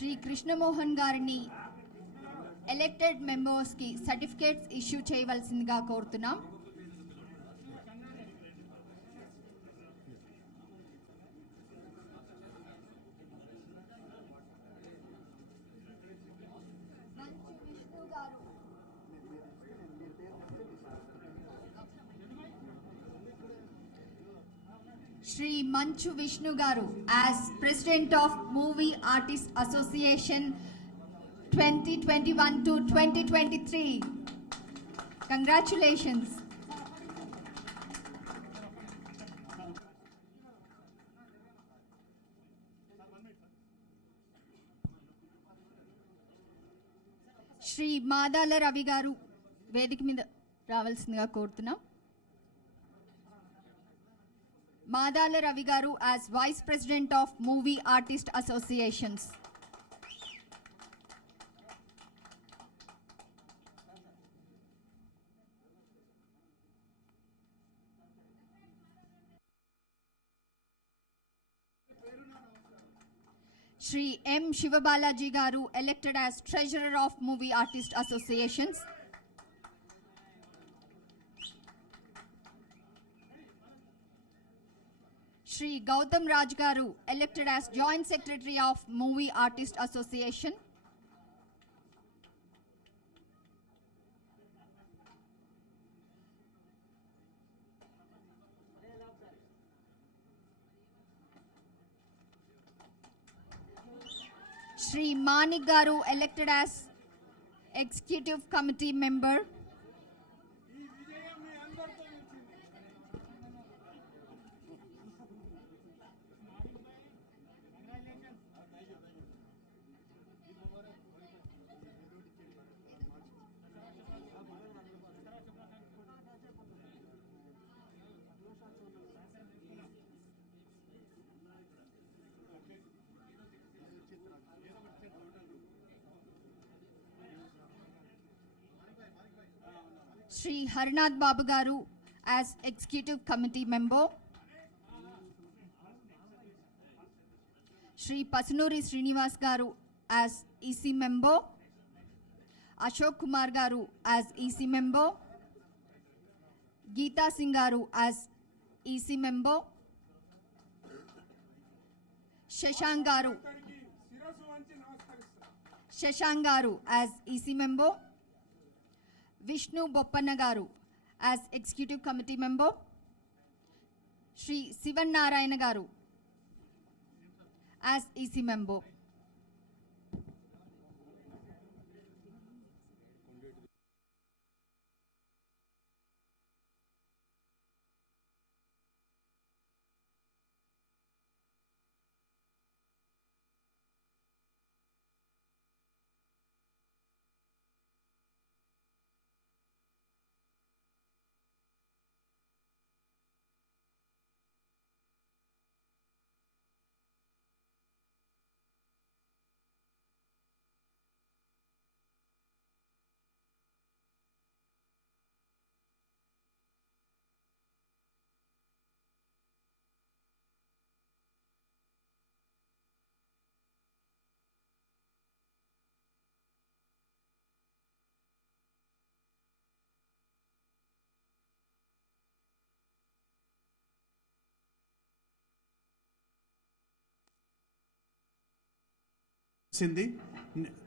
శ్రీ కృష్ణమోహన్ గారిని elected members కి certificates issue చేయవలసిందిగా కోరుతున్నాం. Shri Manchu Vishnu Garu as President of Movie Artists Association 2021 to 2023. Congratulations. Shri Madala Ravi Garu వేదిక మీద రావాల్సిందిగా కోరుతున్నాం. Madala Ravi Garu as Vice President of Movie Artists Associations. Shri M. Shivabalaji Garu elected as Treasurer of Movie Artists Associations. Shri Gautam Raj Garu elected as Joint Secretary of Movie Artists Association. Shri Manik Garu elected as Executive Committee Member. Shri Harnath Babu Garu as Executive Committee Member. Shri Pasunuri Srinivas Garu as EC Member. Ashok Kumar Garu as EC Member. Geeta Singh Garu as EC Member. Shashank Garu as EC Member. Vishnu Boppanna Garu as Executive Committee Member. Shri Sivan Narayana Garu as EC Member.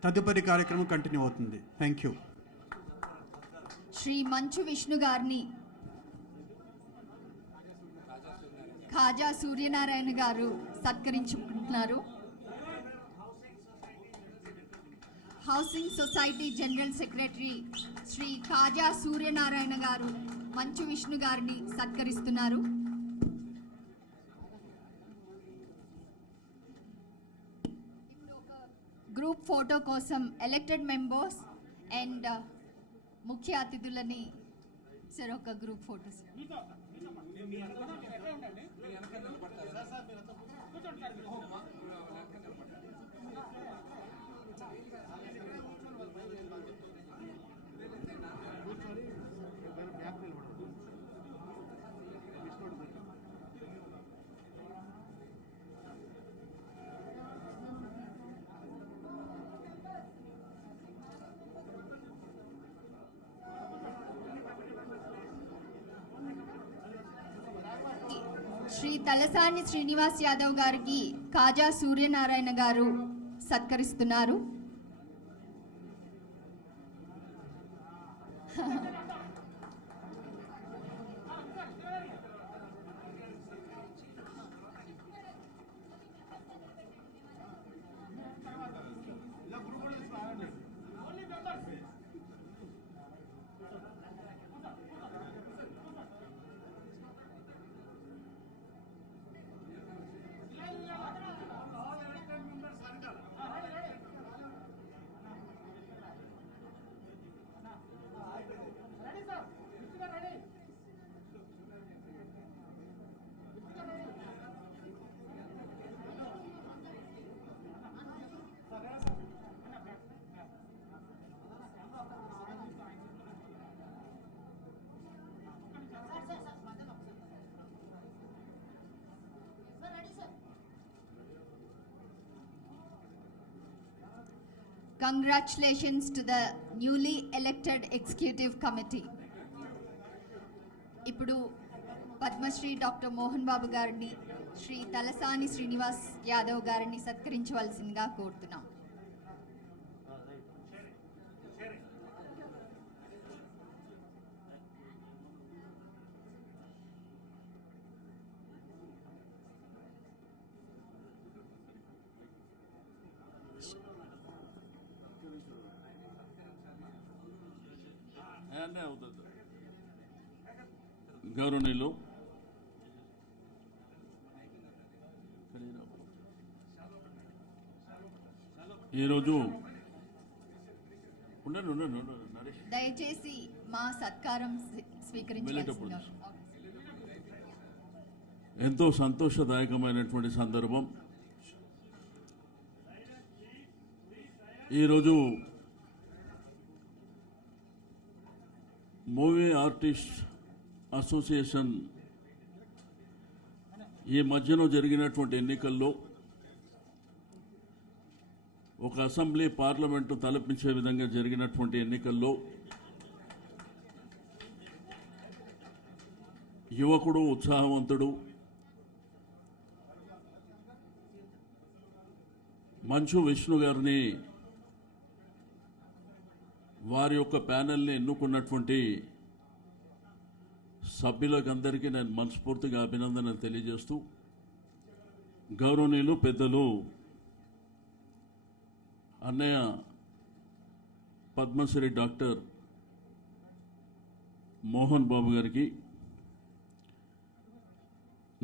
తదుపరి కార్యక్రమం continue అవుతుంది. Thank you. Shri మంచు విష్ణు గారిని ఖాజా సూర్యనారాయణ గారు సత్కరించుకుంటున్నారు. Housing society general secretary Shri Khaja Suryanarayana garu Manchu Vishnu గారిని సత్కరిస్తున్నారు. Group photo కోసం elected members and ముఖ్య అతిథులని సార్ ఒక గ్రూప్ ఫోటోస్. శ్రీ తలసాని శ్రీనివాస్ యాదవ్ గారికి కాజా సూర్యనారాయణ గారు సత్కరిస్తున్నారు. Congratulations to the newly elected executive committee. ఇప్పుడు పద్మశ్రీ డాక్టర్ మోహన్ బాబు గారిని శ్రీ తలసాని శ్రీనివాస్ యాదవ్ గారిని సత్కరించవలసిందిగా కోరుతున్నాం. గౌరవనీయులు ఈరోజు నరేష్ దయచేసి మా సత్కారం స్వీకరించవలసిందిగా. ఎంతో సంతోషదాయకమైనటువంటి సందర్భం. ఈరోజు మూవీ ఆర్టిస్ట్ అసోసియేషన్ ఈ మధ్యలో జరిగినటువంటి ఎన్నికల్లో ఒక అసెంబ్లీ పార్లమెంటు తలపించే విధంగా జరిగినటువంటి ఎన్నికల్లో యువకుడు, ఉత్సాహవంతుడు, మంచు విష్ణు గారిని వారి యొక్క ప్యానెల్ని ఎన్నుకున్నటువంటి సభ్యులకందరికీ నేను మనస్ఫూర్తిగా అభినందనలు తెలియజేస్తూ, గౌరవనీయులు పెద్దలు అన్నయ్య పద్మశ్రీ డాక్టర్ మోహన్ బాబు గారికి,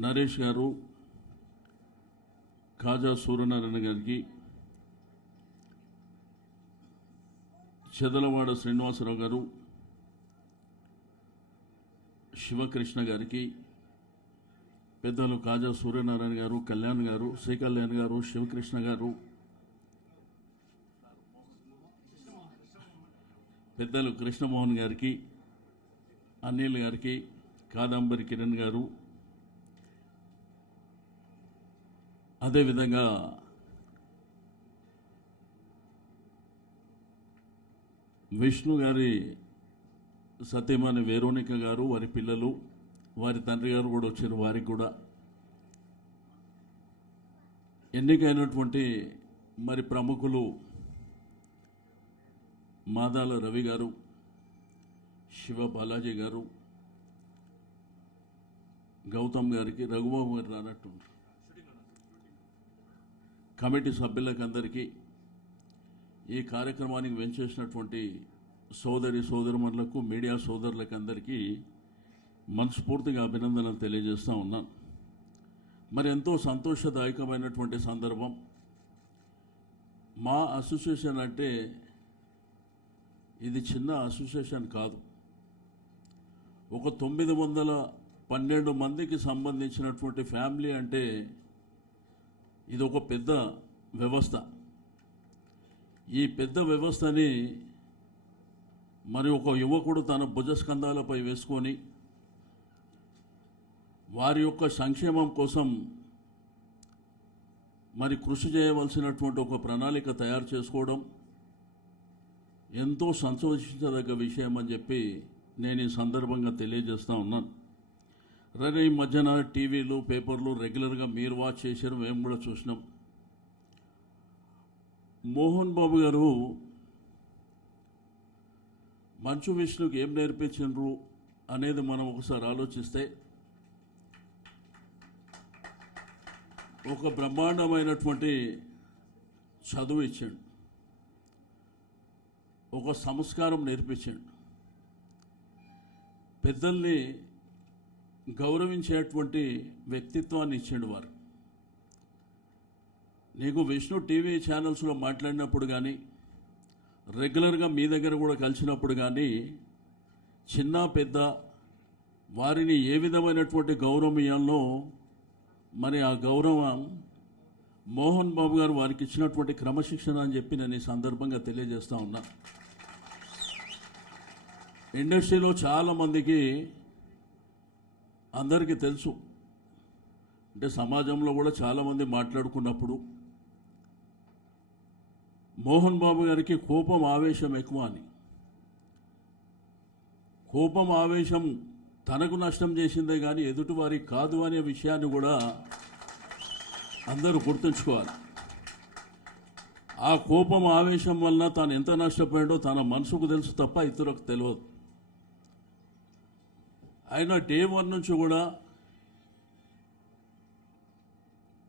నరేష్ గారు, కాజా సూర్యనారాయణ గారికి, చెదలవాడ శ్రీనివాసరావు గారు, శివకృష్ణ గారికి, పెద్దలు కాజా సూర్యనారాయణ గారు, కళ్యాణ్ గారు, శ్రీ కళ్యాణ్ గారు, శివకృష్ణ గారు, పెద్దలు కృష్ణమోహన్ గారికి, అనిల్ గారికి, కాదంబరి కిరణ్ గారు, అదేవిధంగా విష్ణు గారి సతీమణి వేరోనిక గారు, వారి పిల్లలు, వారి తండ్రి గారు కూడా వచ్చారు. వారికి కూడా ఎన్నికైనటువంటి మరి ప్రముఖులు మాదాల రవి గారు, శివ బాలాజీ గారు, గౌతమ్ గారికి, రఘుబాబు గారు రానట్టు కమిటీ సభ్యులకు అందరికీ, ఈ కార్యక్రమానికి వెంచేసినటువంటి సోదరి సోదరుమణులకు, మీడియా సోదరులకు అందరికీ మనస్ఫూర్తిగా అభినందనలు తెలియజేస్తూ ఉన్నాను. మరి ఎంతో సంతోషదాయకమైనటువంటి సందర్భం. మా అసోసియేషన్ అంటే ఇది చిన్న అసోసియేషన్ కాదు. ఒక 912 మందికి సంబంధించినటువంటి ఫ్యామిలీ అంటే ఇది ఒక పెద్ద వ్యవస్థ. ఈ పెద్ద వ్యవస్థని మరి ఒక యువకుడు తన భుజస్కంధాలపై వేసుకొని వారి యొక్క సంక్షేమం కోసం మరి కృషి చేయవలసినటువంటి ఒక ప్రణాళిక తయారు చేసుకోవడం ఎంతో సంతోషించదగ్గ విషయం అని చెప్పి నేను ఈ సందర్భంగా తెలియజేస్తూ ఉన్నాను. రే ఈ మధ్యన టీవీలు పేపర్లు రెగ్యులర్గా మీరు వాచ్ చేశారు, మేము కూడా చూసినాం. మోహన్ బాబు గారు మంచు విష్ణుకి ఏం నేర్పించారు అనేది మనం ఒకసారి ఆలోచిస్తే, ఒక బ్రహ్మాండమైనటువంటి చదువు ఇచ్చాడు, ఒక సంస్కారం నేర్పించాడు, పెద్దల్ని గౌరవించేటువంటి వ్యక్తిత్వాన్ని ఇచ్చాడు. వారు నీకు విష్ణు టీవీ ఛానల్స్లో మాట్లాడినప్పుడు కానీ, రెగ్యులర్గా మీ దగ్గర కూడా కలిసినప్పుడు కానీ, చిన్న పెద్ద వారిని ఏ విధమైనటువంటి గౌరవం ఇవ్వాలో మరి ఆ గౌరవం మోహన్ బాబు గారు వారికి ఇచ్చినటువంటి క్రమశిక్షణ అని చెప్పి నేను ఈ సందర్భంగా తెలియజేస్తా ఉన్నా. ఇండస్ట్రీలో చాలామందికి అందరికీ తెలుసు, అంటే సమాజంలో కూడా చాలామంది మాట్లాడుకున్నప్పుడు మోహన్ బాబు గారికి కోపం ఆవేశం ఎక్కువ అని. కోపం ఆవేశం తనకు నష్టం చేసిందే కానీ ఎదుటివారికి కాదు అనే విషయాన్ని కూడా అందరూ గుర్తుంచుకోవాలి. ఆ కోపం ఆవేశం వలన తాను ఎంత నష్టపోయాడో తన మనసుకు తెలుసు తప్ప ఇతరులకు తెలియదు. ఆయన డే 1 నుంచి కూడా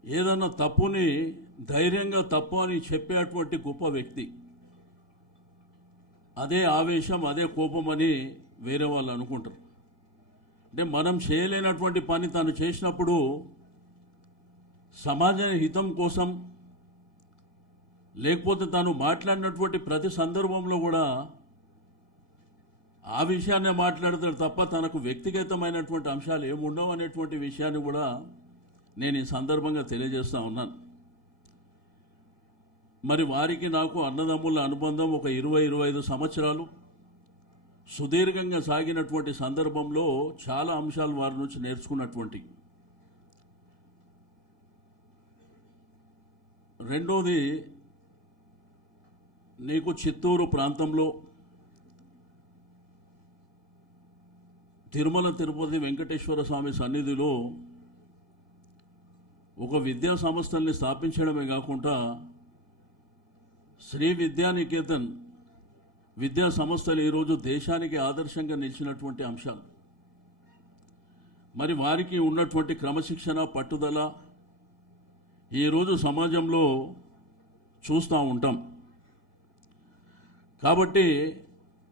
ఏదన్నా తప్పుని ధైర్యంగా తప్పు అని చెప్పేటువంటి గొప్ప వ్యక్తి. అదే ఆవేశం, అదే కోపం అని వేరే వాళ్ళు అనుకుంటారు. అంటే మనం చేయలేనటువంటి పని తాను చేసినప్పుడు సమాజ హితం కోసం, లేకపోతే తాను మాట్లాడినటువంటి ప్రతి సందర్భంలో కూడా ఆ విషయాన్నే మాట్లాడతాడు తప్ప తనకు వ్యక్తిగతమైనటువంటి అంశాలు ఏముండవు అనేటువంటి విషయాన్ని కూడా నేను ఈ సందర్భంగా తెలియజేస్తూ ఉన్నాను. మరి వారికి నాకు అన్నదమ్ముల అనుబంధం ఒక 20-25 సంవత్సరాలు సుదీర్ఘంగా సాగినటువంటి సందర్భంలో చాలా అంశాలు వారి నుంచి నేర్చుకున్నటువంటి. రెండోది, నీకు చిత్తూరు ప్రాంతంలో తిరుమల తిరుపతి వెంకటేశ్వర స్వామి సన్నిధిలో ఒక విద్యా సంస్థల్ని స్థాపించడమే కాకుండా శ్రీ విద్యానికేతన్ విద్యా సంస్థలు ఈరోజు దేశానికి ఆదర్శంగా నిలిచినటువంటి అంశాలు. మరి వారికి ఉన్నటువంటి క్రమశిక్షణ, పట్టుదల ఈరోజు సమాజంలో చూస్తూ ఉంటాం. కాబట్టి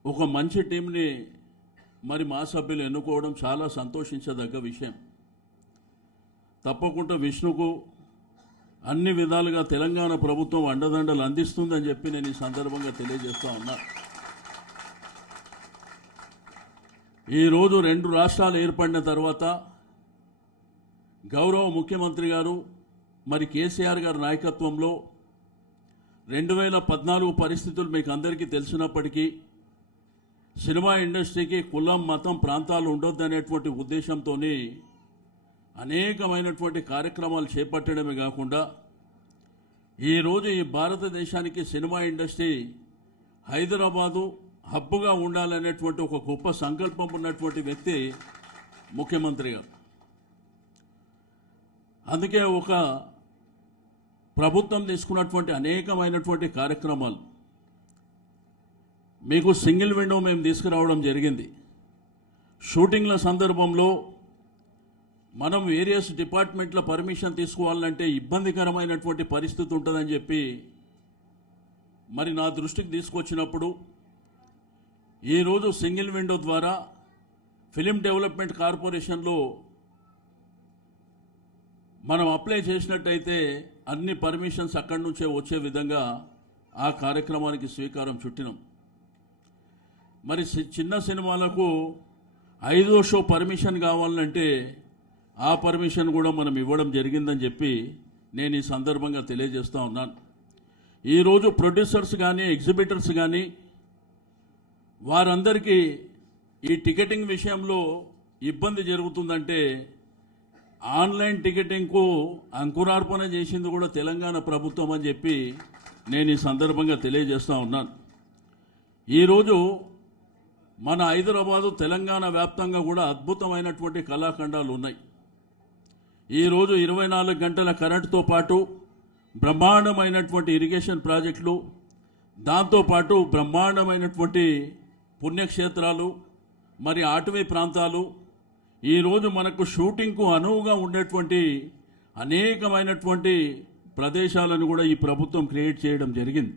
ఒక మంచి టీంని మరి మా సభ్యులు ఎన్నుకోవడం చాలా సంతోషించదగ్గ విషయం. తప్పకుండా విష్ణుకు అన్ని విధాలుగా తెలంగాణ ప్రభుత్వం అండదండలు అందిస్తుందని చెప్పి నేను ఈ సందర్భంగా తెలియజేస్తూ ఉన్నా. ఈరోజు 2 రాష్ట్రాలు ఏర్పడిన తర్వాత గౌరవ ముఖ్యమంత్రి గారు మరి కేసీఆర్ గారి నాయకత్వంలో 2014 పరిస్థితులు మీకు అందరికీ తెలిసినప్పటికీ సినిమా ఇండస్ట్రీకి కులం, మతం, ప్రాంతాలు ఉండొద్దనేటువంటి ఉద్దేశంతో అనేకమైనటువంటి కార్యక్రమాలు చేపట్టడమే కాకుండా ఈరోజు ఈ భారతదేశానికి సినిమా ఇండస్ట్రీ హైదరాబాదు హబ్బుగా ఉండాలనేటువంటి ఒక గొప్ప సంకల్పం ఉన్నటువంటి వ్యక్తి ముఖ్యమంత్రి గారు. అందుకే ఒక ప్రభుత్వం తీసుకున్నటువంటి అనేకమైనటువంటి కార్యక్రమాలు, మీకు సింగిల్ విండో మేము తీసుకురావడం జరిగింది. షూటింగ్ల సందర్భంలో మనం వేరియస్ డిపార్ట్మెంట్ల పర్మిషన్ తీసుకోవాలంటే ఇబ్బందికరమైనటువంటి పరిస్థితి ఉంటుందని చెప్పి మరి నా దృష్టికి తీసుకొచ్చినప్పుడు ఈరోజు సింగిల్ విండో ద్వారా ఫిలిం డెవలప్మెంట్ కార్పొరేషన్లో మనం అప్లై చేసినట్టయితే అన్ని పర్మిషన్స్ అక్కడి నుంచే వచ్చే విధంగా ఆ కార్యక్రమానికి శ్రీకారం చుట్టినాం. మరి చిన్న సినిమాలకు 5వ షో పర్మిషన్ కావాలంటే ఆ పర్మిషన్ కూడా మనం ఇవ్వడం జరిగిందని చెప్పి నేను ఈ సందర్భంగా తెలియజేస్తూ ఉన్నాను. ఈరోజు ప్రొడ్యూసర్స్ కానీ, ఎగ్జిబిటర్స్ కానీ వారందరికీ ఈ టికెటింగ్ విషయంలో ఇబ్బంది జరుగుతుందంటే ఆన్లైన్ టికెటింగ్కు అంకురార్పణ చేసింది కూడా తెలంగాణ ప్రభుత్వం అని చెప్పి నేను ఈ సందర్భంగా తెలియజేస్తూ ఉన్నాను. ఈరోజు మన హైదరాబాదు తెలంగాణ వ్యాప్తంగా కూడా అద్భుతమైనటువంటి కళాఖండాలు ఉన్నాయి. ఈరోజు 24 గంటల కరెంటుతో పాటు బ్రహ్మాండమైనటువంటి ఇరిగేషన్ ప్రాజెక్టులు, దాంతోపాటు బ్రహ్మాండమైనటువంటి పుణ్యక్షేత్రాలు, మరి అటవీ ప్రాంతాలు, ఈరోజు మనకు షూటింగ్కు అనువుగా ఉండేటువంటి అనేకమైనటువంటి ప్రదేశాలను కూడా ఈ ప్రభుత్వం క్రియేట్ చేయడం జరిగింది.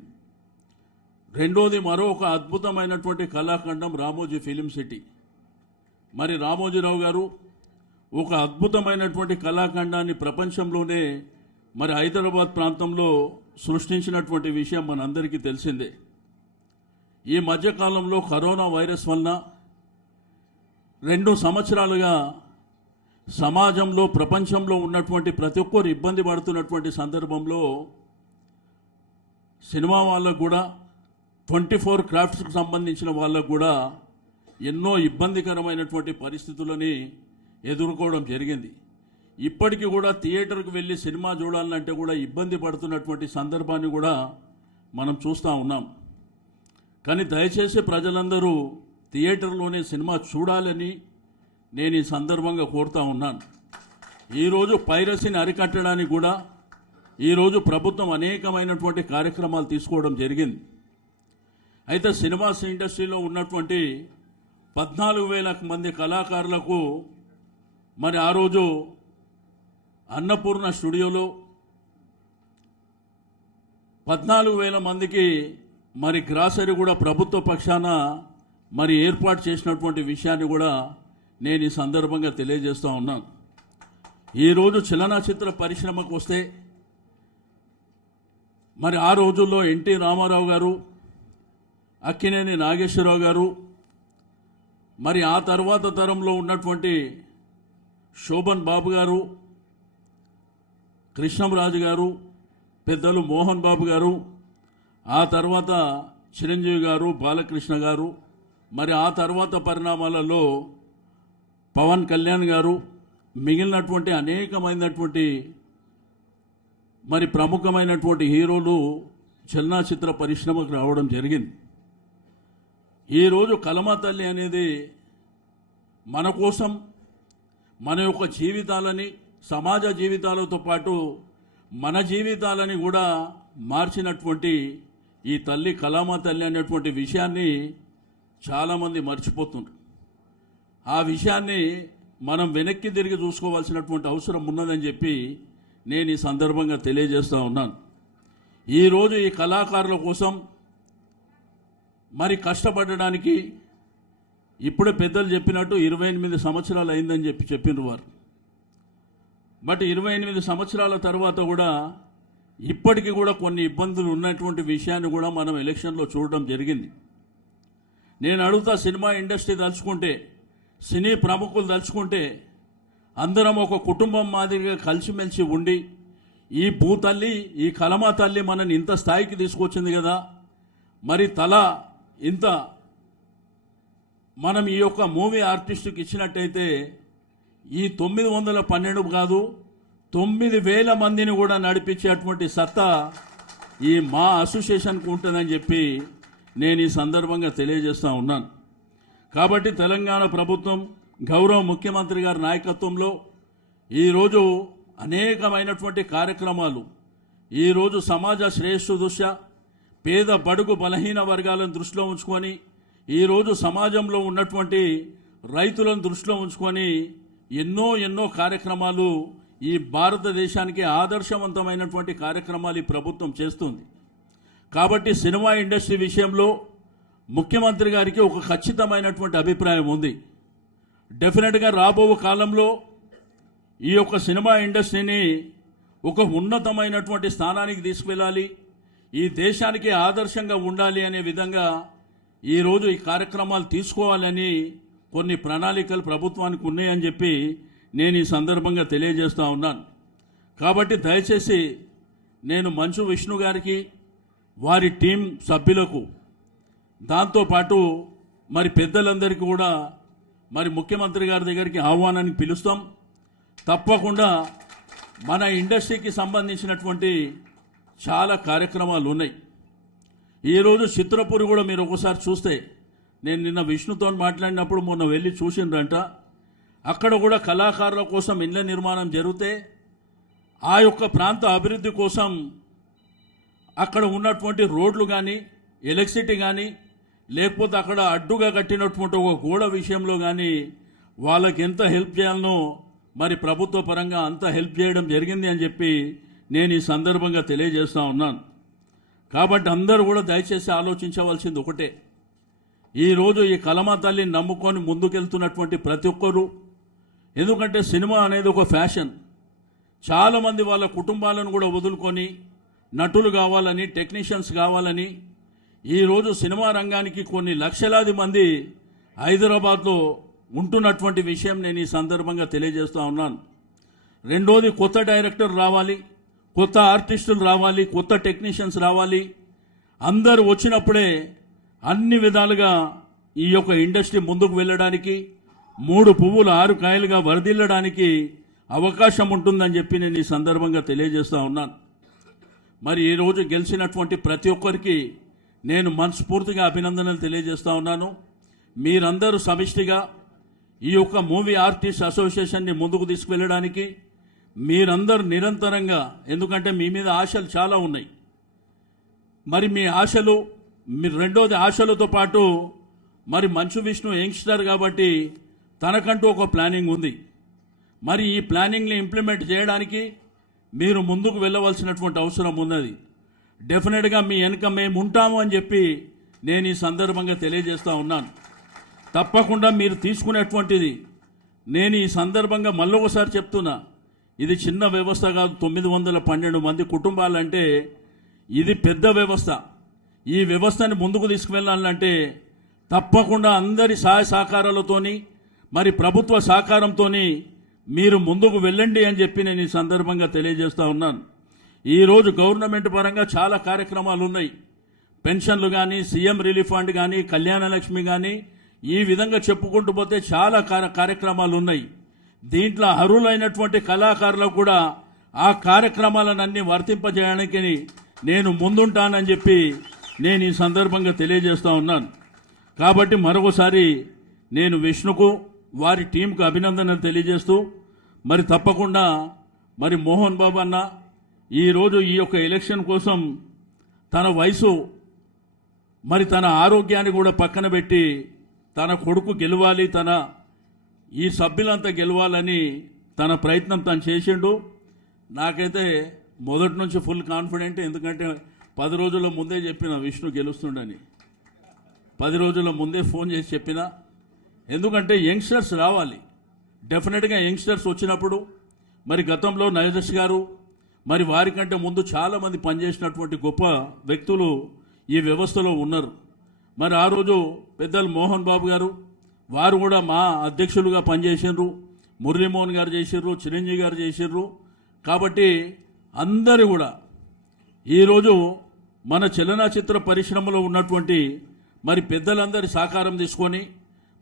రెండోది, మరొక అద్భుతమైనటువంటి కళాఖండం రామోజీ ఫిలిం సిటీ. మరి రామోజీరావు గారు ఒక అద్భుతమైనటువంటి కళాఖండాన్ని ప్రపంచంలోనే మరి హైదరాబాద్ ప్రాంతంలో సృష్టించినటువంటి విషయం మనందరికీ తెలిసిందే. ఈ మధ్యకాలంలో కరోనా వైరస్ వలన 2 సంవత్సరాలుగా సమాజంలో, ప్రపంచంలో ఉన్నటువంటి ప్రతి ఒక్కరు ఇబ్బంది పడుతున్నటువంటి సందర్భంలో సినిమా వాళ్ళకు కూడా 24 క్రాఫ్ట్స్కి సంబంధించిన వాళ్ళకు కూడా ఎన్నో ఇబ్బందికరమైనటువంటి పరిస్థితులని ఎదుర్కోవడం జరిగింది. ఇప్పటికీ కూడా థియేటర్కి వెళ్ళి సినిమా చూడాలంటే కూడా ఇబ్బంది పడుతున్నటువంటి సందర్భాన్ని కూడా మనం చూస్తూ ఉన్నాం. కానీ దయచేసి ప్రజలందరూ థియేటర్లోనే సినిమా చూడాలని నేను ఈ సందర్భంగా కోరుతూ ఉన్నాను. ఈరోజు పైరసీని అరికట్టడానికి కూడా ఈరోజు ప్రభుత్వం అనేకమైనటువంటి కార్యక్రమాలు తీసుకోవడం జరిగింది. అయితే సినిమా ఇండస్ట్రీలో ఉన్నటువంటి 14,000 మంది కళాకారులకు మరి ఆ రోజు అన్నపూర్ణ స్టూడియోలో 14,000 మందికి మరి గ్రాసరీ కూడా ప్రభుత్వ పక్షాన మరి ఏర్పాటు చేసినటువంటి విషయాన్ని కూడా నేను ఈ సందర్భంగా తెలియజేస్తూ ఉన్నాను. ఈరోజు చలనచిత్ర పరిశ్రమకు వస్తే మరి ఆ రోజుల్లో ఎన్టీ రామారావు గారు, అక్కినేని నాగేశ్వరరావు గారు, మరి ఆ తర్వాత తరంలో ఉన్నటువంటి శోభన్ బాబు గారు, కృష్ణంరాజు గారు, పెద్దలు మోహన్ బాబు గారు, ఆ తర్వాత చిరంజీవి గారు, బాలకృష్ణ గారు, మరి ఆ తర్వాత పరిణామాలలో పవన్ కళ్యాణ్ గారు, మిగిలినటువంటి అనేకమైనటువంటి మరి ప్రముఖమైనటువంటి హీరోలు చలనచిత్ర పరిశ్రమకు రావడం జరిగింది. ఈరోజు కలమా తల్లి అనేది మన కోసం, మన యొక్క జీవితాలని, సమాజ జీవితాలతో పాటు మన జీవితాలని కూడా మార్చినటువంటి ఈ తల్లి, కలమా తల్లి అనేటువంటి విషయాన్ని చాలామంది మర్చిపోతున్నారు. ఆ విషయాన్ని మనం వెనక్కి తిరిగి చూసుకోవాల్సినటువంటి అవసరం ఉన్నదని చెప్పి నేను ఈ సందర్భంగా తెలియజేస్తూ ఉన్నాను. ఈరోజు ఈ కళాకారుల కోసం మరి కష్టపడడానికి ఇప్పుడే పెద్దలు చెప్పినట్టు 28 సంవత్సరాలు అయిందని చెప్పినారు వారు. బట్ 28 సంవత్సరాల తర్వాత కూడా ఇప్పటికీ కూడా కొన్ని ఇబ్బందులు ఉన్నటువంటి విషయాన్ని కూడా మనం ఎలక్షన్లో చూడడం జరిగింది. నేను అడుగుతా, సినిమా ఇండస్ట్రీ తలుచుకుంటే, సినీ ప్రముఖులు తలుచుకుంటే అందరం ఒక కుటుంబం మాదిరిగా కలిసిమెలిసి ఉండి ఈ భూతల్లి, ఈ కలమా తల్లి మనని ఇంత స్థాయికి తీసుకొచ్చింది కదా, మరి తల ఇంత మనం ఈ యొక్క మూవీ ఆర్టిస్టుకి ఇచ్చినట్టయితే ఈ 912 కాదు 9,000 మందిని కూడా నడిపించేటువంటి సత్తా ఈ మా అసోసియేషన్కు ఉంటుందని చెప్పి నేను ఈ సందర్భంగా తెలియజేస్తూ ఉన్నాను. కాబట్టి తెలంగాణ ప్రభుత్వం గౌరవ ముఖ్యమంత్రి గారి నాయకత్వంలో ఈరోజు అనేకమైనటువంటి కార్యక్రమాలు, ఈరోజు సమాజ శ్రేయస్సు దృష్ట్యా పేద బడుగు బలహీన వర్గాలను దృష్టిలో ఉంచుకొని, ఈరోజు సమాజంలో ఉన్నటువంటి రైతులను దృష్టిలో ఉంచుకొని ఎన్నో కార్యక్రమాలు, ఈ భారతదేశానికి ఆదర్శవంతమైనటువంటి కార్యక్రమాలు ఈ ప్రభుత్వం చేస్తుంది. కాబట్టి సినిమా ఇండస్ట్రీ విషయంలో ముఖ్యమంత్రి గారికి ఒక ఖచ్చితమైనటువంటి అభిప్రాయం ఉంది. డెఫినెట్గా రాబో కాలంలో ఈ యొక్క సినిమా ఇండస్ట్రీని ఒక ఉన్నతమైనటువంటి స్థానానికి తీసుకువెళ్ళాలి, ఈ దేశానికి ఆదర్శంగా ఉండాలి అనే విధంగా ఈరోజు ఈ కార్యక్రమాలు తీసుకోవాలని కొన్ని ప్రణాళికలు ప్రభుత్వానికి ఉన్నాయని చెప్పి నేను ఈ సందర్భంగా తెలియజేస్తూ ఉన్నాను. కాబట్టి దయచేసి నేను మంచు విష్ణు గారికి, వారి టీం సభ్యులకు, దాంతోపాటు మరి పెద్దలందరికీ కూడా మరి ముఖ్యమంత్రి గారి దగ్గరికి ఆహ్వానానికి పిలుస్తాం. తప్పకుండా మన ఇండస్ట్రీకి సంబంధించినటువంటి చాలా కార్యక్రమాలు ఉన్నాయి. ఈరోజు చిత్రపూరి కూడా మీరు ఒకసారి చూస్తే నేను నిన్న విష్ణుతో మాట్లాడినప్పుడు మొన్న వెళ్ళి చూసిండ్రంట. అక్కడ కూడా కళాకారుల కోసం ఇళ్ల నిర్మాణం జరిగితే ఆ యొక్క ప్రాంత అభివృద్ధి కోసం అక్కడ ఉన్నటువంటి రోడ్లు కానీ ఎలక్ట్రిసిటీ కానీ లేకపోతే అక్కడ అడ్డుగా కట్టినటువంటి ఒక గోడ విషయంలో కానీ వాళ్ళకి ఎంత హెల్ప్ చేయాలనో మరి ప్రభుత్వ పరంగా అంత హెల్ప్ చేయడం జరిగింది అని చెప్పి నేను ఈ సందర్భంగా తెలియజేస్తూ ఉన్నాను. కాబట్టి అందరూ కూడా దయచేసి ఆలోచించవలసింది ఒకటే, ఈరోజు ఈ కలమా తల్లిని నమ్ముకొని ముందుకెళ్తున్నటువంటి ప్రతి ఒక్కరూ, ఎందుకంటే సినిమా అనేది ఒక ఫ్యాషన్, చాలామంది వాళ్ళ కుటుంబాలను కూడా వదులుకొని నటులు కావాలని, టెక్నీషియన్స్ కావాలని ఈరోజు సినిమా రంగానికి కొన్ని లక్షలాది మంది హైదరాబాద్లో ఉంటున్నటువంటి విషయం నేను ఈ సందర్భంగా తెలియజేస్తూ ఉన్నాను. రెండోది, కొత్త డైరెక్టర్ రావాలి, కొత్త ఆర్టిస్టులు రావాలి, కొత్త టెక్నీషియన్స్ రావాలి. అందరూ వచ్చినప్పుడే అన్ని విధాలుగా ఈ యొక్క ఇండస్ట్రీ ముందుకు వెళ్ళడానికి, 3 పువ్వులు 6 కాయలుగా వరదిల్లడానికి అవకాశం ఉంటుందని చెప్పి నేను ఈ సందర్భంగా తెలియజేస్తూ ఉన్నాను. మరి ఈరోజు గెలిచినటువంటి ప్రతి ఒక్కరికి నేను మనస్ఫూర్తిగా అభినందనలు తెలియజేస్తూ ఉన్నాను. మీరందరూ సమిష్టిగా ఈ యొక్క మూవీ ఆర్టిస్ట్ అసోసియేషన్ని ముందుకు తీసుకువెళ్ళడానికి మీరందరూ నిరంతరంగా, ఎందుకంటే మీ మీద ఆశలు చాలా ఉన్నాయి, మరి మీ ఆశలు, మీరు రెండోది ఆశలతో పాటు మరి మంచు విష్ణు యంగ్స్టర్ కాబట్టి తనకంటూ ఒక ప్లానింగ్ ఉంది. మరి ఈ ప్లానింగ్ని ఇంప్లిమెంట్ చేయడానికి మీరు ముందుకు వెళ్ళవలసినటువంటి అవసరం ఉన్నది. డెఫినెట్గా మీ వెనుక మేము ఉంటాము అని చెప్పి నేను ఈ సందర్భంగా తెలియజేస్తూ ఉన్నాను. తప్పకుండా మీరు తీసుకునేటువంటిది, నేను ఈ సందర్భంగా మళ్ళొకసారి చెప్తున్నా, ఇది చిన్న వ్యవస్థ కాదు. 912 మంది కుటుంబాలంటే ఇది పెద్ద వ్యవస్థ. ఈ వ్యవస్థని ముందుకు తీసుకువెళ్ళాలంటే తప్పకుండా అందరి సహాయ సహకారాలతోని మరి ప్రభుత్వ సహకారంతో మీరు ముందుకు వెళ్ళండి అని చెప్పి నేను ఈ సందర్భంగా తెలియజేస్తూ ఉన్నాను. ఈరోజు గవర్నమెంట్ పరంగా చాలా కార్యక్రమాలు ఉన్నాయి. పెన్షన్లు కానీ, సీఎం రిలీఫ్ ఫండ్ కానీ, కళ్యాణ లక్ష్మి కానీ, ఈ విధంగా చెప్పుకుంటూ పోతే చాలా కార్యక్రమాలు ఉన్నాయి. దీంట్లో అర్హులైనటువంటి కళాకారులకు కూడా ఆ కార్యక్రమాలన్నీ వర్తింపజేయడానికి నేను ముందుంటానని చెప్పి నేను ఈ సందర్భంగా తెలియజేస్తూ ఉన్నాను. కాబట్టి మరొకసారి నేను విష్ణుకు, వారి టీంకు అభినందనలు తెలియజేస్తూ, మరి తప్పకుండా మరి మోహన్ బాబు అన్న ఈరోజు ఈ యొక్క ఎలక్షన్ కోసం తన వయసు మరి తన ఆరోగ్యాన్ని కూడా పక్కన పెట్టి తన కొడుకు గెలవాలి, తన ఈ సభ్యులంతా గెలవాలని తన ప్రయత్నం తను చేసిండు. నాకైతే మొదటి నుంచి ఫుల్ కాన్ఫిడెంట్, ఎందుకంటే 10 రోజుల ముందే చెప్పిన విష్ణు గెలుస్తుండని. 10 రోజుల ముందే ఫోన్ చేసి చెప్పిన, ఎందుకంటే యంగ్స్టర్స్ రావాలి. డెఫినెట్గా యంగ్స్టర్స్ వచ్చినప్పుడు మరి గతంలో నరేష్ గారు మరి వారికంటే ముందు చాలామంది పనిచేసినటువంటి గొప్ప వ్యక్తులు ఈ వ్యవస్థలో ఉన్నారు. మరి ఆ రోజు పెద్దలు మోహన్ బాబు గారు వారు కూడా మా అధ్యక్షులుగా పనిచేసినారు, మురళీమోహన్ గారు చేసిర్రు, చిరంజీవి గారు చేసిర్రు. కాబట్టి అందరూ కూడా ఈరోజు మన చలనచిత్ర పరిశ్రమలో ఉన్నటువంటి మరి పెద్దలందరి సహకారం తీసుకొని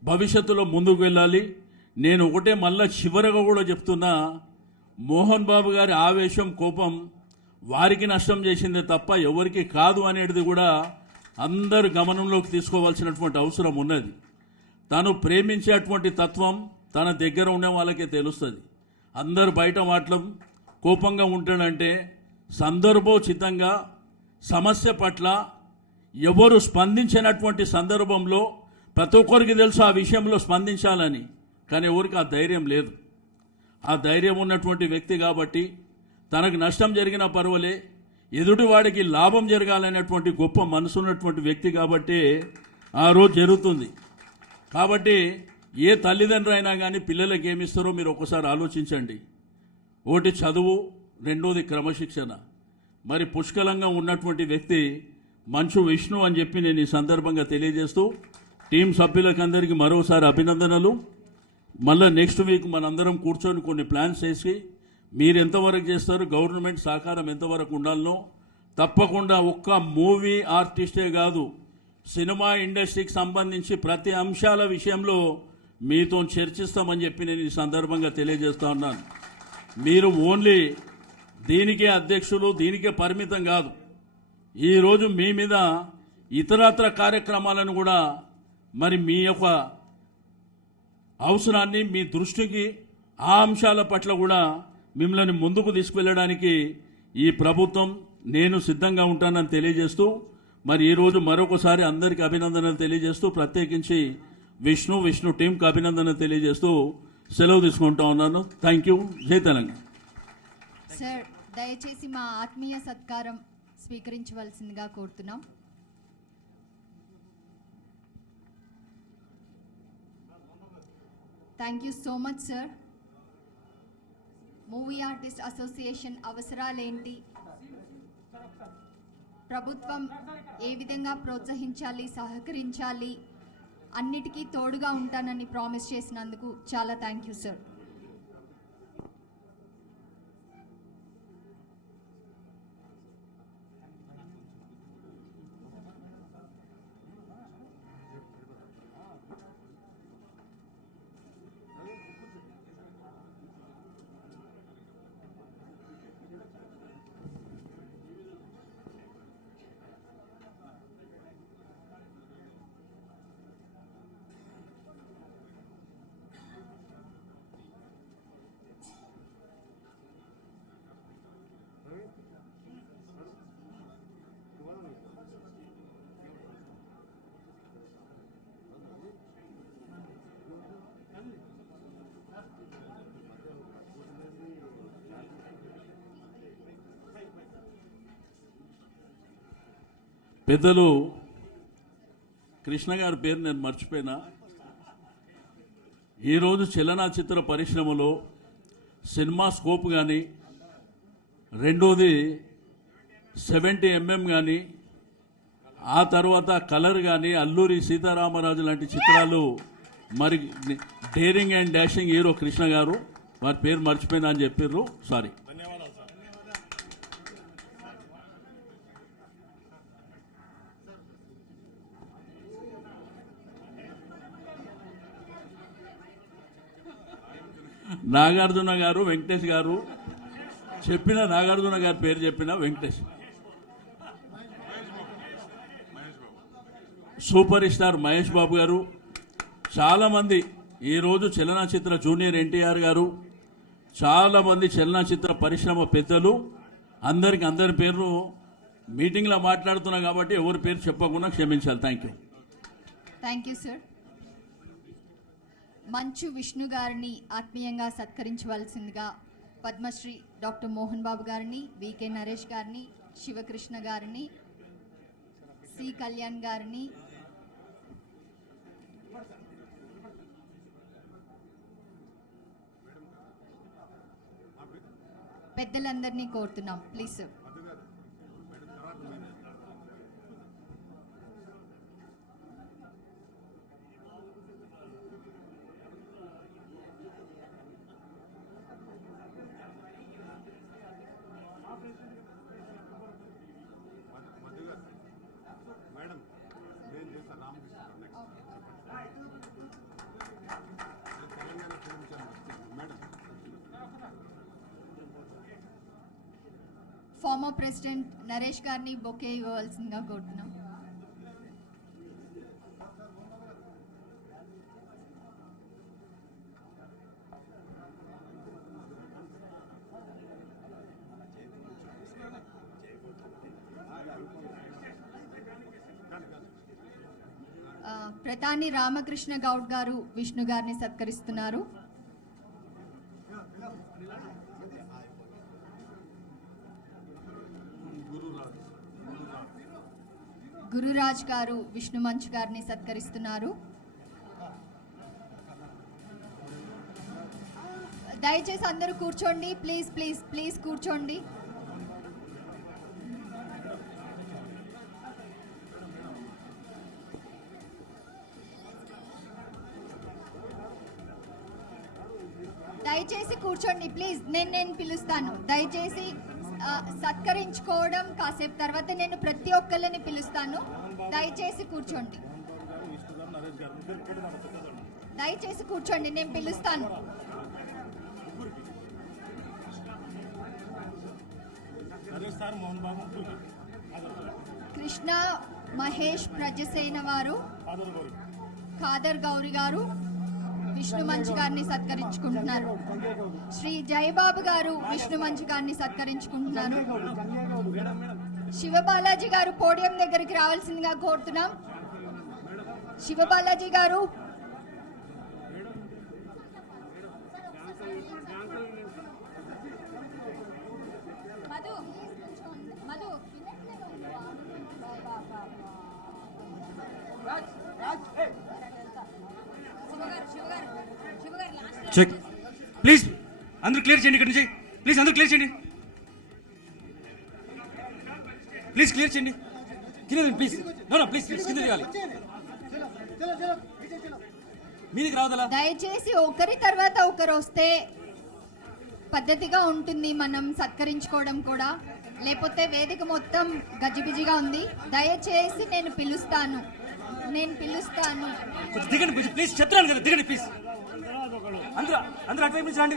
భవిష్యత్తులో ముందుకు వెళ్ళాలి. నేను ఒకటే మళ్ళా చివరగా కూడా చెప్తున్నా, మోహన్ బాబు గారి ఆవేశం, కోపం వారికి నష్టం చేసిందే తప్ప ఎవరికి కాదు అనేది కూడా అందరు గమనంలోకి తీసుకోవాల్సినటువంటి అవసరం ఉన్నది. తను ప్రేమించేటువంటి తత్వం తన దగ్గర ఉండే వాళ్ళకే తెలుస్తుంది. అందరు బయట మాటలం కోపంగా ఉంటాడంటే సందర్భోచితంగా సమస్య పట్ల ఎవరు స్పందించినటువంటి సందర్భంలో ప్రతి ఒక్కరికి తెలుసు ఆ విషయంలో స్పందించాలని, కానీ ఎవరికి ఆ ధైర్యం లేదు. ఆ ధైర్యం ఉన్నటువంటి వ్యక్తి కాబట్టి తనకు నష్టం జరిగినా పర్వాలే, ఎదుటివాడికి లాభం జరగాలనేటువంటి గొప్ప మనసు ఉన్నటువంటి వ్యక్తి కాబట్టి ఆ రోజు జరుగుతుంది. కాబట్టి ఏ తల్లిదండ్రులు అయినా కానీ పిల్లలకి ఏమిస్తారో మీరు ఒకసారి ఆలోచించండి. ఒకటి చదువు, రెండోది క్రమశిక్షణ. మరి పుష్కలంగా ఉన్నటువంటి వ్యక్తి మంచు విష్ణు అని చెప్పి నేను ఈ సందర్భంగా తెలియజేస్తూ టీం సభ్యులకు అందరికీ మరోసారి అభినందనలు. మళ్ళీ నెక్స్ట్ వీక్ మనందరం కూర్చొని కొన్ని ప్లాన్స్ వేసి మీరు ఎంతవరకు చేస్తారు, గవర్నమెంట్ సహకారం ఎంతవరకు ఉండాలనో తప్పకుండా ఒక్క మూవీ ఆర్టిస్టే కాదు, సినిమా ఇండస్ట్రీకి సంబంధించి ప్రతి అంశాల విషయంలో మీతో చర్చిస్తామని చెప్పి నేను ఈ సందర్భంగా తెలియజేస్తా ఉన్నాను. మీరు ఓన్లీ దీనికే అధ్యక్షులు, దీనికే పరిమితం కాదు. ఈరోజు మీ మీద ఇతరత్ర కార్యక్రమాలను కూడా మరి మీ యొక్క అవసరాన్ని మీ దృష్టికి ఆ అంశాల పట్ల కూడా మిమ్మల్ని ముందుకు తీసుకువెళ్ళడానికి ఈ ప్రభుత్వం నేను సిద్ధంగా ఉంటానని తెలియజేస్తూ మరి ఈరోజు మరొకసారి అందరికీ అభినందనలు తెలియజేస్తూ ప్రత్యేకించి విష్ణు టీంకి అభినందనలు తెలియజేస్తూ సెలవు తీసుకుంటా ఉన్నాను. Thank you. Jai Telangana. Sir దయచేసి మా ఆత్మీయ సత్కారం స్వీకరించవలసిందిగా కోరుతున్నాం. Thank you so much sir. Movie artist association అవసరాలేంటి, ప్రభుత్వం ఏ విధంగా ప్రోత్సహించాలి, సహకరించాలి, అన్నిటికీ తోడుగా ఉంటానని ప్రామిస్ చేసినందుకు చాలా థ్యాంక్ యూ సార్. పెద్దలు కృష్ణ గారి పేరు నేను మర్చిపోయినా. ఈరోజు చలనచిత్ర పరిశ్రమలో సినిమా స్కోప్ కానీ, రెండోది 70mm కానీ, ఆ తర్వాత కలర్ కానీ, అల్లూరి సీతారామరాజు లాంటి చిత్రాలు, మరి daring and dashing hero Krishna గారు, వారి పేరు మర్చిపోయినా అని చెప్పారు, సారీ. నాగార్జున గారు, వెంకటేష్ గారు చెప్పిన, నాగార్జున గారి పేరు చెప్పిన వెంకటేష్, సూపర్ స్టార్ మహేష్ బాబు గారు, చాలామంది ఈరోజు చలనచిత్ర జూనియర్ ఎన్టీఆర్ గారు, చాలామంది చలనచిత్ర పరిశ్రమ పెద్దలు, అందరి పేరు మీటింగ్లో మాట్లాడుతున్నాం కాబట్టి ఎవరి పేరు చెప్పకుండా క్షమించాలి. Thank you. Thank you sir. మంచు విష్ణు గారిని ఆత్మీయంగా సత్కరించవలసిందిగా పద్మశ్రీ డాక్టర్ మోహన్ బాబు గారిని, వికే నరేష్ గారిని, శివకృష్ణ గారిని, సి కళ్యాణ్ గారిని, పెద్దలందరినీ కోరుతున్నాం. Please sir. Former president Naresh గారిని బొకే ఇవ్వవలసిందిగా కోరుతున్నాం. ప్రధాని రామకృష్ణ గౌడ్ గారు విష్ణు గారిని సత్కరిస్తున్నారు. గురురాజ్ గారు విష్ణు మంచు గారిని సత్కరిస్తున్నారు. దయచేసి అందరూ కూర్చోండి. ప్లీజ్ ప్లీజ్ ప్లీజ్ కూర్చోండి. దయచేసి కూర్చోండి ప్లీజ్. నేను పిలుస్తాను. దయచేసి సత్కరించుకోవడం కాసేపు తర్వాత నేను ప్రతి ఒక్కరిని పిలుస్తాను. దయచేసి కూర్చోండి. దయచేసి కూర్చోండి, నేను పిలుస్తాను. కృష్ణ మహేష్ ప్రజసేన వారు, ఖాదర్ గౌరి గారు విష్ణు మంచి గారిని సత్కరించుకుంటున్నారు. శ్రీ జయబాబు గారు విష్ణు మంచి గారిని సత్కరించుకుంటున్నారు. శివబాలాజీ గారు పోడియం దగ్గరికి రావాల్సిందిగా కోరుతున్నాం. శివబాలాజీ గారు చెక్ ప్లీజ్ అందరూ క్లియర్ చేయండి ఇక్కడ నుంచి. ప్లీజ్ అందరూ క్లియర్ చేయండి. ప్లీజ్ క్లియర్ చేయండి. Clear please. నో ప్లీజ్ కింద చేయాలి. మీదికి రావదలా. దయచేసి ఒకరి తర్వాత ఒకరు వస్తే పద్ధతిగా ఉంటుంది మనం సత్కరించుకోవడం కూడా. లేకపోతే వేదిక మొత్తం గజిబిజిగా ఉంది. దయచేసి నేను పిలుస్తాను. కొంచెం దిగండి ప్లీజ్. చెప్తున్నాను కదా దిగండి ప్లీజ్. అందరూ అటువైపు నుంచి రండి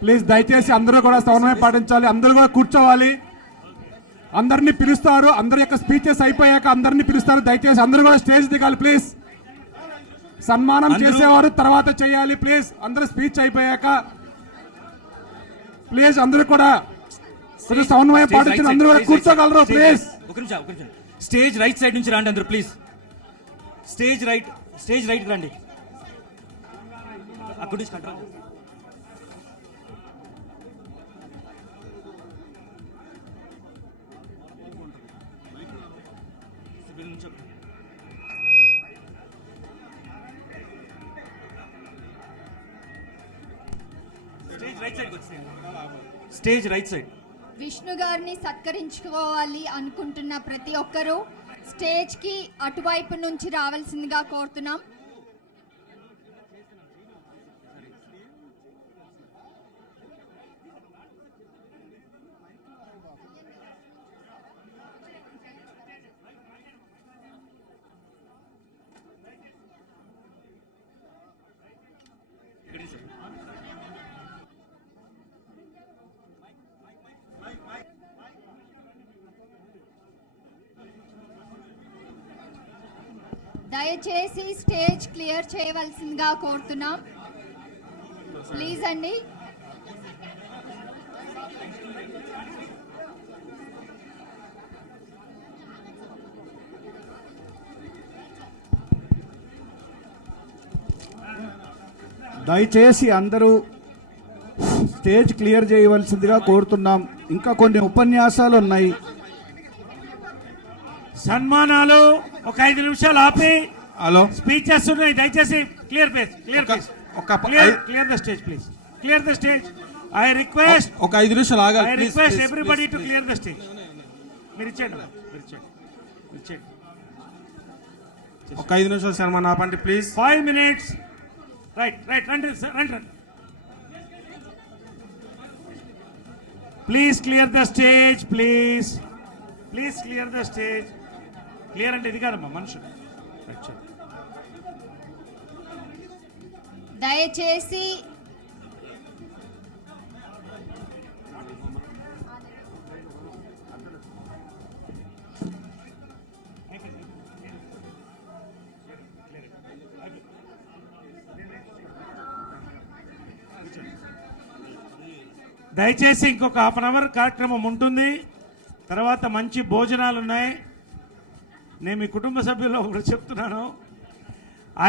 ప్లీజ్. దయచేసి అందరూ కూడా సమన్వయం పాటించాలి. అందరూ కూడా కూర్చోవాలి. అందరినీ పిలుస్తారు. అందరి యొక్క స్పీచెస్ అయిపోయాక అందరినీ పిలుస్తారు. దయచేసి అందరూ కూడా స్టేజ్ దిగాలి ప్లీజ్. సన్మానం చేసేవారు తర్వాత చేయాలి ప్లీజ్. అందరూ స్పీచ్ అయిపోయాక ప్లీజ్ అందరూ కూడా సమన్వయం పాటించి అందరూ కూడా కూర్చోగలరు ప్లీజ్. ఒక నిమిషం. స్టేజ్ రైట్ సైడ్ నుంచి రండి అందరూ ప్లీజ్. స్టేజ్ రైట్ రండి. అక్కడ నుంచి control. Stage right side. Vishnu గారిని సత్కరించుకోవాలి అనుకుంటున్న ప్రతి ఒక్కరూ స్టేజ్ కి అటువైపు నుంచి రావాల్సిందిగా కోరుతున్నాం. దయచేసి స్టేజ్ క్లియర్ చేయవలసిందిగా కోరుతున్నాం ప్లీజ్ అండి. దయచేసి అందరూ స్టేజ్ క్లియర్ చేయవలసిందిగా కోరుతున్నాం. ఇంకా కొన్ని ఉపన్యాసాలు ఉన్నాయి. సన్మానాలు ఒక 5 నిమిషాలు ఆపి హలో స్పీచెస్ ఉన్నాయి. దయచేసి clear the stage please. Clear the stage. I request ఒక 5 నిమిషాలు ఆగాలి. I request everybody to clear the stage. మీరు ఇచ్చేయండి. ఒక 5 నిమిషాలు సన్మానం ఆపండి ప్లీజ్. 5 minutes. రైట్ రండి. Please clear the stage please clear the stage. Clear అంటే ఇది కాదమ్మా మనుషులు. దయచేసి దయచేసి ఇంకొక 1/2 hour కార్యక్రమం ఉంటుంది. తర్వాత మంచి భోజనాలు ఉన్నాయి. నేను మీ కుటుంబ సభ్యుల్లో ఒకటి చెప్తున్నాను.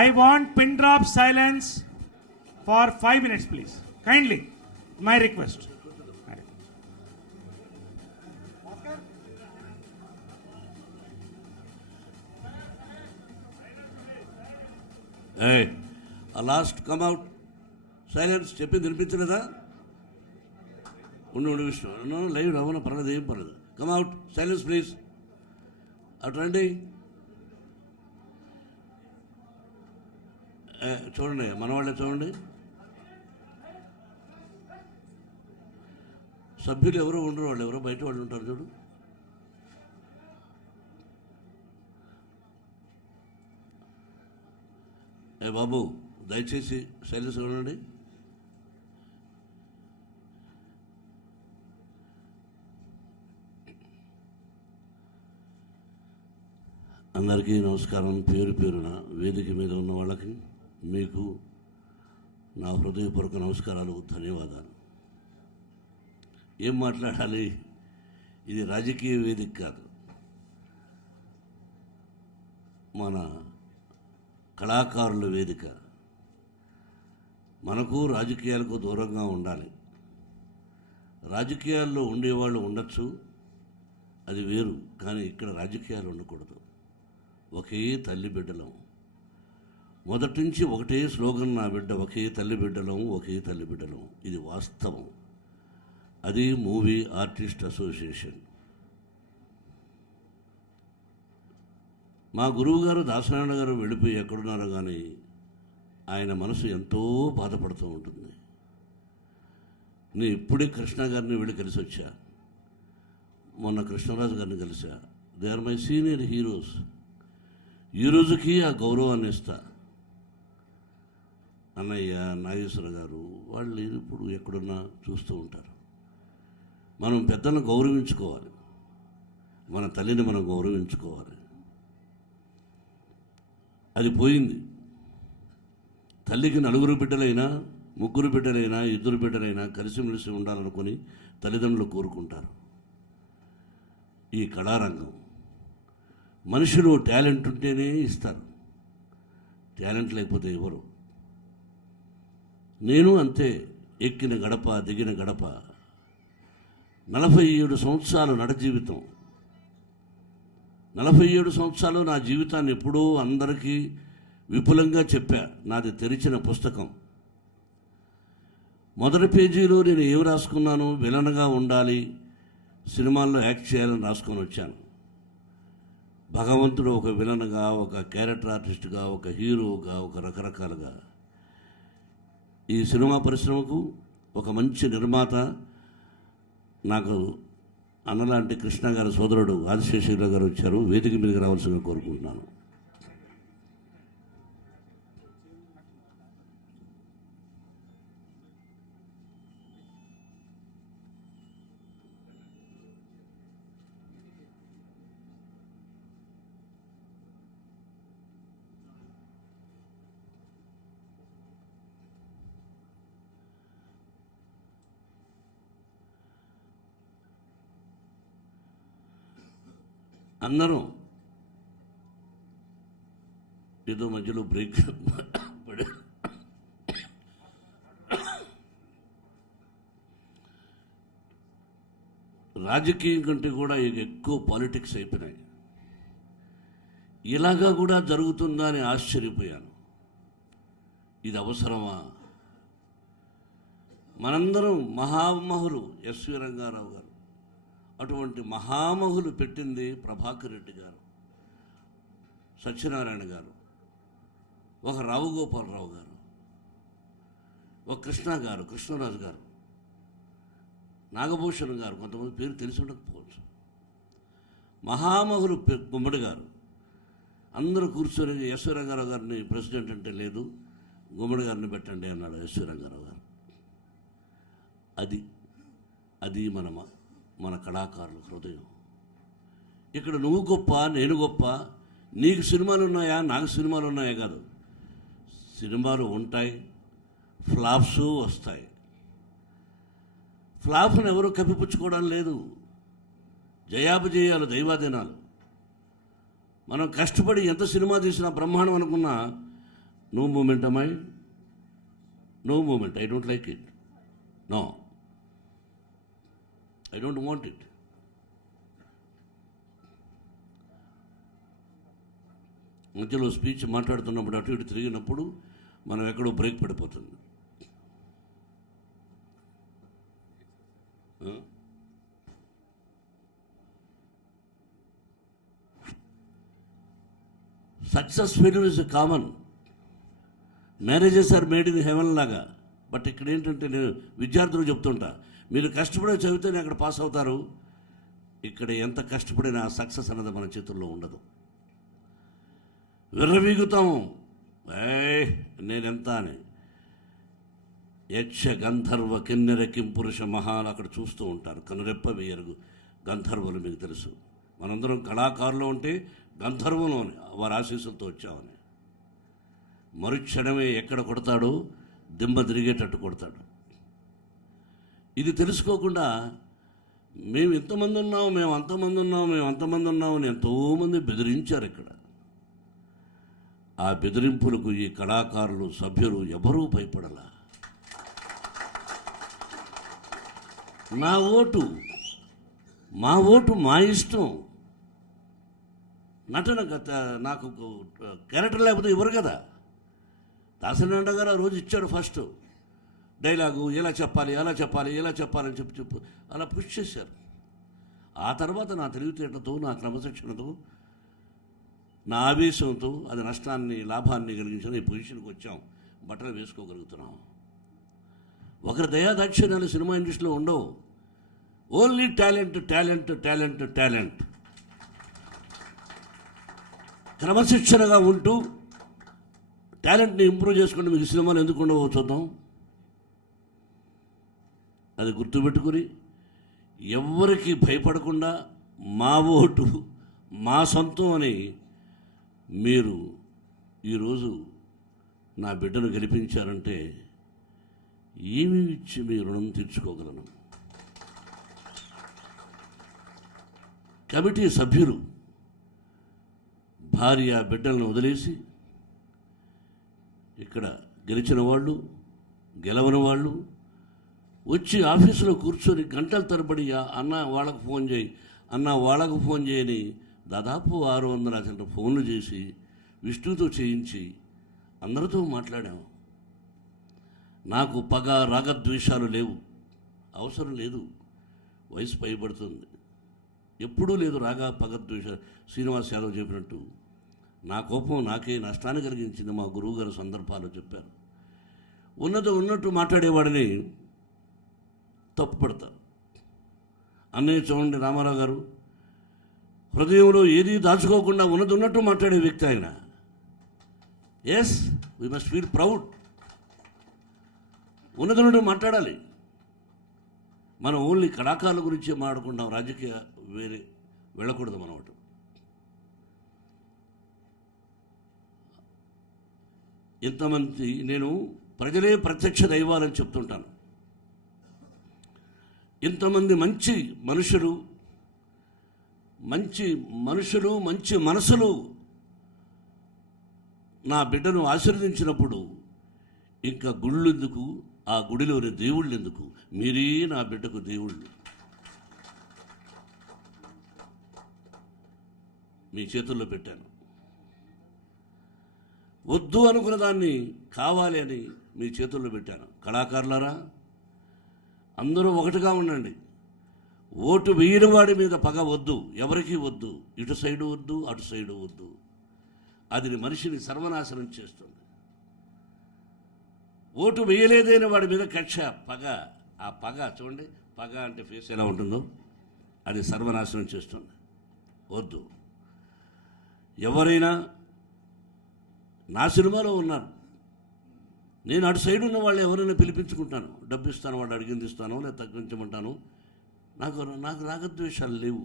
I want pin drop silence for 5 minutes please. Kindly my request. Last come out. Silence చెప్పింది వినిపించలేదా? ఉండు విష్ణు లైవ్ రావన పర్లేదు, ఏం పర్లేదు. Come out. Silence please. అటు రండి. చూడండి మనవాళ్ళే చూడండి. సభ్యులు ఎవరో ఉండరు, వాళ్ళు ఎవరో బయట వాళ్ళు ఉంటారు చూడు. బాబు దయచేసి సైలెన్స్ ఉండండి. అందరికీ నమస్కారం. పేరు పేరున వేదిక మీద ఉన్న వాళ్ళకి మీకు నా హృదయపూర్వక నమస్కారాలు, ధన్యవాదాలు. ఏం మాట్లాడాలి? ఇది రాజకీయ వేదిక కాదు, మన కళాకారుల వేదిక. మనకు రాజకీయాలకు దూరంగా ఉండాలి. రాజకీయాల్లో ఉండేవాళ్ళు ఉండొచ్చు, అది వేరు. కానీ ఇక్కడ రాజకీయాలు ఉండకూడదు. ఒకే తల్లి బిడ్డలం. మొదటి నుంచి ఒకటే స్లోగన్ నా బిడ్డ, ఒకే తల్లి బిడ్డలం, ఒకే తల్లి బిడ్డలం. ఇది వాస్తవం. అది మూవీ ఆర్టిస్ట్ అసోసియేషన్. మా గురువు గారు దాసనారాయణ గారు వెళ్ళిపోయి ఎక్కడున్నారో కానీ ఆయన మనసు ఎంతో బాధపడుతూ ఉంటుంది. నేను ఇప్పుడే కృష్ణ గారిని వెళ్ళి కలిసి వచ్చా. మొన్న కృష్ణరాజు గారిని కలిసా. They are my senior heroes. ఈ రోజుకి ఆ గౌరవాన్ని ఇస్తా. అన్నయ్య, నాగేశ్వర గారు వాళ్ళు ఇప్పుడు ఎక్కడున్నా చూస్తూ ఉంటారు. మనం పెద్దలను గౌరవించుకోవాలి, మన తల్లిని మనం గౌరవించుకోవాలి. అది పోయింది. తల్లికి 4 బిడ్డలైనా, 3 బిడ్డలైనా, 2 బిడ్డలైనా కలిసిమెలిసి ఉండాలనుకొని తల్లిదండ్రులు కోరుకుంటారు. ఈ కళారంగం మనుషులు టాలెంట్ ఉంటేనే ఇస్తారు, టాలెంట్ లేకపోతే ఎవరు. నేను అంతే. ఎక్కిన గడప, దిగిన గడప. 47 సంవత్సరాలు నడ జీవితం. 47 సంవత్సరాలు నా జీవితాన్ని ఎప్పుడూ అందరికీ విపులంగా చెప్పా. నాది తెరిచిన పుస్తకం. మొదటి పేజీలో నేను ఏం రాసుకున్నాను? విలన్గా ఉండాలి, సినిమాల్లో యాక్ట్ చేయాలని రాసుకొని వచ్చాను. భగవంతుడు ఒక విలన్గా, ఒక క్యారెక్టర్ ఆర్టిస్ట్గా, ఒక హీరోగా, ఒక రకరకాలుగా. ఈ సినిమా పరిశ్రమకు ఒక మంచి నిర్మాత, నాకు అన్నలాంటి కృష్ణ గారి సోదరుడు ఆదిశేషగిరి గారు వచ్చారు. వేదిక మీదకి రావాల్సిందిగా కోరుకుంటున్నాను. అందరం ఏదో మధ్యలో బ్రేక్ పడే రాజకీయం కంటే కూడా ఎక్కువ పాలిటిక్స్ అయిపోయినాయి. ఇలాగా కూడా జరుగుతుందా అని ఆశ్చర్యపోయాను. ఇది అవసరమా? మనందరం మహామహులు ఎస్వి రంగారావు గారు, అటువంటి మహామహులు పెట్టింది ప్రభాకర్ రెడ్డి గారు, సత్యనారాయణ గారు, ఒక రావు గోపాలరావు గారు, ఒక కృష్ణ గారు, కృష్ణరాజు గారు, నాగభూషణ్ గారు, కొంతమంది పేరు తెలిసి ఉండకపోవచ్చు. మహామహులు గుమ్మడి గారు అందరూ కూర్చొని ఎస్వి రంగారావు గారిని ప్రెసిడెంట్ అంటే లేదు, గుమ్మడి గారిని పెట్టండి అన్నాడు ఎస్వి రంగారావు గారు. అది మన కళాకారుల హృదయం. ఇక్కడ నువ్వు గొప్ప, నేను గొప్ప, నీకు సినిమాలు ఉన్నాయా, నాకు సినిమాలు ఉన్నాయా కాదు. సినిమాలు ఉంటాయి, ఫ్లాప్స్ వస్తాయి. ఫ్లాప్ను ఎవరు కప్పిపుచ్చుకోవడం లేదు. జయాపజయాలు దైవాధీనాలు. మనం కష్టపడి ఎంత సినిమా తీసినా బ్రహ్మాండం అనుకున్నా, నో మూమెంట్ అమ్మాయి, no moment, I don't like it, no, I don't want it. మధ్యలో స్పీచ్ మాట్లాడుతున్నప్పుడు అటు ఇటు తిరిగినప్పుడు మనం ఎక్కడో బ్రేక్ పడిపోతుంది. Success failure is common. Marriages are made in heaven లాగా. బట్ ఇక్కడ ఏంటంటే నేను విద్యార్థులు చెప్తుంటా, మీరు కష్టపడే చదివితేనే అక్కడ పాస్ అవుతారు. ఇక్కడ ఎంత కష్టపడినా సక్సెస్ అన్నది మన చేతుల్లో ఉండదు. విర్రవీగుతాము, నేనెంత అని. యక్ష గంధర్వ కిన్నెర కింపురుష మహాలు అక్కడ చూస్తూ ఉంటారు. కనురెప్ప వేయరు గంధర్వులు, మీకు తెలుసు. మనందరం కళాకారులు ఉంటే గంధర్వంలోని వారి ఆశీస్సులతో వచ్చామని. మరుక్షణమే ఎక్కడ కొడతాడో దిమ్మ తిరిగేటట్టు కొడతాడు. ఇది తెలుసుకోకుండా మేము ఇంతమంది ఉన్నాం, మేము అంతమంది ఉన్నాం, మేము అంతమంది ఉన్నామని ఎంతోమంది బెదిరించారు ఇక్కడ. ఆ బెదిరింపులకు ఈ కళాకారులు, సభ్యులు ఎవరూ భయపడలా. మా ఓటు మా ఇష్టం. నటన నాకు క్యారెక్టర్ లేకపోతే ఇవ్వరు కదా. దాసనారాయణ గారు ఆ రోజు ఇచ్చాడు ఫస్ట్ డైలాగు, ఎలా చెప్పాలి అలా చెప్పాలి ఎలా చెప్పాలని చెప్పు అలా పుష్ చేశారు. ఆ తర్వాత నా తెలివితేటలతో, నా క్రమశిక్షణతో, నా ఆవేశంతో అది నష్టాన్ని లాభాన్ని కలిగించిన ఈ పొజిషన్కి వచ్చాం. బట్టలు వేసుకోగలుగుతున్నాం. ఒకరి దయాదాక్షిణ్యాలు సినిమా ఇండస్ట్రీలో ఉండవు. Only talent talent talent talent. క్రమశిక్షణగా ఉంటూ టాలెంట్ని ఇంప్రూవ్ చేసుకుంటే మీకు సినిమాలు ఎందుకు ఉండవో చూద్దాం. అది గుర్తుపెట్టుకుని ఎవ్వరికి భయపడకుండా మా ఓటు మా సొంతం అని మీరు ఈరోజు నా బిడ్డను గెలిపించారంటే ఏమి ఇచ్చి మీ రుణం తీర్చుకోగలను. కమిటీ సభ్యులు భార్య బిడ్డలను వదిలేసి ఇక్కడ గెలిచిన వాళ్ళు, గెలవని వాళ్ళు వచ్చి ఆఫీసులో కూర్చొని గంటల తరబడి అన్న వాళ్ళకు ఫోన్ చేయి, అన్న వాళ్ళకు ఫోన్ చేయని దాదాపు 600 ఫోన్లు చేసి విష్ణుతో చేయించి అందరితో మాట్లాడాము. నాకు పగ రాగద్వేషాలు లేవు, అవసరం లేదు. వయసు పైబడుతుంది, ఎప్పుడూ లేదు పగద్వేష. శ్రీనివాస్ యాదవ్ చెప్పినట్టు నా కోపం నాకే నష్టాన్ని కలిగించింది. మా గురువు గారు సందర్భాలు చెప్పారు. ఉన్నట్టు మాట్లాడేవాడిని తప్పు పడతారు. అన్నయ్య చూడండి, రామారావు గారు హృదయంలో ఏది దాచుకోకుండా ఉన్నట్టు మాట్లాడే వ్యక్తి ఆయన. Yes, we must feel proud. ఉన్నట్టు మాట్లాడాలి. మనం ఓన్లీ కళాకారుల గురించే మాట్లాడుకుంటాం, రాజకీయ వేరే వెళ్ళకూడదు మనం. అటు ఇంతమంది నేను ప్రజలే ప్రత్యక్ష దైవాలని చెప్తుంటాను. ఇంతమంది మంచి మనుషులు, మంచి మనసులు నా బిడ్డను ఆశీర్వదించినప్పుడు ఇంకా గుళ్ళు ఎందుకు, ఆ గుడిలోని దేవుళ్ళు ఎందుకు? మీరే నా బిడ్డకు దేవుళ్ళు. మీ చేతుల్లో పెట్టాను. వద్దు అనుకున్న దాన్ని కావాలి అని మీ చేతుల్లో పెట్టాను. కళాకారులారా, అందరూ ఒకటిగా ఉండండి. ఓటు వేయని వాడి మీద పగ వద్దు, ఎవరికీ వద్దు. ఇటు సైడు వద్దు, అటు సైడు వద్దు. అది మనిషిని సర్వనాశనం చేస్తుంది. ఓటు వేయలేదైన వాడి మీద కక్ష, పగ. ఆ పగ చూడండి, పగ అంటే ఫేస్ ఎలా ఉంటుందో అది సర్వనాశనం చేస్తుంది. వద్దు. ఎవరైనా నా సినిమాలో ఉన్నారు, నేను అటు సైడ్ ఉన్న వాళ్ళు ఎవరైనా పిలిపించుకుంటాను. డబ్బు ఇస్తాను, వాడు అడిగింది ఇస్తాను, లేదా తగ్గించమంటాను. నాకు రాగద్వేషాలు లేవు.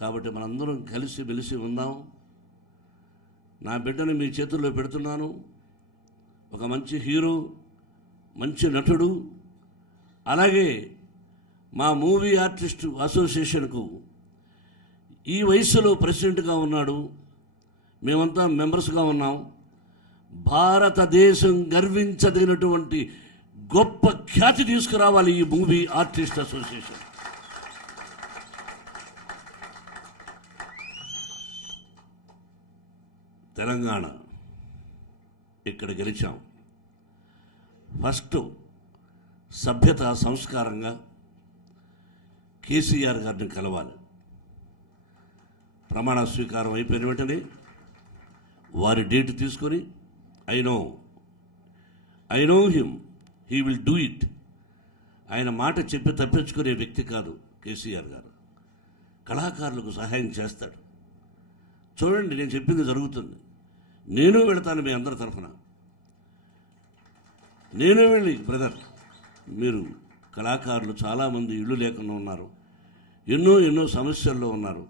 కాబట్టి మనందరం కలిసి మెలిసి ఉందాం. నా బిడ్డను మీ చేతుల్లో పెడుతున్నాను. ఒక మంచి హీరో, మంచి నటుడు, అలాగే మా మూవీ ఆర్టిస్టు అసోసియేషన్కు ఈ వయసులో ప్రెసిడెంట్గా ఉన్నాడు. మేమంతా మెంబర్స్గా ఉన్నాం. భారతదేశం గర్వించదగినటువంటి గొప్ప ఖ్యాతి తీసుకురావాలి ఈ మూవీ ఆర్టిస్ట్ అసోసియేషన్. తెలంగాణ ఇక్కడ గెలిచాం. ఫస్ట్ సభ్యత సంస్కారంగా కేసీఆర్ గారిని కలవాలి. ప్రమాణ స్వీకారం అయిపోయిన వెంటనే వారి డేట్ తీసుకొని I know him, he will do it. ఆయన మాట చెప్పి తప్పించుకునే వ్యక్తి కాదు కేసీఆర్ గారు. కళాకారులకు సహాయం చేస్తాడు. చూడండి, నేను చెప్పింది జరుగుతుంది. నేను వెళతాను మీ అందరి తరఫున. నేను వెళ్ళి, బ్రదర్, మీరు కళాకారులు చాలామంది ఇళ్ళు లేకుండా ఉన్నారు, ఎన్నో సమస్యల్లో ఉన్నారు.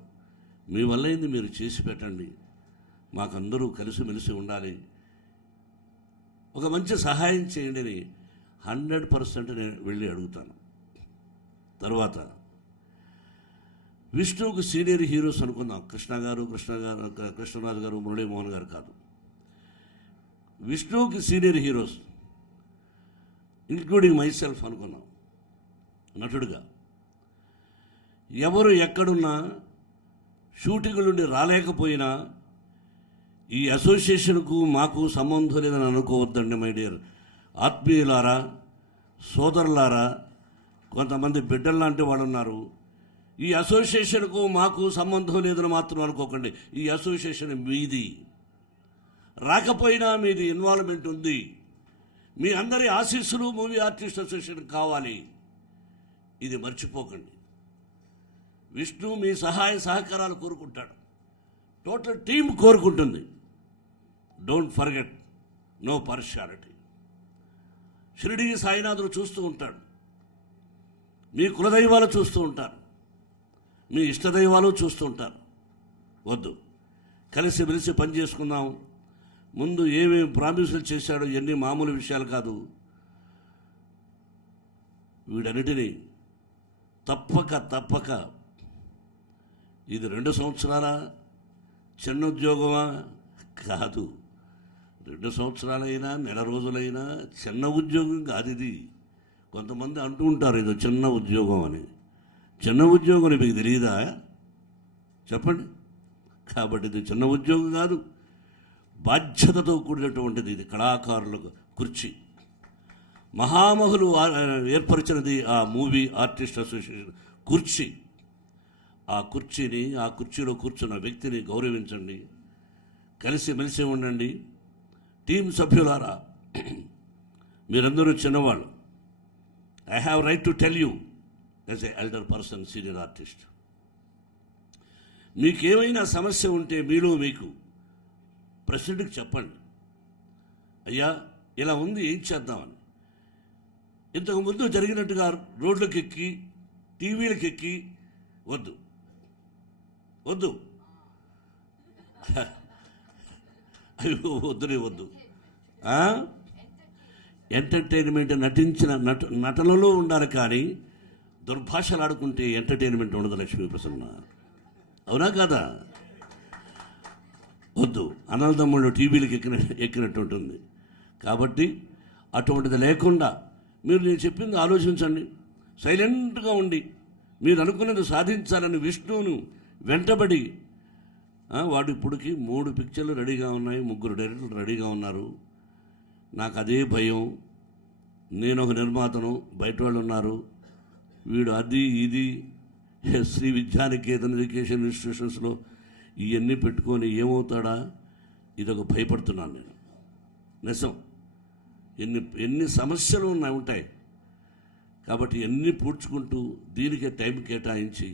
మీ వల్లైంది మీరు చేసి పెట్టండి, మాకందరూ కలిసిమెలిసి ఉండాలి, ఒక మంచి సహాయం చేయండి అని 100% నేను వెళ్ళి అడుగుతాను. తర్వాత విష్ణువుకు సీనియర్ హీరోస్ అనుకుందాం. కృష్ణరాజు గారు, మురళీమోహన్ గారు కాదు. విష్ణువుకి సీనియర్ హీరోస్ ఇంక్లూడింగ్ మైసెల్ఫ్ అనుకున్నాం నటుడుగా. ఎవరు ఎక్కడున్నా షూటింగ్ నుండి రాలేకపోయినా ఈ అసోసియేషన్కు మాకు సంబంధం లేదని అనుకోవద్దండి మై డియర్ ఆత్మీయులారా, సోదరులారా. కొంతమంది బిడ్డలు లాంటి వాళ్ళు ఉన్నారు. ఈ అసోసియేషన్కు మాకు సంబంధం లేదని మాత్రం అనుకోకండి. ఈ అసోసియేషన్ మీది, రాకపోయినా మీది ఇన్వాల్వ్మెంట్ ఉంది. మీ అందరి ఆశీస్సులు మూవీ ఆర్టిస్ట్ అసోసియేషన్ కావాలి, ఇది మర్చిపోకండి. విష్ణు మీ సహాయ సహకారాలు కోరుకుంటాడు, టోటల్ టీం కోరుకుంటుంది. Don't forget, no partiality. Shiridi సాయినాథులు చూస్తూ ఉంటాడు, మీ కులదైవాలు చూస్తూ ఉంటారు, మీ ఇష్టదైవాలు చూస్తూ ఉంటారు. వద్దు, కలిసి మెలిసి పని చేసుకుందాం. ముందు ఏమేమి ప్రామిసులు చేశాడో ఎన్ని మామూలు విషయాలు కాదు. వీటన్నిటినీ తప్పక ఇది 2 సంవత్సరాల చిన్న ఉద్యోగమా కాదు. 2 సంవత్సరాలైనా నెల రోజులైనా చిన్న ఉద్యోగం కాదు ఇది. కొంతమంది అంటూ ఉంటారు ఇది చిన్న ఉద్యోగం అని. చిన్న ఉద్యోగం అని మీకు తెలియదా? చెప్పండి. కాబట్టి ఇది చిన్న ఉద్యోగం కాదు, బాధ్యతతో కూడినటువంటిది. ఇది కళాకారులకు కుర్చీ. మహామహులు ఏర్పరిచినది ఆ మూవీ ఆర్టిస్ట్ అసోసియేషన్ కుర్చీ. ఆ కుర్చీలో కూర్చున్న వ్యక్తిని గౌరవించండి, కలిసిమెలిసి ఉండండి. టీం సభ్యులారా, మీరందరూ చిన్నవాళ్ళు. I have right to tell you as a elder person, senior artist. మీకేమైనా సమస్య ఉంటే మీలో మీకు ప్రెసిడెంట్కి చెప్పండి, అయ్యా ఇలా ఉంది, ఏం చేద్దామని. ఇంతకుముందు జరిగినట్టుగా రోడ్లకు ఎక్కి టీవీలకు ఎక్కి వద్దు. అయ్యో వద్దు. ఎంటర్టైన్మెంట్ నటించిన నటనలో ఉండాలి, కానీ దుర్భాషలు ఆడుకుంటే ఎంటర్టైన్మెంట్ ఉండదు. లక్ష్మీ ప్రసన్న, అవునా కాదా? వద్దు. అన్నదమ్ముళ్ళు టీవీలకు ఎక్కినట్టు ఉంటుంది. కాబట్టి అటువంటిది లేకుండా మీరు నేను చెప్పింది ఆలోచించండి. సైలెంట్గా ఉండి మీరు అనుకున్నది సాధించాలని విష్ణువును వెంటబడి, వాడు ఇప్పటికి 3 పిక్చర్లు రెడీగా ఉన్నాయి, 3 డైరెక్టర్లు రెడీగా ఉన్నారు. నాకు అదే భయం. నేను ఒక నిర్మాతను, బయట వాళ్ళు ఉన్నారు. వీడు అది ఇది శ్రీ విద్యానికేతన్ ఎడ్యుకేషన్ ఇన్స్టిట్యూషన్స్లో ఇవన్నీ పెట్టుకొని ఏమవుతాడా, ఇదొక భయపడుతున్నాను నేను. నిజం, ఎన్ని సమస్యలు ఉంటాయి. కాబట్టి ఎన్ని పూడ్చుకుంటూ దీనికే టైం కేటాయించి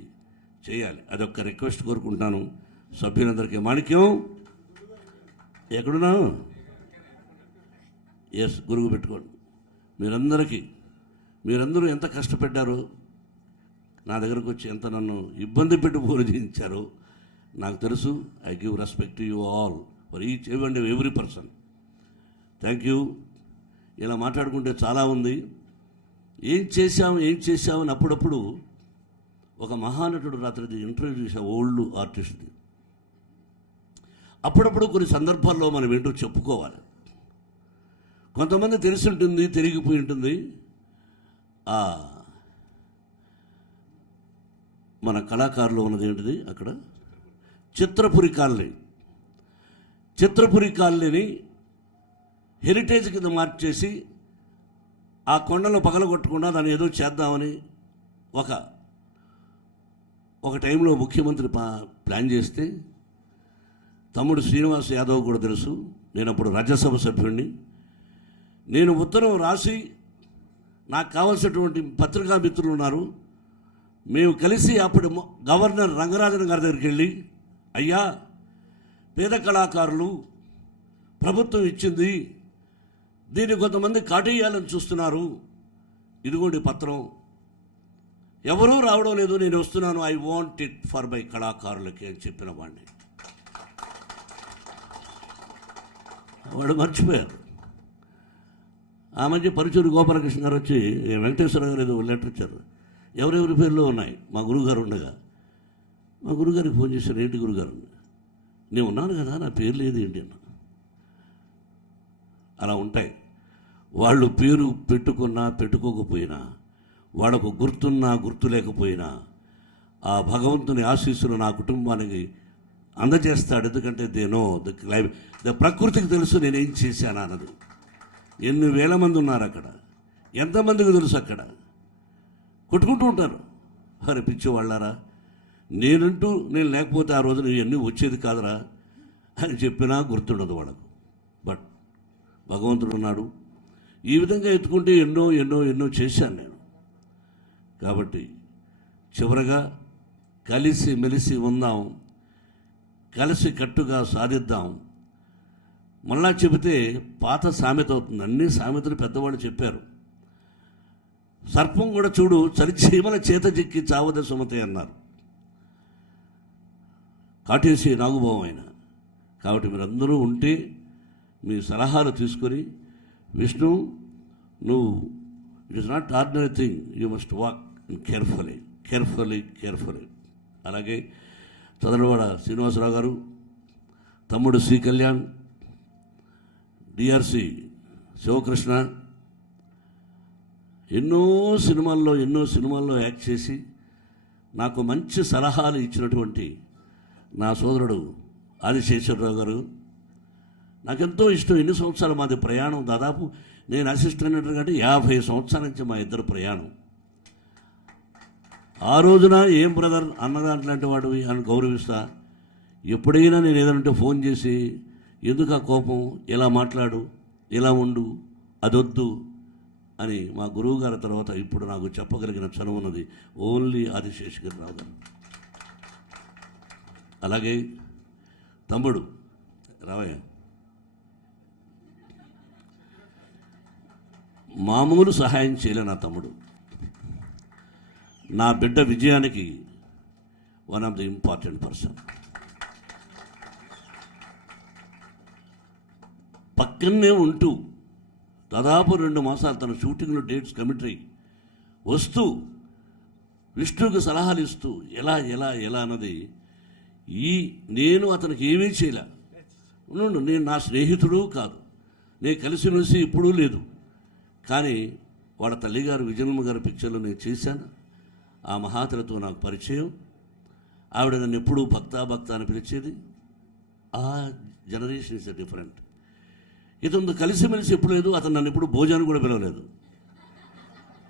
చేయాలి. అదొక రిక్వెస్ట్ కోరుకుంటాను సభ్యులందరికీ. మాణిక్యం ఎక్కడున్నావు? ఎస్, గురువు పెట్టుకోండి. మీరందరూ ఎంత కష్టపడ్డారో, నా దగ్గరకు వచ్చి ఎంత నన్ను ఇబ్బంది పెట్టి పూజ చేయించారో నాకు తెలుసు. I give respect to you all, for each and every person. Thank you. ఇలా మాట్లాడుకుంటే చాలా ఉంది. ఏం చేశామని అప్పుడప్పుడు ఒక మహానటుడు రాత్రిది ఇంటర్వ్యూ చేసే ఓల్డ్ ఆర్టిస్ట్ది. అప్పుడప్పుడు కొన్ని సందర్భాల్లో మనం ఏంటో చెప్పుకోవాలి. కొంతమంది తెలిసి ఉంటుంది, తిరిగిపోయి ఉంటుంది. మన కళాకారులు ఉన్నది ఏంటిది అక్కడ చిత్రపురి కాలనీని హెరిటేజ్ కింద మార్చేసి ఆ కొండలో పగలగొట్టకుండా దాన్ని ఏదో చేద్దామని ఒక టైంలో ముఖ్యమంత్రి ప్లాన్ చేస్తే, తమ్ముడు శ్రీనివాస్ యాదవ్ కూడా తెలుసు, నేను అప్పుడు రాజ్యసభ సభ్యుడిని. నేను ఉత్తరం రాసి నాకు కావాల్సినటువంటి పత్రికా మిత్రులు ఉన్నారు, మేము కలిసి అప్పుడు గవర్నర్ రంగరాజన్ గారి దగ్గరికి వెళ్ళి, అయ్యా పేద కళాకారులు ప్రభుత్వం ఇచ్చింది, దీన్ని కొంతమంది కాటేయాలని చూస్తున్నారు, ఇదిగోండి పత్రం, ఎవరూ రావడం లేదు, నేను వస్తున్నాను, I want it for my కళాకారులకి అని చెప్పిన వాడిని. వాడు మర్చిపోయారు. ఆ మధ్య పరుచూరు గోపాలకృష్ణ గారు వచ్చి వెంకటేశ్వర గారు ఏదో లెటర్ ఇచ్చారు, ఎవరెవరి పేర్లు ఉన్నాయి. మా గురువుగారు ఉండగా మా గురుగారికి ఫోన్ చేశారు, ఏంటి గురుగారు, నేను ఉన్నాను కదా, నా పేరు లేదు ఏంటి అన్న. అలా ఉంటాయి. వాళ్ళు పేరు పెట్టుకున్నా పెట్టుకోకపోయినా, వాళ్ళకు గుర్తున్నా గుర్తు లేకపోయినా ఆ భగవంతుని ఆశీస్సులు నా కుటుంబానికి అందజేస్తాడు. ఎందుకంటే దేనో ద ప్రకృతికి తెలుసు నేనేం చేశాను అన్నది. ఎన్ని వేల మంది ఉన్నారు అక్కడ, ఎంతమందికి తెలుసు అక్కడ. కొట్టుకుంటూ ఉంటారు, అరే పిచ్చివాళ్ళారా, నేను లేకపోతే ఆ రోజున ఇవన్నీ వచ్చేది కాదురా అని చెప్పినా గుర్తుండదు వాళ్ళకు. బట్ భగవంతుడు ఉన్నాడు. ఈ విధంగా ఎత్తుకుంటే ఎన్నో ఎన్నో ఎన్నో చేశాను నేను. కాబట్టి చివరగా కలిసి మెలిసి ఉందాం, కలిసి కట్టుగా సాధిద్దాం. మళ్ళా చెబితే పాత సామెత అవుతుంది. అన్ని సామెతలు పెద్దవాళ్ళు చెప్పారు. సర్పం కూడా చూడు చలిచీమల చేత చిక్కి చావద సుమతే అన్నారు కాటేసి నాగుభావం అయిన. కాబట్టి మీరందరూ ఉంటే మీ సలహాలు తీసుకొని, విష్ణు నువ్వు it is not ordinary thing, you must walk carefully carefully carefully. అలాగే చదలవాడ శ్రీనివాసరావు గారు, తమ్ముడు సి కళ్యాణ్, డిఆర్సి శివకృష్ణ ఎన్నో సినిమాల్లో యాక్ట్ చేసి నాకు మంచి సలహాలు ఇచ్చినటువంటి నా సోదరుడు ఆదిశేషవరావు గారు, నాకెంతో ఇష్టం. ఎన్ని సంవత్సరాలు మాది ప్రయాణం, దాదాపు నేను అసిస్టెంట్ కాబట్టి 50 సంవత్సరాల నుంచి మా ఇద్దరు ప్రయాణం. ఆ రోజున ఏం బ్రదర్ అన్నదాంట్లాంటి వాడు అని గౌరవిస్తా. ఎప్పుడైనా నేను ఏదంటే ఫోన్ చేసి ఎందుకు ఆ కోపం, ఎలా మాట్లాడు, ఎలా ఉండు, అదొద్దు అని మా గురువు గారి తర్వాత ఇప్పుడు నాకు చెప్పగలిగిన చనువున్నది ఓన్లీ ఆదిశేషగిరిరావు గారు. అలాగే తమ్ముడు రావయ్య, మామూలు సహాయం చేయలే నా తమ్ముడు. నా బిడ్డ విజయానికి one of the important person. పక్కనే ఉంటూ దాదాపు 2 మాసాలు తన షూటింగ్లో డేట్స్ కమిటరీ వస్తూ విష్ణువుకి సలహాలు ఇస్తూ ఎలా ఎలా ఎలా అన్నది. నేను అతనికి ఏమీ చేయలే. నేను నా స్నేహితుడు కాదు, నేను కలిసిమెలిసి ఇప్పుడు లేదు. కానీ వాళ్ళ తల్లిగారు విజయమ్మ గారి పిక్చర్లో నేను చేశాను. ఆ మహాతలతో నాకు పరిచయం. ఆవిడ నన్ను ఎప్పుడూ భక్త అని పిలిచేది. ఆ జనరేషన్ ఇస్ డిఫరెంట్. ఇతను కలిసిమెలిసి ఎప్పుడు లేదు. అతను నన్ను ఎప్పుడు భోజనం కూడా పిలవలేదు.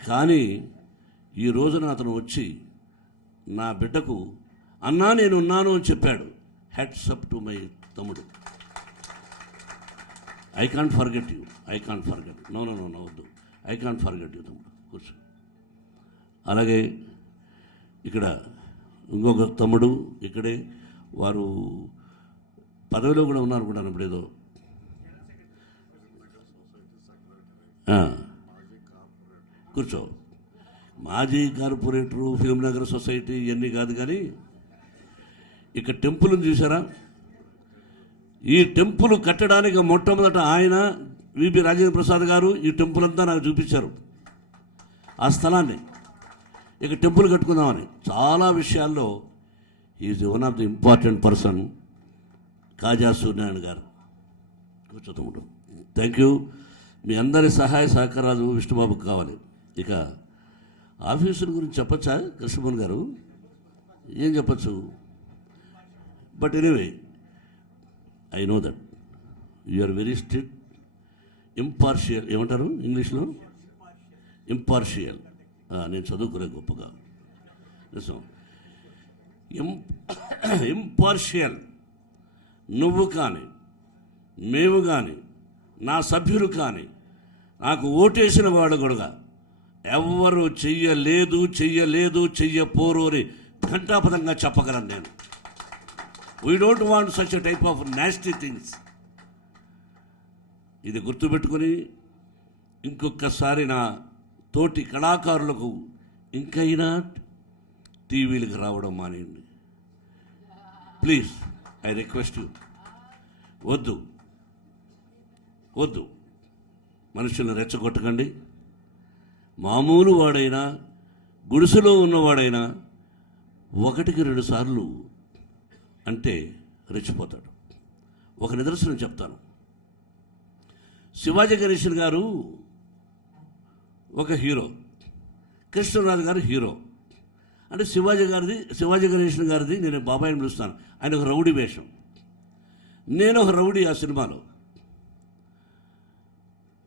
కానీ ఈ రోజున అతను వచ్చి నా బిడ్డకు అన్నా నేను ఉన్నాను అని చెప్పాడు. హ్యాట్స్ అప్ టు మై తమ్ముడు. I can't forget you, I can't forget. No వద్దు, ఐ కాంట్ ఫర్గెట్ యూ తమ్ముడు, కూర్చో. అలాగే ఇక్కడ ఇంకొక తమ్ముడు ఇక్కడే, వారు పదవిలో కూడా ఉన్నారు కూడా ఇప్పుడు ఏదో కూర్చో. మాజీ కార్పొరేటరు, ఫిల్మ్ నగర్ సొసైటీ ఇవన్నీ కాదు. కానీ ఇక్కడ టెంపుల్ని చూసారా? ఈ టెంపుల్ కట్టడానికి మొట్టమొదట ఆయన విపి రాజేంద్ర ప్రసాద్ గారు ఈ టెంపుల్ అంతా నాకు చూపించారు. ఆ స్థలాన్ని ఇక టెంపుల్ కట్టుకుందామని. చాలా విషయాల్లో is one of the important person Kaja Suryanarayana garu. కూర్చోతమ్ముడు. Thank you. మీ అందరి సహాయ సహకారాలు విష్ణుబాబుకు కావాలి. ఇక ఆఫీసుల గురించి చెప్పచ్చా కృష్ణమోహన్ గారు? ఏం చెప్పచ్చు? But anyway I know that you are very strict, impartial. ఏమంటారు ఇంగ్లీష్లో? ఇంపార్షియల్. నేను చదువుకునే గొప్పగా నిజం. ఇంపార్షియల్. నువ్వు కానీ, మేము కానీ, నా సభ్యులు కానీ, నాకు ఓటేసిన వాడు కూడా ఎవరు చెయ్యపోరు అని ఘంటాపథంగా చెప్పగలను నేను. We don't want such a type of nasty things. ఇది గుర్తుపెట్టుకొని ఇంకొకసారి నా తోటి కళాకారులకు ఇంకైనా టీవీలకు రావడం మానేయండి ప్లీజ్. I request you. వద్దు వద్దు, మనుషులను రెచ్చగొట్టకండి. మామూలు వాడైనా గుడిసెలో ఉన్నవాడైనా 1-2 సార్లు అంటే రెచ్చిపోతాడు. ఒక నిదర్శనం చెప్తాను. శివాజీ గణేశన్ గారు ఒక హీరో, కృష్ణరాజు గారు హీరో. అంటే శివాజీ గణేశన్ గారిది నేను బాబాయిని పిలుస్తాను. ఆయన ఒక రౌడీ వేషం, నేను ఒక రౌడీ ఆ సినిమాలో.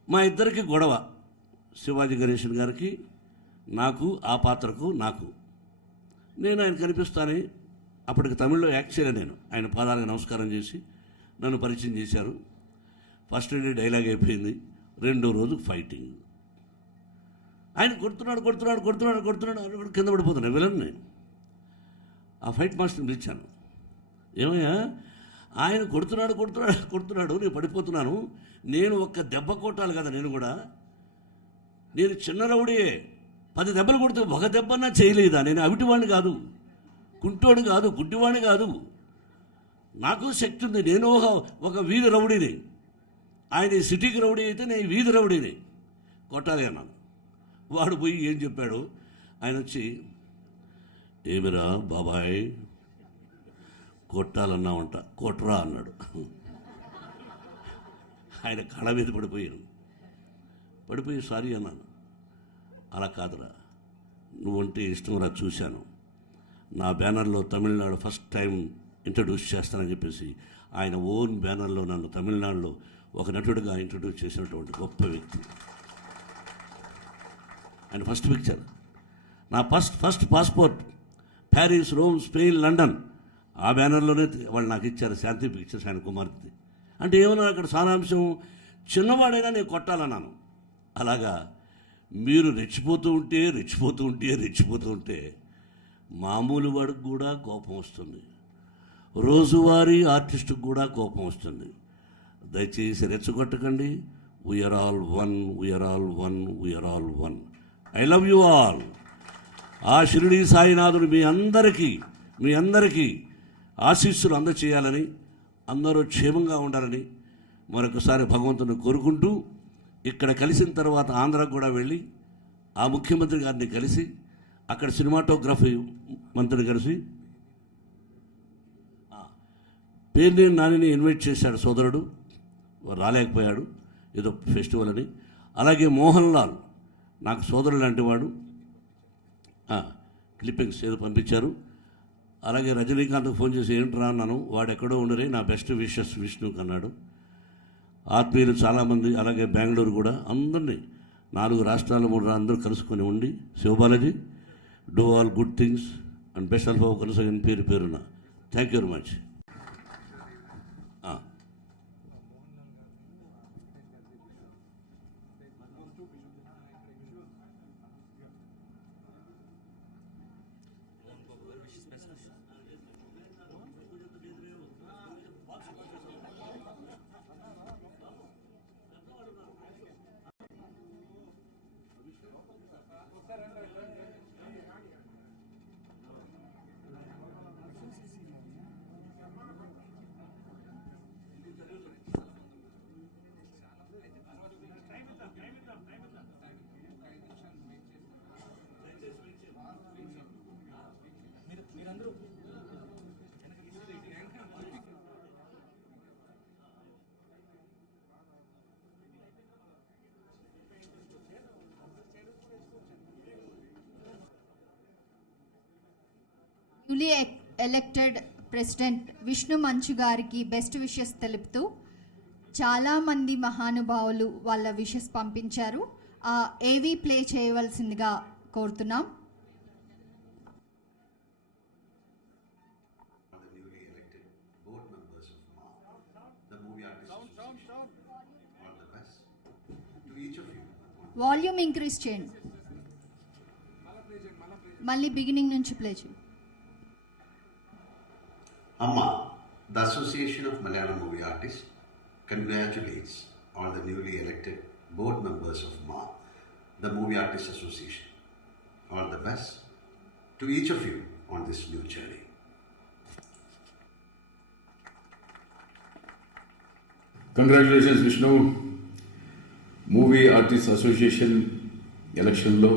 మా ఇద్దరికి గొడవ, శివాజీ గణేశన్ గారికి నాకు, ఆ పాత్రకు నాకు. నేను ఆయన కనిపిస్తానే, అప్పటికి తమిళ్లో యాక్ట్ చేయలే. నేను ఆయన పాదాలకు నమస్కారం చేసి నన్ను పరిచయం చేశారు. ఫస్ట్ డే డైలాగ్ అయిపోయింది, 2వ రోజు ఫైటింగ్. ఆయన కొడుతున్నాడు అని కింద పడిపోతున్నాను విలన్. నేను ఆ ఫైట్ మాస్టర్ని పిలిచాను. ఏమయ్యా, ఆయన కొడుతున్నాడు, నేను పడిపోతున్నాను, నేను ఒక్క దెబ్బ కొట్టాలి కదా. నేను చిన్న రౌడీయే, 10 దెబ్బలు కొడితే ఒక దెబ్బన్నా చేయలేదా? నేను అవిటివాడిని కాదు, కుంటోడు కాదు, గుడ్డివాడిని కాదు, నాకు శక్తి ఉంది. నేను ఒక వీధి రౌడీని. ఆయన సిటీకి రౌడీ అయితే నేను వీధి రౌడీని, కొట్టాలి అన్నాను. వాడు పోయి ఏం చెప్పాడు, ఆయన వచ్చి, ఏమిరా బాబాయ్ కొట్టాలన్నావంట, కొట్రా అన్నాడు. ఆయన కళ మీద పడిపోయి సారీ అన్నాను. అలా కాదురా, నువ్వంటే ఇష్టంరా, చూశాను, నా బ్యానర్లో తమిళనాడు ఫస్ట్ టైం ఇంట్రడ్యూస్ చేస్తానని చెప్పేసి ఆయన ఓన్ బ్యానర్లో నన్ను తమిళనాడులో ఒక నటుడిగా ఇంట్రడ్యూస్ చేసినటువంటి గొప్ప వ్యక్తి. ఆయన ఫస్ట్ పిక్చర్, నా first passport Paris, Rome, Spain, London, ఆ బ్యానర్లోనే వాళ్ళు నాకు ఇచ్చారు, శాంతి పిక్చర్స్, ఆయన కుమార్తె. అంటే ఏమన్నా అక్కడ సారాంశం, చిన్నవాడైనా నేను కొట్టాలన్నాను. అలాగా మీరు రెచ్చిపోతూ ఉంటే మామూలు వాడికి కూడా కోపం వస్తుంది, రోజువారీ ఆర్టిస్టుకు కూడా కోపం వస్తుంది. దయచేసి రెచ్చగొట్టకండి. We are all one. I love you all. ఆ షిరిడీ సాయినాథుడు మీ అందరికీ ఆశీస్సులు అందచేయాలని, అందరూ క్షేమంగా ఉండాలని మరొకసారి భగవంతుని కోరుకుంటూ, ఇక్కడ కలిసిన తర్వాత ఆంధ్రాకు కూడా వెళ్ళి ఆ ముఖ్యమంత్రి గారిని కలిసి, అక్కడ సినిమాటోగ్రఫీ మంత్రిని కలిసి, పేర్నేని నానిని ఇన్వైట్ చేశాడు సోదరుడు, రాలేకపోయాడు ఏదో ఫెస్టివల్ అని. అలాగే మోహన్ లాల్ నాకు సోదరుడు లాంటి వాడు, క్లిప్పింగ్స్ ఏదో పంపించారు. అలాగే రజనీకాంత్కి ఫోన్ చేసి ఏంట్రా అన్నాను, వాడు ఎక్కడో ఉండరే, నా బెస్ట్ విషెస్ విష్ణుకి అన్నాడు. ఆత్మీయులు చాలామంది, అలాగే బెంగళూరు కూడా, అందరినీ 4 రాష్ట్రాలు 3 అందరూ కలుసుకొని ఉండి, Sivabalaji do all good things and best ఆల్ఫా కొనసాగిన పేరున thank you very much. Newly elected president Vishnu Manchu గారికి బెస్ట్ విషెస్ తెలుపుతూ చాలామంది మహానుభావులు వాళ్ళ విషెస్ పంపించారు. ఆ ఏవి ప్లే చేయవలసిందిగా కోరుతున్నాం. వాల్యూమ్ ఇంక్రీజ్ చేయండి, మళ్ళీ బిగినింగ్ నుంచి ప్లే చేయండి. Amma, the Association of Malayalam Movie Artists congratulates all the newly elected board members of MA, the Movie Artists Association, all the best to each of you on this new journey. Congratulations Vishnu. Movie artist association ఎలక్షన్లో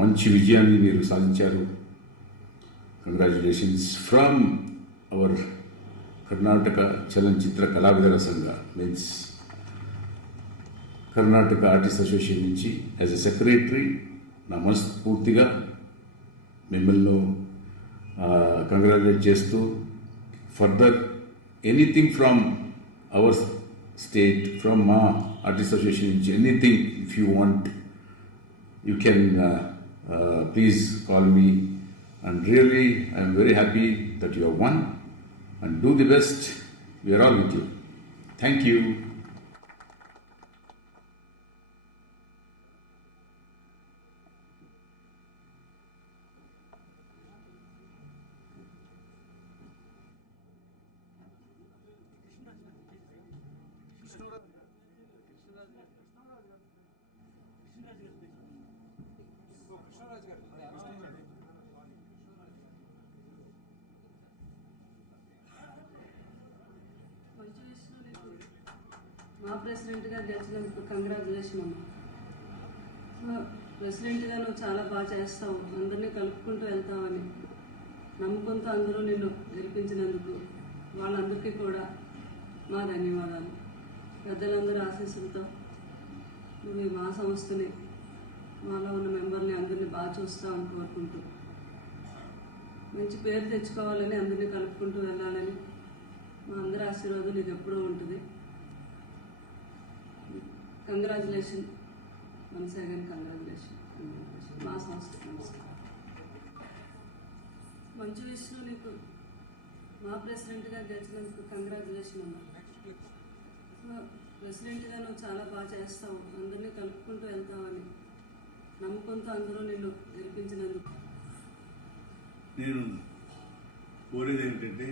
మంచి విజయాన్ని మీరు సాధించారు. Congratulations from our Karnataka చలనచిత్ర కళావిదర సంఘ means Karnataka artist association నుంచి as a secretary నా మనస్ఫూర్తిగా మిమ్మల్ని కంగ్రాచులేట్ చేస్తూ further anything from our state, from Ma Artist Association, anything if you want, you can please call me. And really, I am very happy that you have won. And do the best. We are all with you. Thank you. మా ప్రెసిడెంట్గా గెలిచినందుకు congratulation అమ్మా. So ప్రెసిడెంట్గా నువ్వు చాలా బాగా చేస్తావు, అందరినీ కలుపుకుంటూ వెళ్తావని నమ్మకంతో అందరూ నిన్ను గెలిపించినందుకు వాళ్ళందరికీ కూడా మా ధన్యవాదాలు. పెద్దలందరూ ఆశీస్సులతో నువ్వు మా సంస్థని, మాలో ఉన్న మెంబర్ని అందరినీ బాగా చూస్తావని కోరుకుంటూ మంచి పేరు తెచ్చుకోవాలని, అందరినీ కలుపుకుంటూ వెళ్ళాలని మా అందరి ఆశీర్వాదం నీకు ఎప్పుడూ ఉంటుంది. Congratulation, once again congratulation. మా సంస్థ మంచు విష్ణు, నీకు మా ప్రెసిడెంట్గా గెలిచినందుకు కంగ్రాచులేషన్ అమ్మా. సో ప్రెసిడెంట్గా నువ్వు చాలా బాగా చేస్తావు, అందరినీ కలుపుకుంటూ వెళ్తావని నమ్మకంతో అందరూ నిన్ను గెలిపించినందుకు నేను కోరేది ఏమిటంటే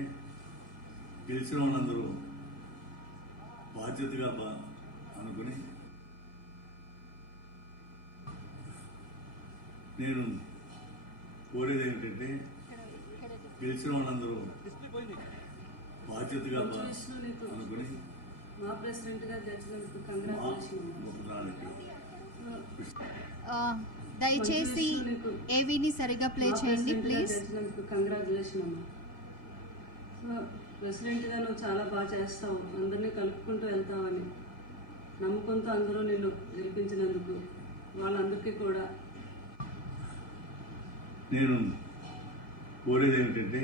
గెలిచిన వాళ్ళందరూ బాధ్యతగా అనుకుని, నేను కోరేది ఏమిటంటే గెలిచిన వాళ్ళందరూ బాధ్యతగా అనుకుని మా ప్రెసిడెంట్గా గెలిచినందుకు కంగ్రాచులేషన్. దయచేసి ఏవీని సరిగా ప్లే చేయండి ప్లీజ్. గెలిచినందుకు కంగ్రాచులేషన్ అమ్మా. సో ప్రెసిడెంట్గా నువ్వు చాలా బాగా చేస్తావు, అందరినీ కలుపుకుంటూ వెళ్తావని నమ్మకంతో అందరూ నిన్ను గెలిపించినందుకు వాళ్ళందరికీ కూడా నేను కోరేది ఏమిటంటే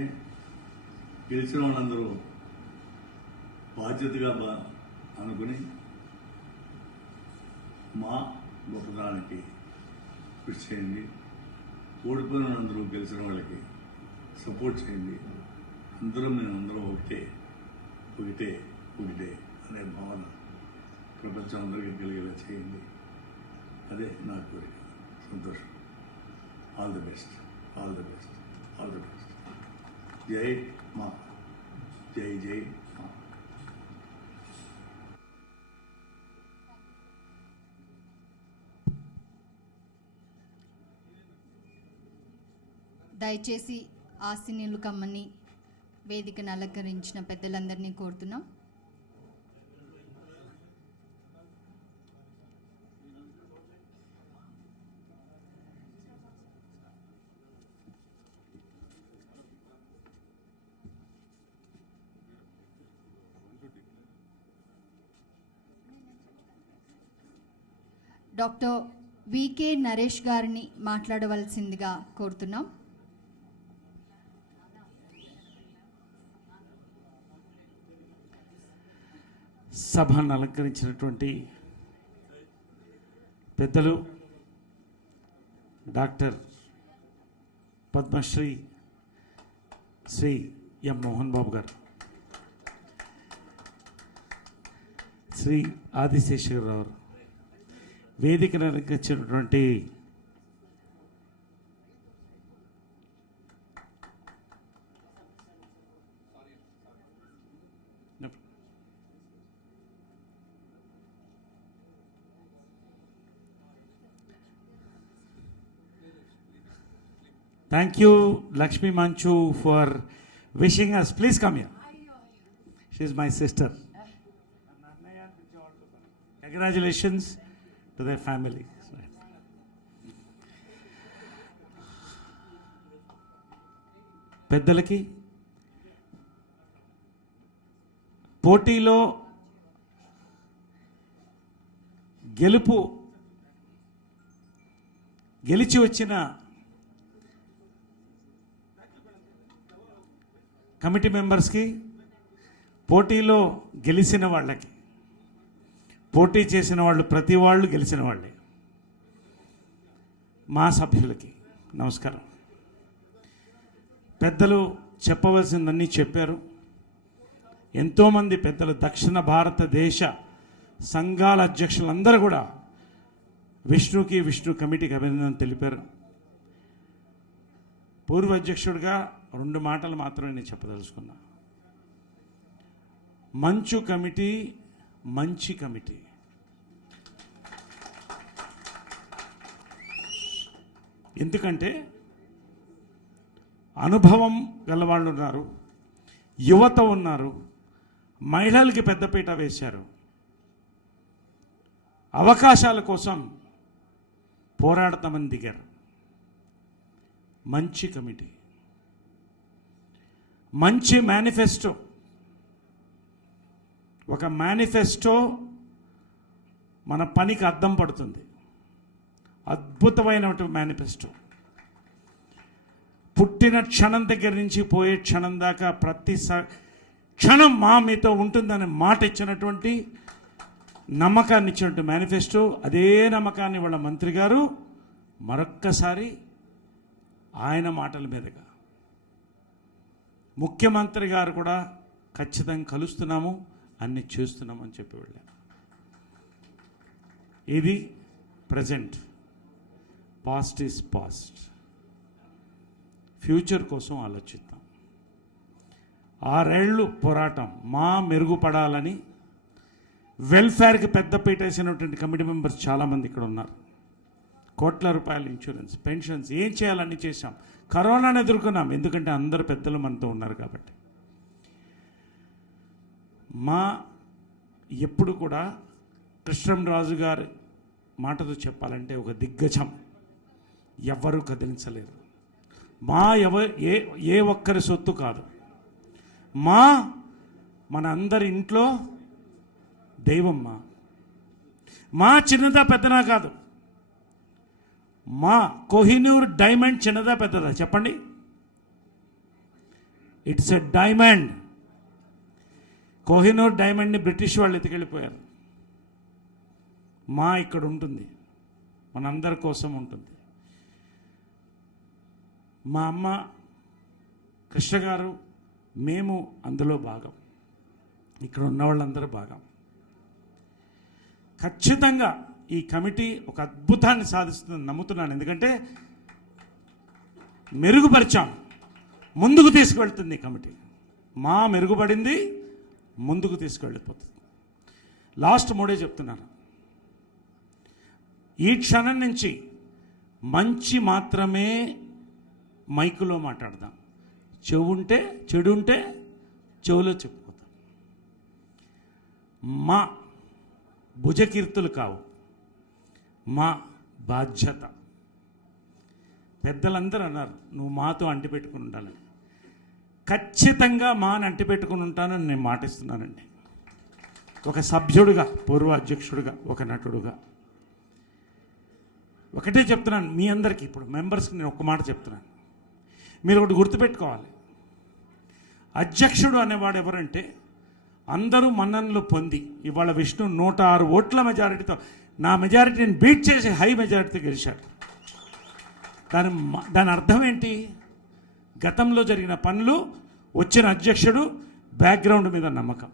గెలిచిన వాళ్ళందరూ బాధ్యతగా అనుకుని మా గొప్పతనానికి కృషి చేయండి. ఓడిపోయిన వాళ్ళందరూ గెలిచిన వాళ్ళకి సపోర్ట్ చేయండి. అందరం ఒకటే ఒకటే ఒకటే అనే భావన ప్రపంచం అందరికీ కలిగేలా చేయండి. అదే నా కోరిక. సంతోషం. All the best, all the best, all the best. జై మా, జై జై మా. దయచేసి ఆశీనులు కమ్మని వేదికను అలంకరించిన పెద్దలందరినీ కోరుతున్నాం. డాక్టర్ వికే నరేష్ గారిని మాట్లాడవలసిందిగా కోరుతున్నాం. సభను అలంకరించినటువంటి పెద్దలు డాక్టర్ పద్మశ్రీ శ్రీ ఎం మోహన్ బాబు గారు, శ్రీ ఆదిశేషరావు, వేదికను అలంకరించినటువంటి Thank you, Lakshmi Manchu, for wishing us. Please come here. She's my sister. Congratulations to their family. పెద్దలకి పోటీలో గెలిచి వచ్చిన కమిటీ మెంబర్స్కి, పోటీలో గెలిచిన వాళ్ళకి, పోటీ చేసిన వాళ్ళు ప్రతి వాళ్ళు గెలిచిన వాళ్ళే, మా సభ్యులకి నమస్కారం. పెద్దలు చెప్పవలసిందన్నీ చెప్పారు. ఎంతోమంది పెద్దలు, దక్షిణ భారతదేశ సంఘాల అధ్యక్షులందరూ కూడా విష్ణు కమిటీకి అభినందన తెలిపారు. పూర్వ అధ్యక్షుడిగా 2 మాటలు మాత్రమే నేను చెప్పదలుచుకున్నా. మంచు కమిటీ మంచి కమిటీ. ఎందుకంటే అనుభవం గలవాళ్ళు ఉన్నారు, యువత ఉన్నారు, మహిళలకి పెద్దపీట వేశారు, అవకాశాల కోసం పోరాడతామని దిగారు. మంచి కమిటీ, మంచి మేనిఫెస్టో. ఒక మేనిఫెస్టో మన పనికి అద్దం పడుతుంది. అద్భుతమైనటువంటి మేనిఫెస్టో. పుట్టిన క్షణం దగ్గర నుంచి పోయే క్షణం దాకా ప్రతి క్షణం మా మీతో ఉంటుందనే మాట ఇచ్చినటువంటి, నమ్మకాన్ని ఇచ్చినటువంటి మేనిఫెస్టో. అదే నమ్మకాన్ని వాళ్ళ మంత్రి గారు మరొక్కసారి ఆయన మాటల మీదుగా, ముఖ్యమంత్రి గారు కూడా ఖచ్చితంగా కలుస్తున్నాము, అన్ని చేస్తున్నాము అని చెప్పి వెళ్ళారు. ఇది present. Past is past. Future కోసం ఆలోచిద్దాం. 6 ఏళ్ళు పోరాటం మా మెరుగుపడాలని, వెల్ఫేర్కి పెద్దపీట వేసినటువంటి కమిటీ మెంబర్స్ చాలామంది ఇక్కడ ఉన్నారు. కోట్ల రూపాయల ఇన్సూరెన్స్, పెన్షన్స్, ఏం చేయాలని చేశాం. కరోనాను ఎదుర్కొన్నాం, ఎందుకంటే అందరు పెద్దలు మనతో ఉన్నారు కాబట్టి. మా ఎప్పుడు కూడా కృష్ణంరాజు గారి మాటతో చెప్పాలంటే ఒక దిగ్గజం, ఎవరు కదిలించలేరు. మా ఏ ఒక్కరి సొత్తు కాదు. మన అందరి ఇంట్లో దైవం. మా చిన్నదా పెద్దనా కాదు. మా కోహినూర్ డైమండ్ చిన్నదా పెద్దదా చెప్పండి? It's a diamond. కోహినూర్ డైమండ్ని బ్రిటిష్ వాళ్ళు ఎత్తుకెళ్ళిపోయారు. మా ఇక్కడ ఉంటుంది, మనందరి కోసం ఉంటుంది. మా అమ్మ కృష్ణ గారు, మేము అందులో భాగం. ఇక్కడ ఉన్న వాళ్ళందరూ భాగం. ఖచ్చితంగా ఈ కమిటీ ఒక అద్భుతాన్ని సాధిస్తుందని నమ్ముతున్నాను. ఎందుకంటే మెరుగుపరిచాం, ముందుకు తీసుకువెళ్తుంది ఈ కమిటీ. మా మెరుగుపడింది, ముందుకు తీసుకువెళ్ళిపోతుంది. లాస్ట్ మూడే చెప్తున్నాను. ఈ క్షణం నుంచి మంచి మాత్రమే మైకులో మాట్లాడదాం. చెడు ఉంటే చెవులో చెప్పుకోతాం. మా భుజకీర్తులు కావు, మా బాధ్యత. పెద్దలందరూ అన్నారు నువ్వు మాతో అంటిపెట్టుకుని ఉండాలని. ఖచ్చితంగా మాని అంటిపెట్టుకుని ఉంటానని నేను మాటిస్తున్నానండి. ఒక సభ్యుడిగా, పూర్వ అధ్యక్షుడిగా, ఒక నటుడుగా ఒకటే చెప్తున్నాను మీ అందరికీ. ఇప్పుడు మెంబర్స్కి నేను ఒక మాట చెప్తున్నాను. మీరు ఒకటి గుర్తుపెట్టుకోవాలి. అధ్యక్షుడు అనేవాడు ఎవరంటే అందరూ మన్ననలు పొంది, ఇవాళ విష్ణు 106 ఓట్ల మెజారిటీతో నా మెజారిటీని బీట్ చేసి హై మెజారిటీతో గెలిచాడు. దాని అర్థం ఏంటి? గతంలో జరిగిన పనులు, వచ్చిన అధ్యక్షుడు, బ్యాక్గ్రౌండ్ మీద నమ్మకం.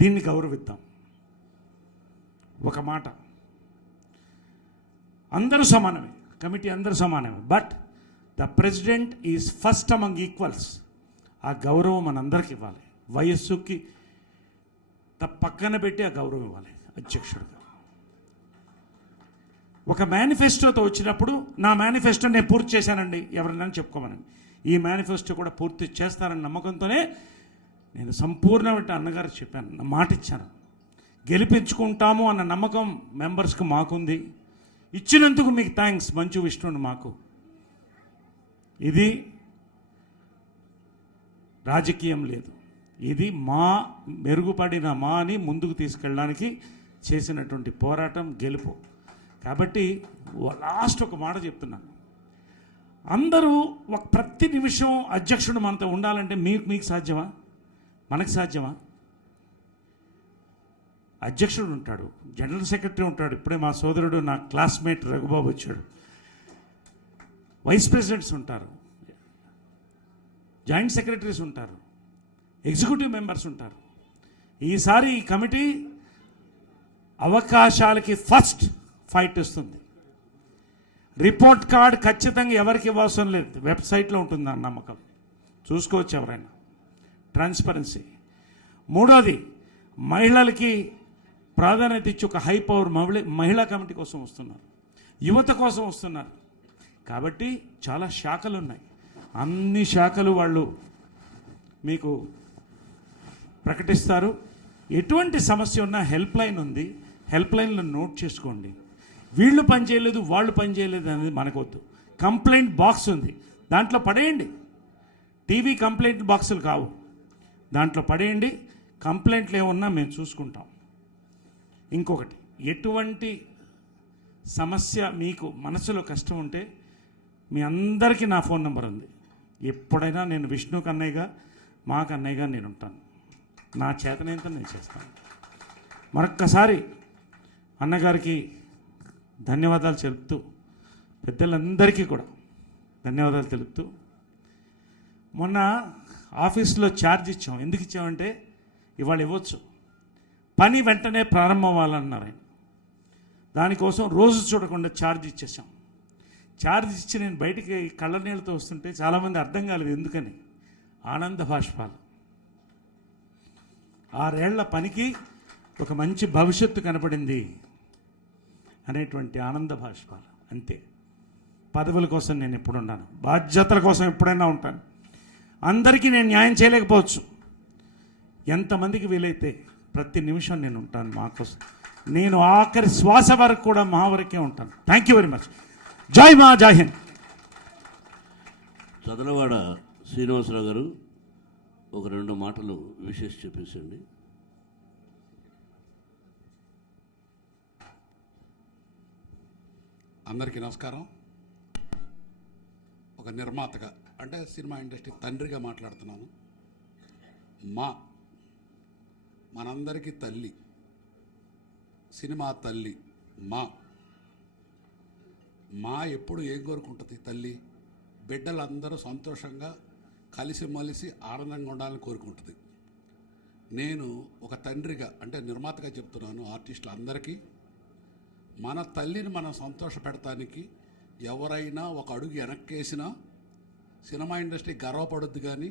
దీన్ని గౌరవిద్దాం. ఒక మాట, అందరూ సమానమే, కమిటీ అందరూ సమానమే. But the president is first among equals. ఆ గౌరవం మనందరికి ఇవ్వాలి. వయస్సుకి పక్కన పెట్టి ఆ గౌరవం ఇవ్వాలి అధ్యక్షుడిగా. ఒక మేనిఫెస్టోతో వచ్చినప్పుడు నా మేనిఫెస్టో నేను పూర్తి చేశానండి ఎవరైనా చెప్పుకోమనండి. ఈ మేనిఫెస్టో కూడా పూర్తి చేస్తానని నమ్మకంతోనే నేను సంపూర్ణమైన అన్నగారికి చెప్పాను, నా మాట ఇచ్చాను. గెలిపించుకుంటాము అన్న నమ్మకం మెంబర్స్కి మాకుంది. ఇచ్చినందుకు మీకు థ్యాంక్స్ మంచు విష్ణుని మాకు. ఇది రాజకీయం లేదు, ఇది మా మెరుగుపడిన మాని ముందుకు తీసుకెళ్ళడానికి చేసినటువంటి పోరాటం గెలుపు. కాబట్టి లాస్ట్ ఒక మాట చెప్తున్నాను, అందరూ ఒక ప్రతి నిమిషం అధ్యక్షుడు మనతో ఉండాలంటే మీకు సాధ్యమా? మనకు సాధ్యమా? అధ్యక్షుడు ఉంటాడు, జనరల్ సెక్రటరీ ఉంటాడు, ఇప్పుడే మా సోదరుడు నా క్లాస్మేట్ రఘుబాబు వచ్చాడు, వైస్ ప్రెసిడెంట్స్ ఉంటారు, జాయింట్ సెక్రటరీస్ ఉంటారు, ఎగ్జిక్యూటివ్ మెంబర్స్ ఉంటారు. ఈసారి ఈ కమిటీ అవకాశాలకి ఫస్ట్ ఫైట్ ఇస్తుంది. రిపోర్ట్ కార్డ్ ఖచ్చితంగా ఎవరికి ఇవ్వాల్సిన లేదు, వెబ్సైట్లో ఉంటుంది నా నమ్మకం, చూసుకోవచ్చు ఎవరైనా. ట్రాన్స్పరెన్సీ. మూడోది, మహిళలకి ప్రాధాన్యత ఇచ్చి ఒక హై పవర్ మహిళా కమిటీ కోసం వస్తున్నారు, యువత కోసం వస్తున్నారు. కాబట్టి చాలా శాఖలు ఉన్నాయి, అన్ని శాఖలు వాళ్ళు మీకు ప్రకటిస్తారు. ఎటువంటి సమస్య ఉన్నా హెల్ప్ లైన్ ఉంది, హెల్ప్ లైన్లో నోట్ చేసుకోండి. వీళ్ళు పని చేయలేదు వాళ్ళు పని చేయలేదు అనేది మనకొద్దు. కంప్లైంట్ బాక్స్ ఉంది, దాంట్లో పడేయండి. టీవీ కంప్లైంట్ బాక్సులు కావు, దాంట్లో పడేయండి. కంప్లైంట్లు ఏమన్నా మేము చూసుకుంటాం. ఇంకొకటి, ఎటువంటి సమస్య మీకు మనసులో కష్టం ఉంటే మీ అందరికీ నా ఫోన్ నెంబర్ ఉంది. ఎప్పుడైనా నేను విష్ణు కన్నయ్యగా మా కన్నయ్యగా నేను ఉంటాను, నా చేతనైతే నేను చేస్తాను. మరొక్కసారి అన్నగారికి ధన్యవాదాలు తెలుపుతూ, పెద్దలందరికీ కూడా ధన్యవాదాలు తెలుపుతూ, మొన్న ఆఫీస్లో ఛార్జ్ ఇచ్చాం. ఎందుకు ఇచ్చామంటే ఇవాళ ఇవ్వచ్చు, పని వెంటనే ప్రారంభం అవ్వాలన్నారు ఆయన. దానికోసం రోజు చూడకుండా ఛార్జ్ ఇచ్చేసాం. ఛార్జ్ ఇచ్చి నేను బయటికి కళ్ళ నీళ్ళతో వస్తుంటే చాలామంది అర్థం కాలేదు ఎందుకని. ఆనంద బాష్పాలు. 6 ఏళ్ల పనికి ఒక మంచి భవిష్యత్తు కనపడింది అనేటువంటి ఆనంద బాష్పాలు. అంతే. పదవుల కోసం నేను ఎప్పుడు ఉన్నాను, బాధ్యతల కోసం ఎప్పుడైనా ఉంటాను. అందరికీ నేను న్యాయం చేయలేకపోవచ్చు, ఎంతమందికి వీలైతే ప్రతి నిమిషం నేను ఉంటాను మా కోసం. నేను ఆఖరి శ్వాస వరకు కూడా మా వరకే ఉంటాను. Thank you very much. జై మా, జై హింద్. చదలవాడ శ్రీనివాసరావు గారు ఒక 2 మాటలు విశేష చెప్పేసండి. అందరికీ నమస్కారం. ఒక నిర్మాతగా అంటే సినిమా ఇండస్ట్రీ తండ్రిగా మాట్లాడుతున్నాను. మనందరికీ తల్లి, సినిమా తల్లి మా ఎప్పుడు ఏం కోరుకుంటుంది తల్లి? బిడ్డలందరూ సంతోషంగా కలిసిమెలిసి ఆనందంగా ఉండాలని కోరుకుంటుంది. నేను ఒక తండ్రిగా అంటే నిర్మాతగా చెప్తున్నాను ఆర్టిస్టులు అందరికీ, మన తల్లిని మనం సంతోష పెడతానికి ఎవరైనా ఒక అడుగు వెనక్కేసినా సినిమా ఇండస్ట్రీ గర్వపడుద్ది కానీ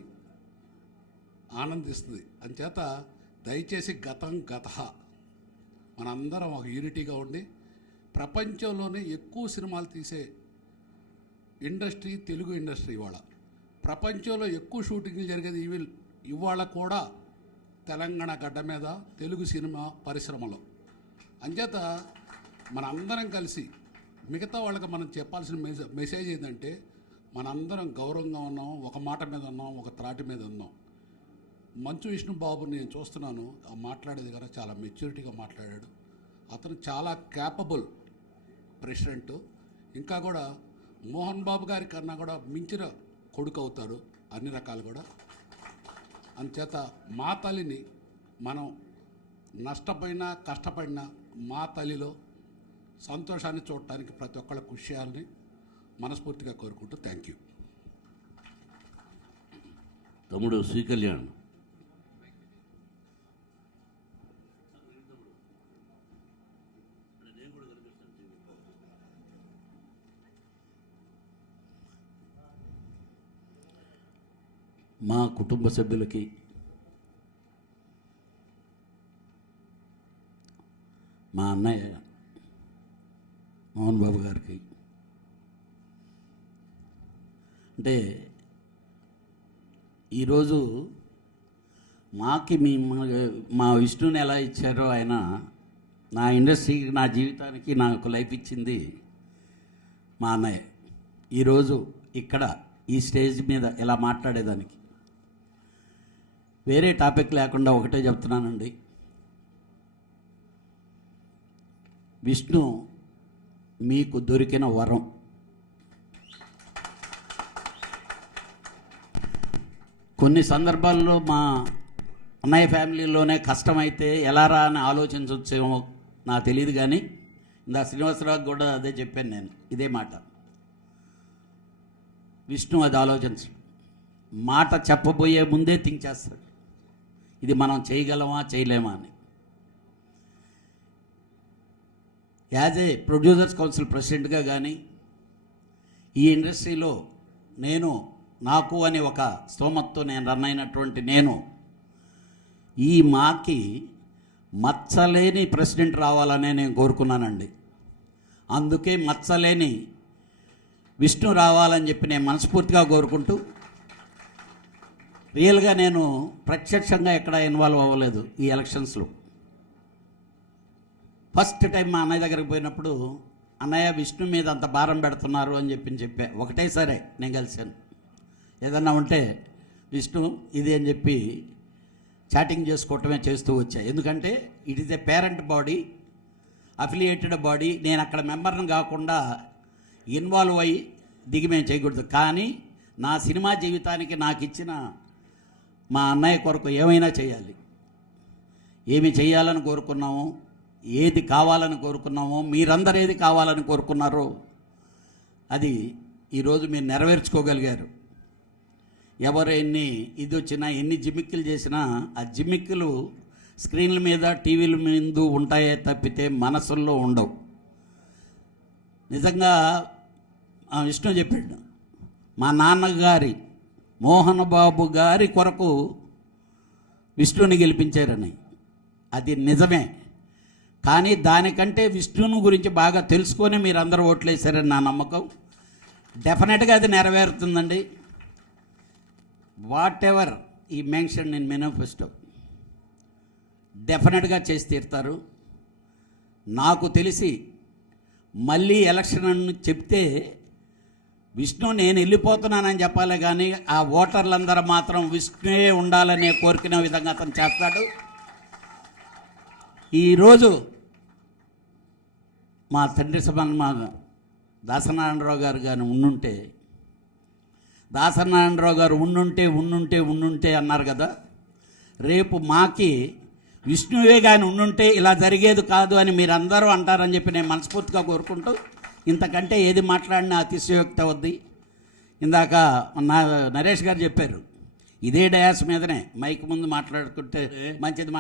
ఆనందిస్తుంది. అంచేత దయచేసి గత మనందరం ఒక యూనిటీగా ఉండి, ప్రపంచంలోనే ఎక్కువ సినిమాలు తీసే ఇండస్ట్రీ తెలుగు ఇండస్ట్రీ. ఇవాళ ప్రపంచంలో ఎక్కువ షూటింగ్లు జరిగేది ఇవాళ కూడా తెలంగాణ గడ్డ మీద తెలుగు సినిమా పరిశ్రమలో. అంచేత మనందరం కలిసి మిగతా వాళ్ళకి మనం చెప్పాల్సిన మెసేజ్ ఏంటంటే, మనందరం గౌరవంగా ఉన్నాం, ఒక మాట మీద ఉన్నాం, ఒక త్రాటి మీద ఉన్నాం. మంచు విష్ణు బాబు నేను చూస్తున్నాను, మాట్లాడేది కదా చాలా మెచ్యూరిటీగా మాట్లాడాడు. అతను చాలా క్యాపబుల్ ప్రెసిడెంట్. ఇంకా కూడా మోహన్ బాబు గారి కన్నా కూడా మించిన కొడుకు అవుతాడు అన్ని రకాలు కూడా. అందుచేత మా తల్లిని మనం నష్టపోయినా కష్టపడినా మా తల్లిలో సంతోషాన్ని చూడటానికి ప్రతి ఒక్కళ్ళ కృషి చేయాలని మనస్ఫూర్తిగా కోరుకుంటూ థ్యాంక్ యూ. తమ్ముడు శ్రీ కళ్యాణ్. మా కుటుంబ సభ్యులకి, మా అన్నయ్య మోహన్ బాబు గారికి. అంటే ఈరోజు మా విష్ణుని ఎలా ఇచ్చారో ఆయన నా ఇండస్ట్రీకి, నా జీవితానికి నాకు లైఫ్ ఇచ్చింది మా అన్నయ్య. ఈరోజు ఇక్కడ ఈ స్టేజ్ మీద ఇలా మాట్లాడేదానికి వేరే టాపిక్ లేకుండా ఒకటే చెప్తున్నానండి. విష్ణు మీకు దొరికిన వరం. కొన్ని సందర్భాల్లో మా అన్నయ్య ఫ్యామిలీలోనే కష్టమైతే ఎలారా అని ఆలోచించవచ్చేమో నాకు తెలియదు, కానీ ఇందా శ్రీనివాసరావు కూడా అదే చెప్పాను నేను, ఇదే మాట. విష్ణు అది ఆలోచించడు, మాట చెప్పబోయే ముందే థింక్ చేస్తాడు, ఇది మనం చేయగలమా చేయలేమా అని. యాజ్ ఏ ప్రొడ్యూసర్స్ కౌన్సిల్ ప్రెసిడెంట్గా కానీ ఈ ఇండస్ట్రీలో నాకు అని ఒక స్తోమతతో నేను రన్ అయినటువంటి ఈ మాకి మచ్చలేని ప్రెసిడెంట్ రావాలనే నేను కోరుకున్నానండి. అందుకే మచ్చలేని విష్ణు రావాలని చెప్పి నేను మనస్ఫూర్తిగా కోరుకుంటూ, రియల్గా నేను ప్రత్యక్షంగా ఎక్కడ ఇన్వాల్వ్ అవ్వలేదు ఈ ఎలక్షన్స్లో. ఫస్ట్ టైం మా అన్నయ్య దగ్గరికి పోయినప్పుడు, అన్నయ్య విష్ణు మీద అంత భారం పెడుతున్నారు అని చెప్పా. ఒకటే సరే నేను కలిశాను, ఏదన్నా ఉంటే విష్ణు ఇది అని చెప్పి చాటింగ్ చేసుకోవటమే చేస్తూ వచ్చా. ఎందుకంటే it is a parent body, affiliated body. నేను అక్కడ మెంబర్ని కాకుండా ఇన్వాల్వ్ అయ్యి దిగి మేము చేయకూడదు. కానీ నా సినిమా జీవితానికి నాకు ఇచ్చిన మా అన్నయ్య కొరకు ఏమైనా చేయాలి. ఏమి చేయాలని కోరుకున్నామో, ఏది కావాలని కోరుకున్నామో, మీరందరూ ఏది కావాలని కోరుకున్నారో అది ఈరోజు మీరు నెరవేర్చుకోగలిగారు. ఎవరు ఎన్ని ఇది వచ్చినా, ఎన్ని జిమ్మిక్కులు చేసినా ఆ జిమ్మిక్కులు స్క్రీన్ల మీద టీవీల మీద ఉంటాయే తప్పితే మనసుల్లో ఉండవు. నిజంగా విష్ణు చెప్పాడు, మా నాన్నగారి మోహన్ బాబు గారి కొరకు విష్ణుని గెలిపించారని. అది నిజమే, కానీ దానికంటే విష్ణుని గురించి బాగా తెలుసుకొని మీరు అందరూ ఓట్లేశారని నా నమ్మకం. డెఫినెట్గా అది నెరవేరుతుందండి. వాట్ ఎవర్ ఈ మెన్షన్ ఇన్ మేనిఫెస్టో డెఫినెట్గా చేసి తీరుతారు. నాకు తెలిసి మళ్ళీ ఎలక్షన్ అని చెప్తే విష్ణు నేను వెళ్ళిపోతున్నానని చెప్పాలి, కానీ ఆ ఓటర్లందరూ మాత్రం విష్ణువే ఉండాలనే కోరుకునే విధంగా అతను చేస్తాడు. ఈరోజు మా తండ్రి సమాన మా దాసనారాయణరావు గారు కానీ ఉండుంటే, దాసనారాయణరావు గారు ఉండుంటే అన్నారు కదా, రేపు మాకి విష్ణువే కానీ ఉండుంటే ఇలా జరిగేది కాదు అని మీరందరూ అంటారని చెప్పి నేను మనస్ఫూర్తిగా కోరుకుంటూ, ఇంతకంటే ఏది మాట్లాడినా అతిశయోక్తి అవుద్ది. ఇందాక నరేష్ గారు చెప్పారు, ఇదే డయాస్ మీదనే మైక్ ముందు మాట్లాడుకుంటే మంచిది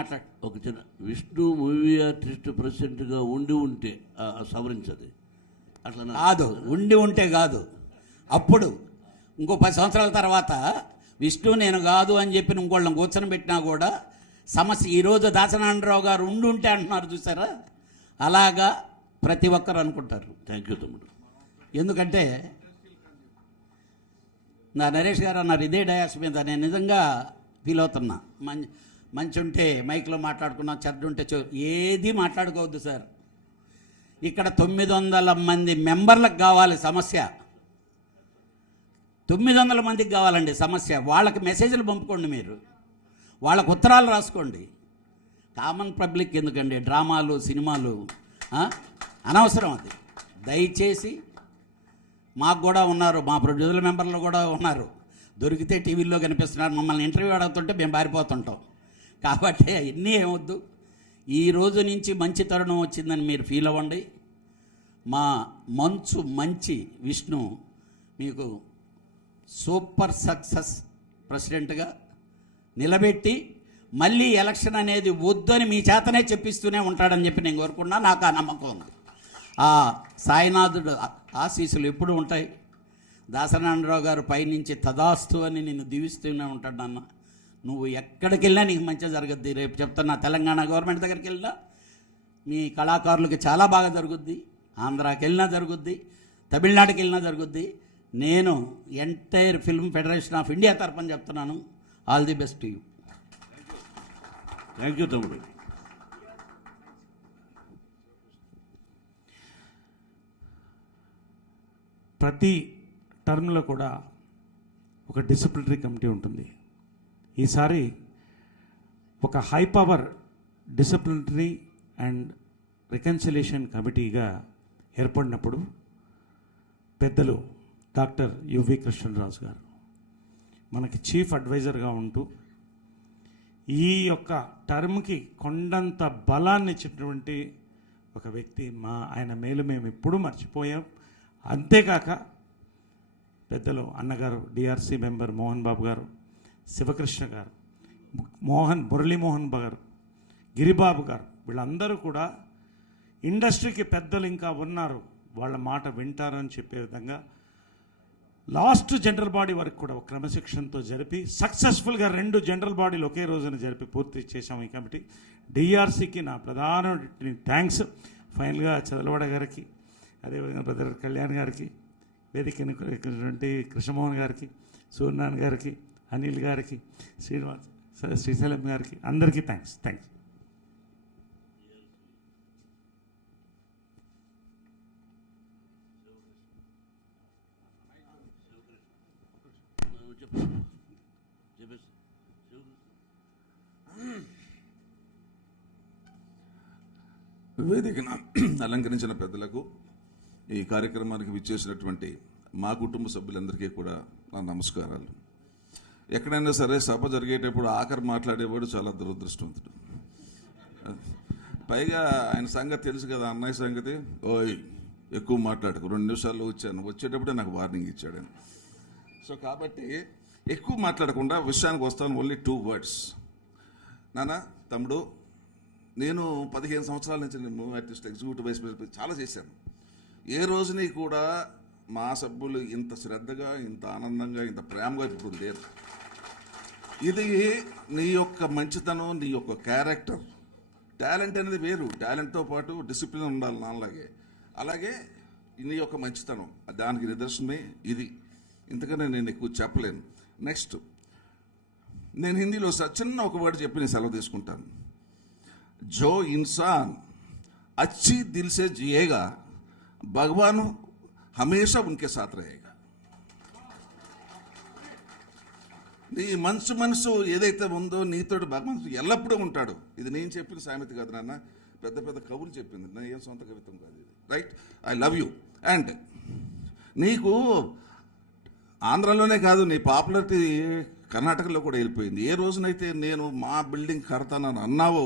ఒక చిన్న విష్ణు మూవీ ఆర్టిస్ట్ ప్రెసిడెంట్గా ఉంటే సవరించదు అట్లా కాదు, ఉంటే కాదు. అప్పుడు ఇంకో 10 సంవత్సరాల తర్వాత విష్ణు నేను కాదు అని చెప్పి ఇంకోళ్ళని కూర్చొని పెట్టినా కూడా సమస్య. ఈరోజు దాసనారాయణరావు గారు ఉంటే అంటున్నారు చూసారా, అలాగా ప్రతి ఒక్కరు అనుకుంటారు. థ్యాంక్ యూ తమ్ముడు. ఎందుకంటే నా నరేష్ గారు అన్నారు ఇదే డయాస్ మీద, నేను నిజంగా ఫీల్ అవుతున్నా. మంచి ఉంటే మైక్లో మాట్లాడుకున్నా, చెడ్డ ఉంటే ఏది మాట్లాడుకోవద్దు సార్. ఇక్కడ 900 మంది మెంబర్లకు కావాలి సమస్య, 900 మందికి కావాలండి సమస్య. వాళ్ళకి మెసేజ్లు పంపుకోండి, మీరు వాళ్ళకు ఉత్తరాలు రాసుకోండి. కామన్ పబ్లిక్ ఎందుకండి డ్రామాలు సినిమాలు అనవసరం. అది దయచేసి మాకు కూడా ఉన్నారు, మా ప్రొడ్యూసర్ మెంబర్లు కూడా ఉన్నారు, దొరికితే టీవీల్లో కనిపిస్తున్నారు. మమ్మల్ని ఇంటర్వ్యూ అడుగుతుంటే మేము పారిపోతుంటాం. కాబట్టి అవన్నీ ఏమొద్దు. ఈ రోజు నుంచి మంచి తరుణం వచ్చిందని మీరు ఫీల్ అవ్వండి. మా మంచి విష్ణు మీకు సూపర్ సక్సెస్ ప్రెసిడెంట్గా నిలబెట్టి మళ్ళీ ఎలక్షన్ అనేది వద్దని మీ చేతనే చెప్పిస్తూనే ఉంటాడని చెప్పి నేను కోరుకున్నా. నాకు ఆ నమ్మకం ఉంది. ఆ సాయినాథుడు ఆశీస్సులు ఎప్పుడు ఉంటాయి. దాసనారాయణరావు గారు పైనుంచి తదాస్తు అని నిన్ను దీవిస్తూనే ఉంటాడు. నాన్న నువ్వు ఎక్కడికి వెళ్ళినా నీకు మంచిగా జరుగుద్ది. రేపు చెప్తున్నా, తెలంగాణ గవర్నమెంట్ దగ్గరికి వెళ్ళినా మీ కళాకారులకి చాలా బాగా జరుగుద్ది. ఆంధ్రాకి వెళ్ళినా జరుగుద్ది, తమిళనాడుకి వెళ్ళినా జరుగుద్ది. నేను entire film federation of India తరఫున చెప్తున్నాను, all the best to you. Thank you తమ్ముడు. ప్రతి టర్మ్లో కూడా ఒక డిసిప్లినరీ కమిటీ ఉంటుంది. ఈసారి ఒక high power disciplinary and reconciliation కమిటీగా ఏర్పడినప్పుడు పెద్దలు డాక్టర్ యువి కృష్ణరాజు గారు మనకి చీఫ్ అడ్వైజర్గా ఉంటూ ఈ యొక్క టర్మ్కి కొండంత బలాన్ని ఇచ్చినటువంటి ఒక వ్యక్తి. ఆయన మేలు మేము ఎప్పుడూ మర్చిపోయాం. అంతేకాక పెద్దలు అన్నగారు డిఆర్సీ మెంబర్ మోహన్ బాబు గారు, శివకృష్ణ గారు, మురళీమోహన్ గారు, గిరిబాబు గారు, వీళ్ళందరూ కూడా ఇండస్ట్రీకి పెద్దలు ఇంకా ఉన్నారు, వాళ్ళ మాట వింటారని చెప్పే విధంగా లాస్ట్ జనరల్ బాడీ వరకు కూడా ఒక క్రమశిక్షణతో జరిపి సక్సెస్ఫుల్గా 2 జనరల్ బాడీలు ఒకే రోజున జరిపి పూర్తి చేశాం ఈ కమిటీ. డిఆర్సీకి నా ప్రధాన థ్యాంక్స్. ఫైనల్గా చదలవాడ గారికి, అదేవిధంగా బ్రదర్ కళ్యాణ్ గారికి, వేదిక ఎన్నుకున్నటువంటి కృష్ణమోహన్ గారికి, సూర్యనారాయణ గారికి, అనిల్ గారికి, శ్రీశైలం గారికి, అందరికీ థ్యాంక్స్. వేదికను అలంకరించిన పెద్దలకు, ఈ కార్యక్రమానికి విచ్చేసినటువంటి మా కుటుంబ సభ్యులందరికీ కూడా నా నమస్కారాలు. ఎక్కడైనా సరే సభ జరిగేటప్పుడు ఆఖరి మాట్లాడేవాడు చాలా దురదృష్టవంతుడు. పైగా ఆయన సంగతి తెలుసు కదా, అన్నయ్య సంగతి. ఓయ్ ఎక్కువ మాట్లాడకు, 2 నిమిషాల్లో వచ్చాను, వచ్చేటప్పుడే నాకు వార్నింగ్ ఇచ్చాడు ఆయన. సో కాబట్టి ఎక్కువ మాట్లాడకుండా విషయానికి వస్తాను. Only 2 words. నాన్న, తమ్ముడు, నేను 15 సంవత్సరాల నుంచి నేను ఆర్టిస్ట్, ఎగ్జిక్యూటివ్ వైస్ ప్రెసిడెంట్ చాలా చేశాను. ఏ రోజుని కూడా మా సభ్యులు ఇంత శ్రద్ధగా, ఇంత ఆనందంగా, ఇంత ప్రేమగా ఇప్పుడు లేరు. ఇది నీ యొక్క మంచితనం, నీ యొక్క క్యారెక్టర్. టాలెంట్ అనేది వేరు, టాలెంట్తో పాటు డిసిప్లిన్ ఉండాలి నాలాగే. అలాగే నీ యొక్క మంచితనం, దానికి నిదర్శనమే ఇది. ఇంతకనే నేను ఎక్కువ చెప్పలేను. నెక్స్ట్, నేను హిందీలో చిన్న ఒక వర్డ్ చెప్పి నేను సెలవు తీసుకుంటాను. जो इंसान अच्छी दिल से जिएगा, भगवान हमेशा उनके साथ रहेगा. నీ మనసు ఏదైతే ఉందో నీతో భగవంతుడు ఎల్లప్పుడూ ఉంటాడు. ఇది నేను చెప్పిన సామెత కాదు నాన్న, పెద్ద పెద్ద కవులు చెప్పింది, నా ఏం సొంత కవిత్వం కాదు ఇది. Right, I love you. And నీకు ఆంధ్రాలోనే కాదు, నీ పాపులారిటీ కర్ణాటకలో కూడా వెళ్ళిపోయింది. ఏ రోజునైతే నేను మా బిల్డింగ్ కడతానని అన్నావో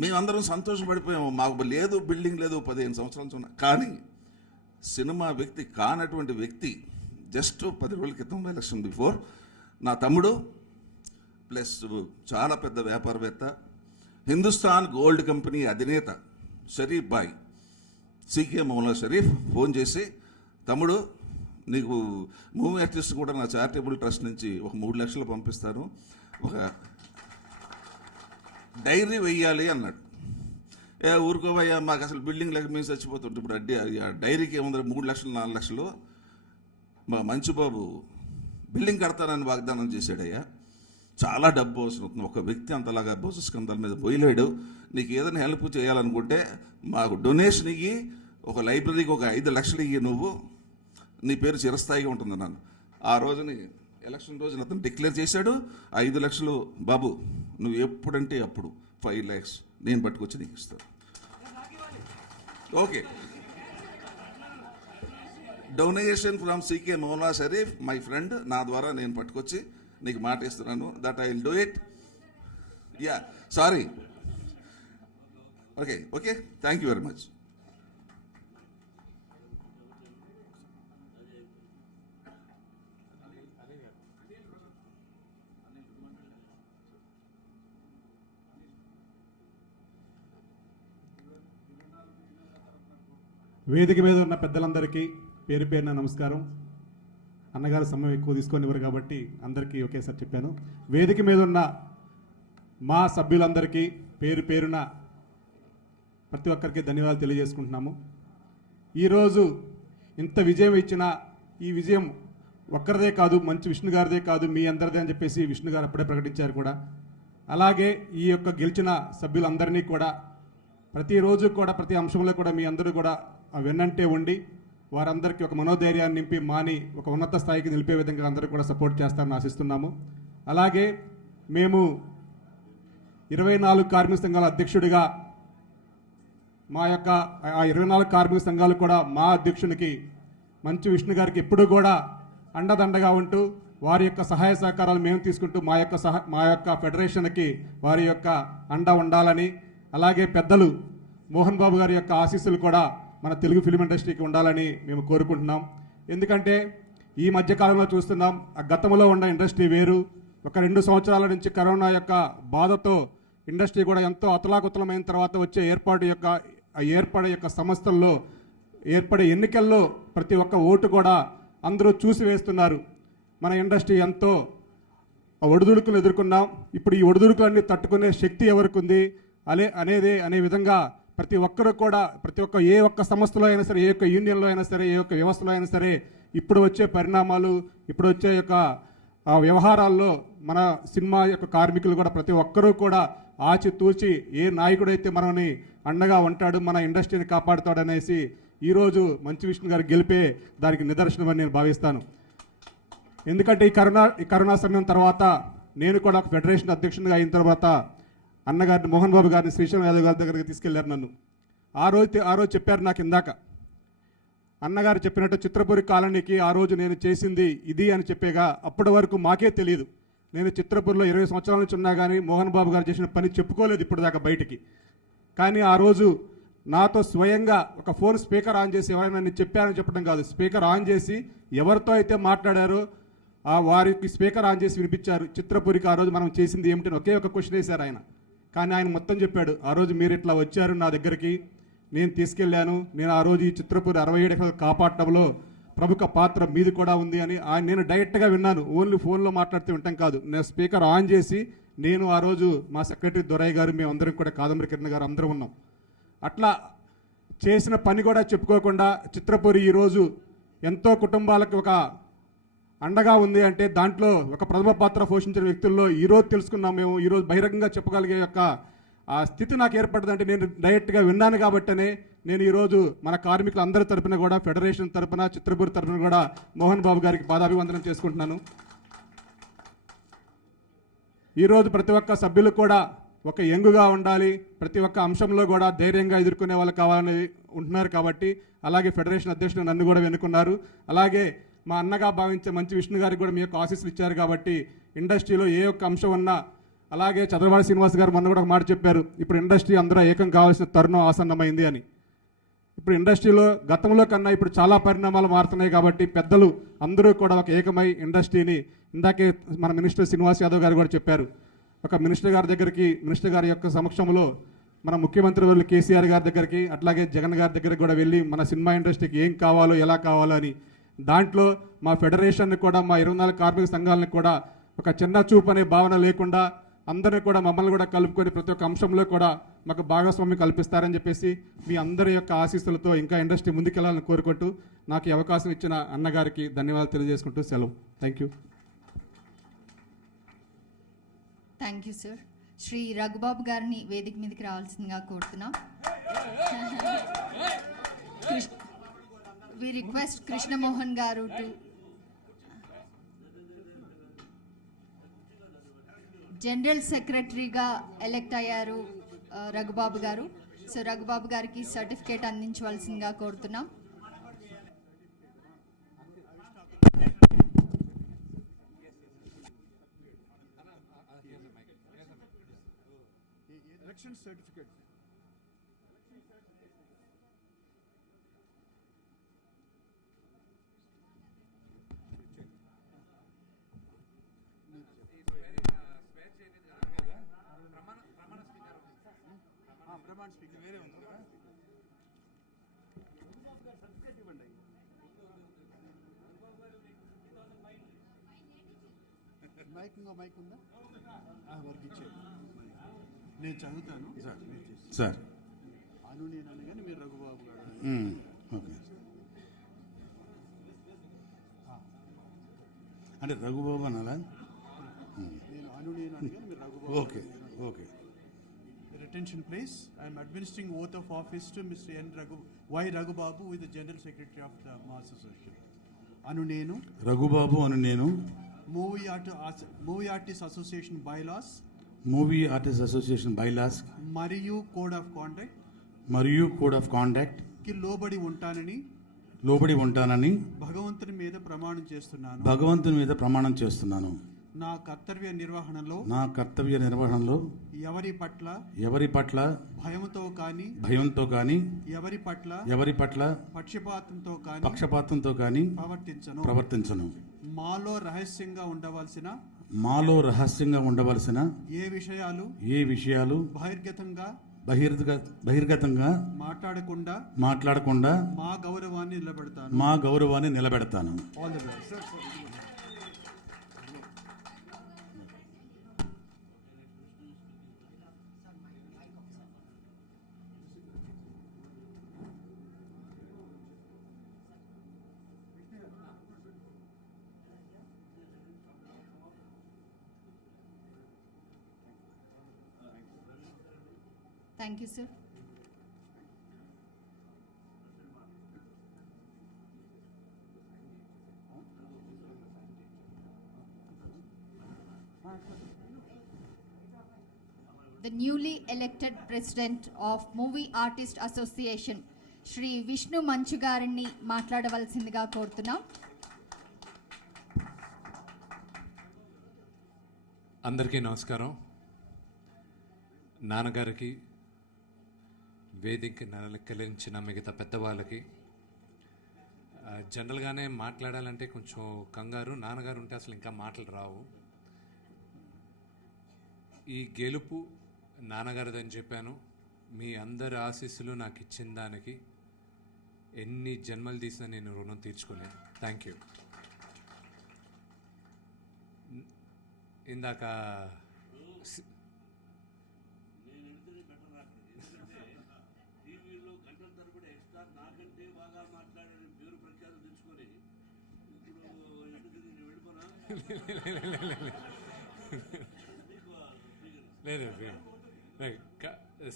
మేమందరం సంతోషపడిపోయాము. మాకు లేదు, బిల్డింగ్ లేదు, 15 సంవత్సరాల నుంచి ఉన్నా. కానీ సినిమా వ్యక్తి కానటువంటి వ్యక్తి జస్ట్ 10 రోజుల క్రితం, ఎలక్షన్ బిఫోర్, నా తమ్ముడు ప్లస్ చాలా పెద్ద వ్యాపారవేత్త, హిందుస్థాన్ గోల్డ్ కంపెనీ అధినేత షరీఫ్ బాయ్, సీకే మౌలా షరీఫ్ ఫోన్ చేసి, తమ్ముడు నీకు మూవీ ఆర్టిస్ట్ కూడా నా చారిటబుల్ ట్రస్ట్ నుంచి ఒక 3 లక్షలు పంపిస్తాను, ఒక డైరీ వెయ్యాలి అన్నాడు. ఊరుకోవయ్యా, మాకు అసలు బిల్డింగ్ లేక మేము చచ్చిపోతుంటే ఇప్పుడు డైరీకి ఏముంది, 3 లక్షలు 4 లక్షలు. మా మంచుబాబు బిల్డింగ్ కడతానని వాగ్దానం చేశాడయ్యా, చాలా డబ్బు అవసరం అవుతుంది. ఒక వ్యక్తి అంతలాగా భోజస్కంధాల మీద పోయలేడు. నీకు ఏదైనా హెల్ప్ చేయాలనుకుంటే మాకు డొనేషన్ ఇయ్యి, ఒక లైబ్రరీకి ఒక 5 లక్షలు ఇయ్యి, నువ్వు నీ పేరు చిరస్థాయిగా ఉంటుంది అన్నాను. ఆ రోజుని ఎలక్షన్ రోజున అతను డిక్లేర్ చేశాడు, 5 లక్షలు బాబు నువ్వు ఎప్పుడంటే అప్పుడు 5 lakhs నేను పట్టుకొచ్చి నీకు ఇస్తాను. Okay, donation from CK Moula Sharif my friend, నా ద్వారా నేను పట్టుకొచ్చి నీకు మాట ఇస్తున్నాను, that I will do it. Yeah, sorry. Okay okay, thank you very much. వేదిక మీద ఉన్న పెద్దలందరికీ పేరు పేరున నమస్కారం. అన్నగారు సమయం ఎక్కువ తీసుకొని ఇవ్వరు కాబట్టి అందరికీ ఒకేసారి చెప్పాను. వేదిక మీద ఉన్న మా సభ్యులందరికీ పేరు పేరున ప్రతి ఒక్కరికి ధన్యవాదాలు తెలియజేసుకుంటున్నాము. ఈరోజు ఇంత విజయం ఇచ్చిన ఈ విజయం ఒక్కరిదే కాదు, మంచి విష్ణు గారిదే కాదు, మీ అందరిదే అని చెప్పేసి విష్ణు గారు అప్పుడే ప్రకటించారు కూడా. అలాగే ఈ యొక్క గెలిచిన సభ్యులందరినీ కూడా ప్రతిరోజు కూడా ప్రతి అంశంలో కూడా మీ అందరూ కూడా వెన్నంటే ఉండి వారందరికీ ఒక మనోధైర్యాన్ని నింపి మాని ఒక ఉన్నత స్థాయికి నిలిపే విధంగా అందరూ కూడా సపోర్ట్ చేస్తారని ఆశిస్తున్నాము. అలాగే మేము 24 కార్మిక సంఘాల అధ్యక్షుడిగా మా యొక్క ఆ 24 కార్మిక సంఘాలు కూడా మా అధ్యక్షునికి మంచు విష్ణు గారికి ఎప్పుడూ కూడా అండదండగా ఉంటూ వారి యొక్క సహాయ సహకారాలు మేము తీసుకుంటూ మా యొక్క ఫెడరేషన్కి వారి యొక్క అండ ఉండాలని, అలాగే పెద్దలు మోహన్ బాబు గారి యొక్క ఆశీస్సులు కూడా మన తెలుగు ఫిలిం ఇండస్ట్రీకి ఉండాలని మేము కోరుకుంటున్నాం. ఎందుకంటే ఈ మధ్యకాలంలో చూస్తున్నాం, ఆ గతంలో ఉన్న ఇండస్ట్రీ వేరు. ఒక 2 సంవత్సరాల నుంచి కరోనా యొక్క బాధతో ఇండస్ట్రీ కూడా ఎంతో అతలాకుతలమైన తర్వాత వచ్చే ఏర్పడే యొక్క సంస్థల్లో ఏర్పడే ఎన్నికల్లో ప్రతి ఒక్క ఓటు కూడా అందరూ చూసి వేస్తున్నారు. మన ఇండస్ట్రీ ఎంతో ఒడిదుడుకులు ఎదుర్కొన్నాం. ఇప్పుడు ఈ ఒడిదుడుకులన్నీ తట్టుకునే శక్తి ఎవరికి ఉంది అనే విధంగా ప్రతి ఒక్కరు కూడా ఏ ఒక్క సంస్థలో అయినా సరే, ఏ ఒక్క యూనియన్లో అయినా సరే, ఏ ఒక్క వ్యవస్థలో అయినా సరే ఇప్పుడు వచ్చే పరిణామాలు, ఇప్పుడు వచ్చే యొక్క వ్యవహారాల్లో మన సినిమా యొక్క కార్మికులు కూడా ప్రతి ఒక్కరూ కూడా ఆచితూచి ఏ నాయకుడైతే మనల్ని అండగా ఉంటాడు, మన ఇండస్ట్రీని కాపాడుతాడనేసి ఈరోజు మంచు విష్ణు గారు గెలిపే దానికి నిదర్శనమని నేను భావిస్తాను. ఎందుకంటే ఈ కరోనా సమయం తర్వాత నేను కూడా ఒక ఫెడరేషన్ అధ్యక్షునిగా అయిన తర్వాత అన్నగారిని మోహన్ బాబు గారిని శ్రీశైలం యాదవ్ గారి దగ్గరికి తీసుకెళ్లారు నన్ను. ఆ రోజు చెప్పారు నాకు ఇందాక అన్నగారు చెప్పినట్టు చిత్రపురి కాలనీకి ఆ రోజు నేను చేసింది ఇది అని చెప్పేగా అప్పటి వరకు మాకే తెలియదు. నేను చిత్రపూర్లో 20 సంవత్సరాల నుంచి ఉన్నా కానీ మోహన్ బాబు గారు చేసిన పని చెప్పుకోలేదు ఇప్పుడు దాకా బయటికి. కానీ ఆ రోజు నాతో స్వయంగా ఒక ఫోన్ స్పీకర్ ఆన్ చేసి ఎవరైనా నేను చెప్పారని చెప్పడం కాదు, స్పీకర్ ఆన్ చేసి ఎవరితో అయితే మాట్లాడారో వారికి స్పీకర్ ఆన్ చేసి వినిపించారు. చిత్రపురికి ఆ రోజు మనం చేసింది ఏమిటని ఒకే ఒక క్వశ్చన్ వేశారు ఆయన. కానీ ఆయన మొత్తం చెప్పాడు, ఆ రోజు మీరు ఇట్లా వచ్చారు నా దగ్గరికి, నేను తీసుకెళ్ళాను, నేను ఆ రోజు ఈ చిత్రపూరి 67 ఎకరాలు కాపాడటంలో ప్రముఖ పాత్ర మీది కూడా ఉంది అని నేను డైరెక్ట్గా విన్నాను. ఓన్లీ ఫోన్లో మాట్లాడుతూ వింటాం కాదు, నేను స్పీకర్ ఆన్ చేసి నేను ఆ రోజు మా సెక్రటరీ దొరయ్య గారు మేమందరం కూడా కాదంబరి కిరణ్ గారు అందరం ఉన్నాం. అట్లా చేసిన పని కూడా చెప్పుకోకుండా చిత్రపూరి ఈరోజు ఎంతో కుటుంబాలకు ఒక అండగా ఉంది అంటే దాంట్లో ఒక ప్రథమ పాత్ర పోషించిన వ్యక్తుల్లో ఈరోజు తెలుసుకున్నాం మేము. ఈరోజు బహిరంగంగా చెప్పగలిగే యొక్క ఆ స్థితి నాకు ఏర్పడిందంటే నేను డైరెక్ట్గా విన్నాను కాబట్టనే నేను ఈరోజు మన కార్మికులు అందరి తరపున కూడా ఫెడరేషన్ తరపున చిత్రపూరి తరపున కూడా మోహన్ బాబు గారికి పాదాభివందనం చేసుకుంటున్నాను. ఈరోజు ప్రతి ఒక్క సభ్యులు కూడా ఒక యంగుగా ఉండాలి, ప్రతి ఒక్క అంశంలో కూడా ధైర్యంగా ఎదుర్కొనే వాళ్ళు కావాలని ఉంటున్నారు కాబట్టి అలాగే ఫెడరేషన్ అధ్యక్షుడు నన్ను కూడా వెనుకున్నారు. అలాగే మా అన్నగా భావించే మంచి విష్ణు గారికి కూడా మీ యొక్క ఆశీస్సులు ఇచ్చారు కాబట్టి ఇండస్ట్రీలో ఏ ఒక్క అంశం ఉన్నా, అలాగే చంద్రబాబు శ్రీనివాస్ గారు మొన్న కూడా ఒక మాట చెప్పారు, ఇప్పుడు ఇండస్ట్రీ అందరూ ఏకం కావాల్సిన తరుణం ఆసన్నమైంది అని. ఇప్పుడు ఇండస్ట్రీలో గతంలో కన్నా ఇప్పుడు చాలా పరిణామాలు మారుతున్నాయి కాబట్టి పెద్దలు అందరూ కూడా ఒక ఏకమై ఇండస్ట్రీని, ఇందాకే మన మినిస్టర్ శ్రీనివాస్ యాదవ్ గారు కూడా చెప్పారు, ఒక మినిస్టర్ గారి దగ్గరికి, మినిస్టర్ గారి యొక్క సమక్షంలో మన ముఖ్యమంత్రి వాళ్ళు కేసీఆర్ గారి దగ్గరికి అట్లాగే జగన్ గారి దగ్గరికి కూడా వెళ్ళి మన సినిమా ఇండస్ట్రీకి ఏం కావాలో ఎలా కావాలో అని, దాంట్లో మా ఫెడరేషన్ని కూడా మా 24 కార్మిక సంఘాలను కూడా ఒక చిన్న చూపు అనే భావన లేకుండా అందరినీ కూడా మమ్మల్ని కూడా కలుపుకొని ప్రతి ఒక్క అంశంలో కూడా మాకు భాగస్వామ్యం కల్పిస్తారని చెప్పేసి మీ అందరి యొక్క ఆశీస్సులతో ఇంకా ఇండస్ట్రీ ముందుకెళ్లాలని కోరుకుంటూ నాకు ఈ అవకాశం ఇచ్చిన అన్నగారికి ధన్యవాదాలు తెలియజేసుకుంటూ సెలవు. Thank you. Thank you sir. Shri Raghubabu గారిని వేదిక మీదకి రావాల్సిందిగా కోరుతున్నాం. We request Krishna Mohan garu to general సెక్రటరీగా ఎలెక్ట్ అయ్యారు రఘుబాబు గారు. సో రఘుబాబు గారికి సర్టిఫికేట్ అందించవలసిందిగా కోరుతున్నాం. ఎలక్షన్ సర్టిఫికేట్ మైక్ ఉందా? వారికి ఇచ్చేది నేను చదువుతాను సార్. అను నేను అనగానే మీరు రఘుబాబు గారు. ఓకే. అంటే రఘుబాబు అనాలా? నేను నేను అనగా మీరు Raghubabu. Okay okay. Your attention please. I am administering oath of office to Mr. Y. Raghubabu, with the General Secretary of the Mass Association. అను నేను రఘుబాబు అను నేను movie artist association bylaws movie artist association bylaws మరియు code of conduct మరియు code of conduct కి లోబడి ఉంటానని భగవంతుని మీద ప్రమాణం చేస్తున్నాను. నా కర్తవ్య నిర్వహణలో ఎవరి పట్ల భయంతో కానీ ఎవరి పట్ల పక్షపాతంతో కానీ ప్రవర్తించను. మాలో రహస్యంగా ఉండవలసిన ఏ విషయాలు బహిర్గతంగా మాట్లాడకుండా మా గౌరవాన్ని నిలబెడతాను. All the best. Thank you, sir. The newly elected president of Movie Artist Association, Shri Vishnu Manchu garini మాట్లాడవలసిందిగా కోరుతున్నాం. అందరికీ నమస్కారం. నాన్నగారికి, వేదికకి నలకరించిన మిగతా పెద్దవాళ్ళకి, జనరల్గానే మాట్లాడాలంటే కొంచెం కంగారు, నాన్నగారు ఉంటే అసలు ఇంకా మాటలు రావు. ఈ గెలుపు నాన్నగారిదని చెప్పాను. మీ అందరి ఆశీస్సులు నాకు ఇచ్చిన దానికి ఎన్ని జన్మలు తీసినా నేను రుణం తీర్చుకోలేను. Thank you. ఇందాక లేదు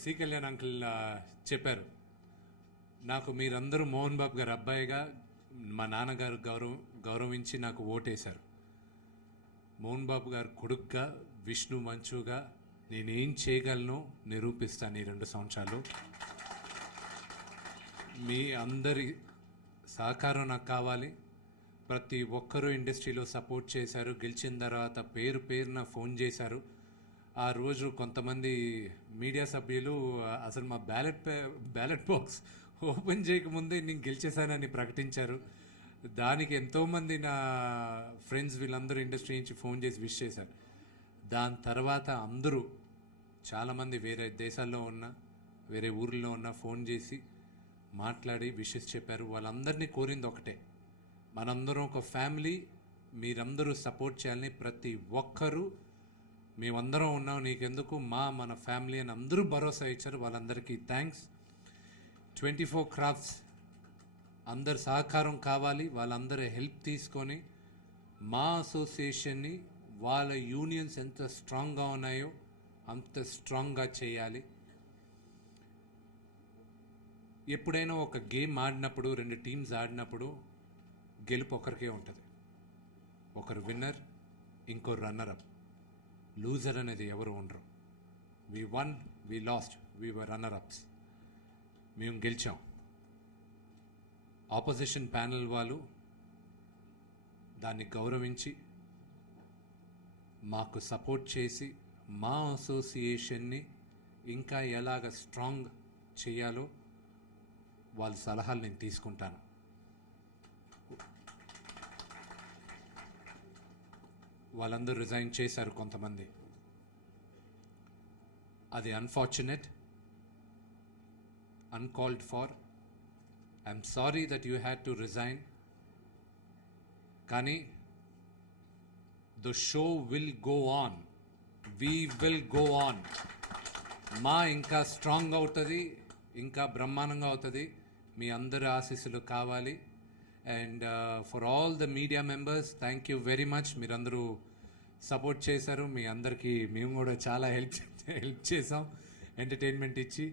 సి కళ్యాణ్ అంకుల్ చెప్పారు, నాకు మీరందరూ మోహన్ బాబు గారు అబ్బాయిగా మా నాన్నగారు గౌరవించి నాకు ఓటేశారు. మోహన్ బాబు గారు కొడుకుగా, విష్ణు మంచుగా నేనేం చేయగలను నిరూపిస్తాను ఈ 2 సంవత్సరాలు. మీ అందరి సహకారం నాకు కావాలి. ప్రతి ఒక్కరూ ఇండస్ట్రీలో సపోర్ట్ చేశారు. గెలిచిన తర్వాత పేరున ఫోన్ చేశారు. ఆ రోజు కొంతమంది మీడియా సభ్యులు అసలు మా బ్యాలెట్ బాక్స్ ఓపెన్ చేయకముందే నేను గెలిచేశానని ప్రకటించారు. దానికి ఎంతోమంది నా ఫ్రెండ్స్ వీళ్ళందరూ ఇండస్ట్రీ నుంచి ఫోన్ చేసి విష్ చేశారు. దాని తర్వాత అందరూ చాలామంది వేరే దేశాల్లో ఉన్న, వేరే ఊర్లో ఉన్న ఫోన్ చేసి మాట్లాడి విషెస్ చెప్పారు. వాళ్ళందరినీ కోరింది ఒకటే, మనందరం ఒక ఫ్యామిలీ, మీరందరూ సపోర్ట్ చేయాలని. ప్రతి ఒక్కరూ మేమందరం ఉన్నాం, నీకెందుకు మన ఫ్యామిలీ అని అందరూ భరోసా ఇచ్చారు. వాళ్ళందరికీ థ్యాంక్స్. 24 క్రాఫ్ట్స్ అందరి సహకారం కావాలి. వాళ్ళందరూ హెల్ప్ తీసుకొని మా అసోసియేషన్ని, వాళ్ళ యూనియన్స్ ఎంత స్ట్రాంగ్గా ఉన్నాయో అంత స్ట్రాంగ్గా చేయాలి. ఎప్పుడైనా ఒక గేమ్ ఆడినప్పుడు, 2 టీమ్స్ ఆడినప్పుడు గెలుపు ఒకరికే ఉంటుంది. ఒకరు విన్నర్, ఇంకో రన్నర్ అప్. లూజర్ అనేది ఎవరు ఉండరు. వి వన్, వి లాస్ట్, వి వర్ రన్నర్ అప్స్. మేము గెలిచాం. ఆపోజిషన్ ప్యానెల్ వాళ్ళు దాన్ని గౌరవించి మాకు సపోర్ట్ చేసి మా అసోసియేషన్ని ఇంకా ఎలాగ స్ట్రాంగ్ చేయాలో వాళ్ళ సలహాలు నేను తీసుకుంటాను. వాళ్ళందరూ రిజైన్ చేశారు కొంతమంది. అది unfortunate, uncalled for. I'm sorry that you had to resign. Kani, the show will go on. We will go on. మా ఇంకా స్ట్రాంగ్ అవుతుంది, ఇంకా బ్రహ్మాండంగా అవుతుంది. మీ అందరి ఆశీస్సులు కావాలి. And for all the media members thank you very much. మీరందరూ సపోర్ట్ చేశారు. మీ అందరికీ మేము కూడా చాలా హెల్ప్ చేసాం ఎంటర్టైన్మెంట్ ఇచ్చి.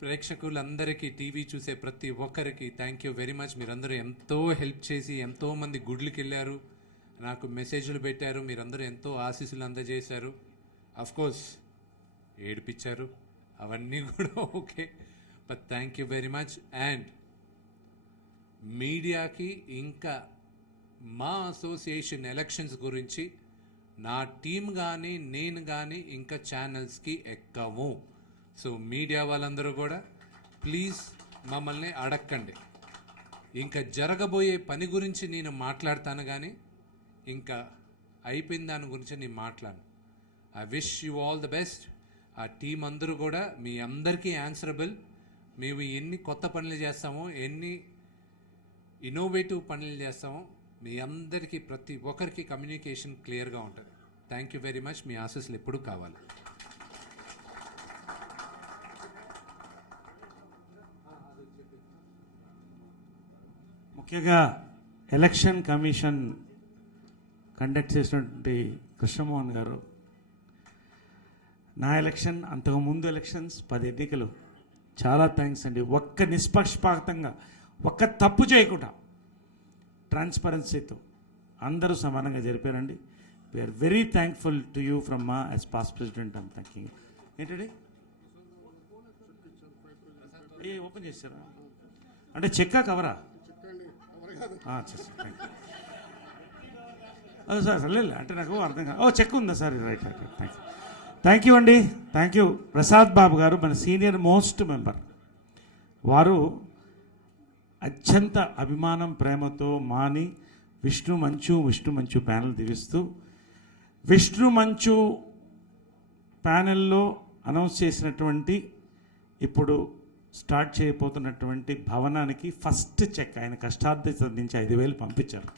ప్రేక్షకులందరికీ, టీవీ చూసే ప్రతి ఒక్కరికి థ్యాంక్ యూ వెరీ మచ్. మీరందరూ ఎంతో హెల్ప్ చేసి ఎంతోమంది గుడ్లకి వెళ్ళారు, నాకు మెసేజ్లు పెట్టారు, మీరందరూ ఎంతో ఆశీస్సులు అందజేశారు. కోర్స్ ఏడిపించారు, అవన్నీ కూడా okay, but thank you very much. And మీడియాకి ఇంకా మా అసోసియేషన్ ఎలక్షన్స్ గురించి నా టీం కానీ నేను కానీ ఇంకా ఛానల్స్కి ఎక్కము. సో మీడియా వాళ్ళందరూ కూడా ప్లీజ్ మమ్మల్ని అడక్కండి. ఇంకా జరగబోయే పని గురించి నేను మాట్లాడతాను, కానీ ఇంకా అయిపోయిన దాని గురించి నేను మాట్లాడను. I wish you all the best. ఆ టీం అందరూ కూడా మీ అందరికీ ఆన్సరబుల్. మేము ఎన్ని కొత్త పనులు చేస్తామో, ఎన్ని ఇన్నోవేటివ్ పనులు చేస్తామో, మీ అందరికీ ప్రతి ఒక్కరికి కమ్యూనికేషన్ క్లియర్గా ఉంటుంది. Thank you very much. మీ ఆశీస్సులు ఎప్పుడూ కావాలి. ముఖ్యంగా ఎలక్షన్ కమిషన్ కండక్ట్ చేసినటువంటి కృష్ణమోహన్ గారు, నా ఎలక్షన్, అంతకుముందు ఎలక్షన్స్ 10 ఎన్నికలు, చాలా థ్యాంక్స్ అండి. ఒక్క నిష్పక్షపాతంగా, ఒక్క తప్పు చేయకుండా ట్రాన్స్పరెన్సీతో అందరూ సమానంగా జరిపారండి. We are very thankful to you from మా as past president. I'm thanking. ఏంటండి ఓపెన్ చేస్తారా అంటే చెక్కా కవరా? సార్ లేదు అంటే నాకు అర్థం కాదు. చెక్ ఉందా sir? Right right thank you అండి. Thank you. ప్రసాద్ బాబు గారు మన సీనియర్ మోస్ట్ మెంబర్, వారు అత్యంత అభిమానం ప్రేమతో మాని విష్ణు మంచు ప్యానెల్ దివిస్తూ విష్ణు మంచు ప్యానెల్లో అనౌన్స్ చేసినటువంటి ఇప్పుడు స్టార్ట్ చేయబోతున్నటువంటి భవనానికి ఫస్ట్ చెక్ ఆయన కష్టార్జిత నుంచి 5,000 పంపించారు.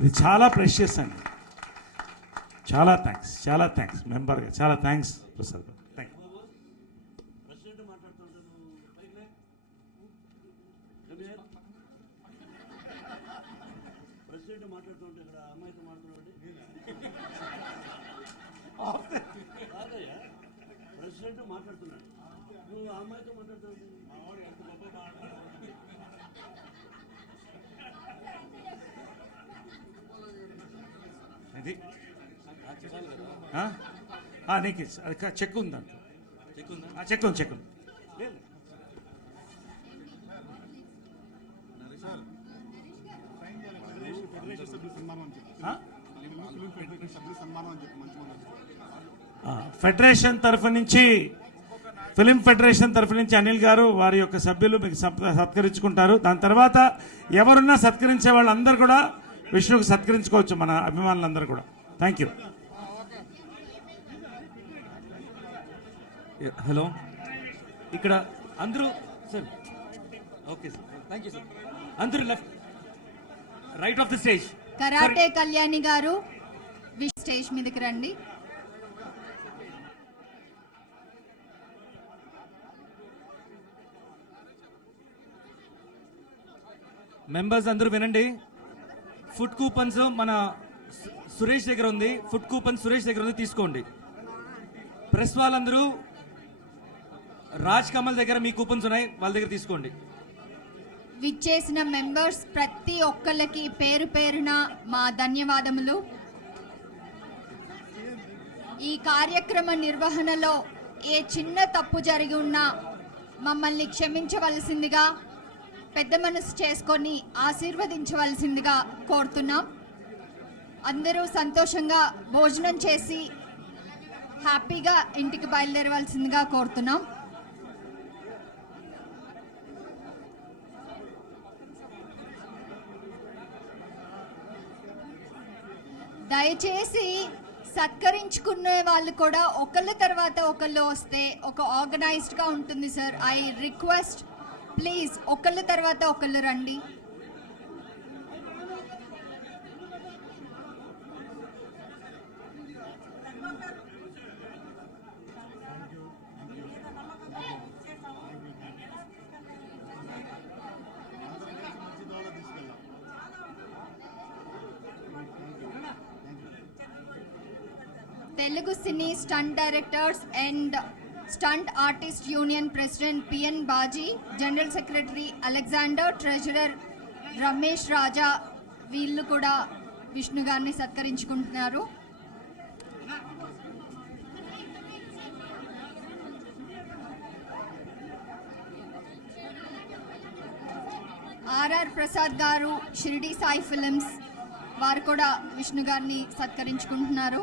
ఇది చాలా ప్రెషియస్ అండి. చాలా థ్యాంక్స్ మెంబర్గా చాలా థ్యాంక్స్ ప్రసాద్ గారు. Thank you. ఇది నీకు చెక్ ఉంది దాంట్లో. చెక్ ఉంది. ఫెడరేషన్ తరఫు నుంచి, ఫిలిం ఫెడరేషన్ తరఫు నుంచి అనిల్ గారు వారి యొక్క సభ్యులు మీకు సత్కరించుకుంటారు. దాని తర్వాత ఎవరున్నా సత్కరించే వాళ్ళందరూ కూడా విష్ణుకు సత్కరించుకోవచ్చు, మన అభిమానులందరూ కూడా. Thank you. హలో, ఇక్కడ అందరూ sir. Okay sir, thank you sir. అందరూ left right of the stage. Karate Kalyani garu stage మీదకి రండి. మెంబర్స్ అందరూ వినండి. ఫుడ్ కూపన్స్ మన సురేష్ దగ్గర ఉంది. ఫుడ్ కూపన్ సురేష్ దగ్గర ఉంది, తీసుకోండి. ప్రెస్ వాళ్ళందరూ రాజ్ కమల్ దగ్గర మీ కూపన్స్ ఉన్నాయి, వాళ్ళ దగ్గర తీసుకోండి. విచ్చేసిన మెంబర్స్ ప్రతి ఒక్కళ్ళకి పేరు పేరున మా ధన్యవాదములు. ఈ కార్యక్రమ నిర్వహణలో ఏ చిన్న తప్పు జరిగి ఉన్నా మమ్మల్ని క్షమించవలసిందిగా, పెద్ద మనసు చేసుకొని ఆశీర్వదించవలసిందిగా కోరుతున్నాం. అందరూ సంతోషంగా భోజనం చేసి హ్యాపీగా ఇంటికి బయలుదేరవలసిందిగా కోరుతున్నాం. దయచేసి సత్కరించుకునే వాళ్ళు కూడా ఒకళ్ళ తర్వాత ఒకళ్ళు వస్తే ఒక ఆర్గనైజ్డ్గా ఉంటుంది సార్. ఐ రిక్వెస్ట్, ప్లీజ్ ఒకళ్ళ తర్వాత ఒకళ్ళు రండి. Telugu cine stunt directors and stunt artist union president P N Baji, general secretary Alexander, treasurer Ramesh Raja వీళ్ళు కూడా విష్ణు గారిని సత్కరించుకుంటున్నారు. ఆర్ఆర్ ప్రసాద్ గారు, షిరిడి సాయి ఫిలిమ్స్ వారు కూడా విష్ణు గారిని సత్కరించుకుంటున్నారు.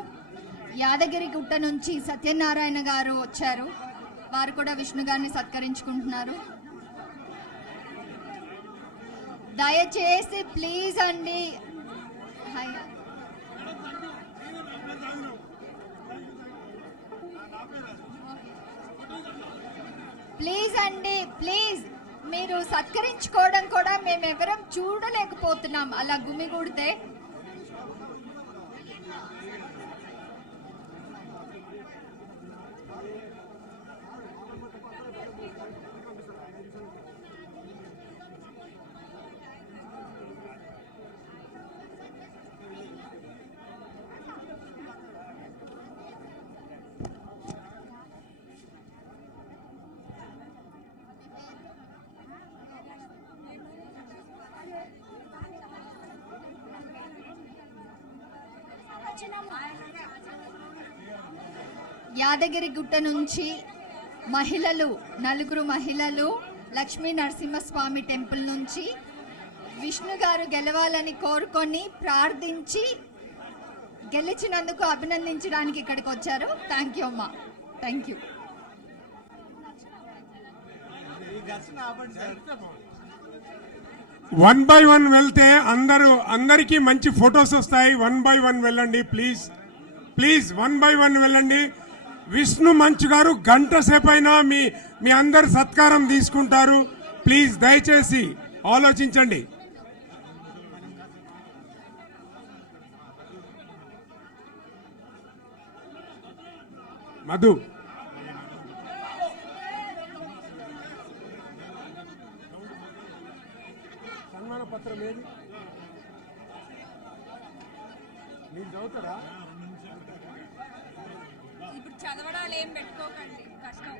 యాదగిరి గుట్ట నుంచి సత్యనారాయణ గారు వచ్చారు, వారు కూడా విష్ణు గారిని సత్కరించుకుంటున్నారు. దయచేసి ప్లీజ్ అండి, ప్లీజ్ అండి, ప్లీజ్ మీరు సత్కరించుకోవడం కూడా మేమెవరం చూడలేకపోతున్నాం అలా గుమిగూడితే. యాదగిరి గుట్ట నుంచి నలుగురు మహిళలు లక్ష్మీ నరసింహస్వామి టెంపుల్ నుంచి విష్ణు గారు గెలవాలని కోరుకొని ప్రార్థించి గెలిచినందుకు అభినందించడానికి ఇక్కడికి వచ్చారు. థ్యాంక్ యూ అమ్మా, thank you. One by one వెళ్తే అందరికీ మంచి ఫొటోస్ వస్తాయి. వన్ బై వన్ వెళ్ళండి please, please one by one వెళ్ళండి. విష్ణు మంచు గారు గంట సేపైనా మీ అందరు సత్కారం తీసుకుంటారు. ప్లీజ్ దయచేసి ఆలోచించండి. మధు సన్మాన పత్రం ఏది మీరు చదువుతారా? ఇప్పుడు చదవడాలు ఏం పెట్టుకోకండి, కష్టం.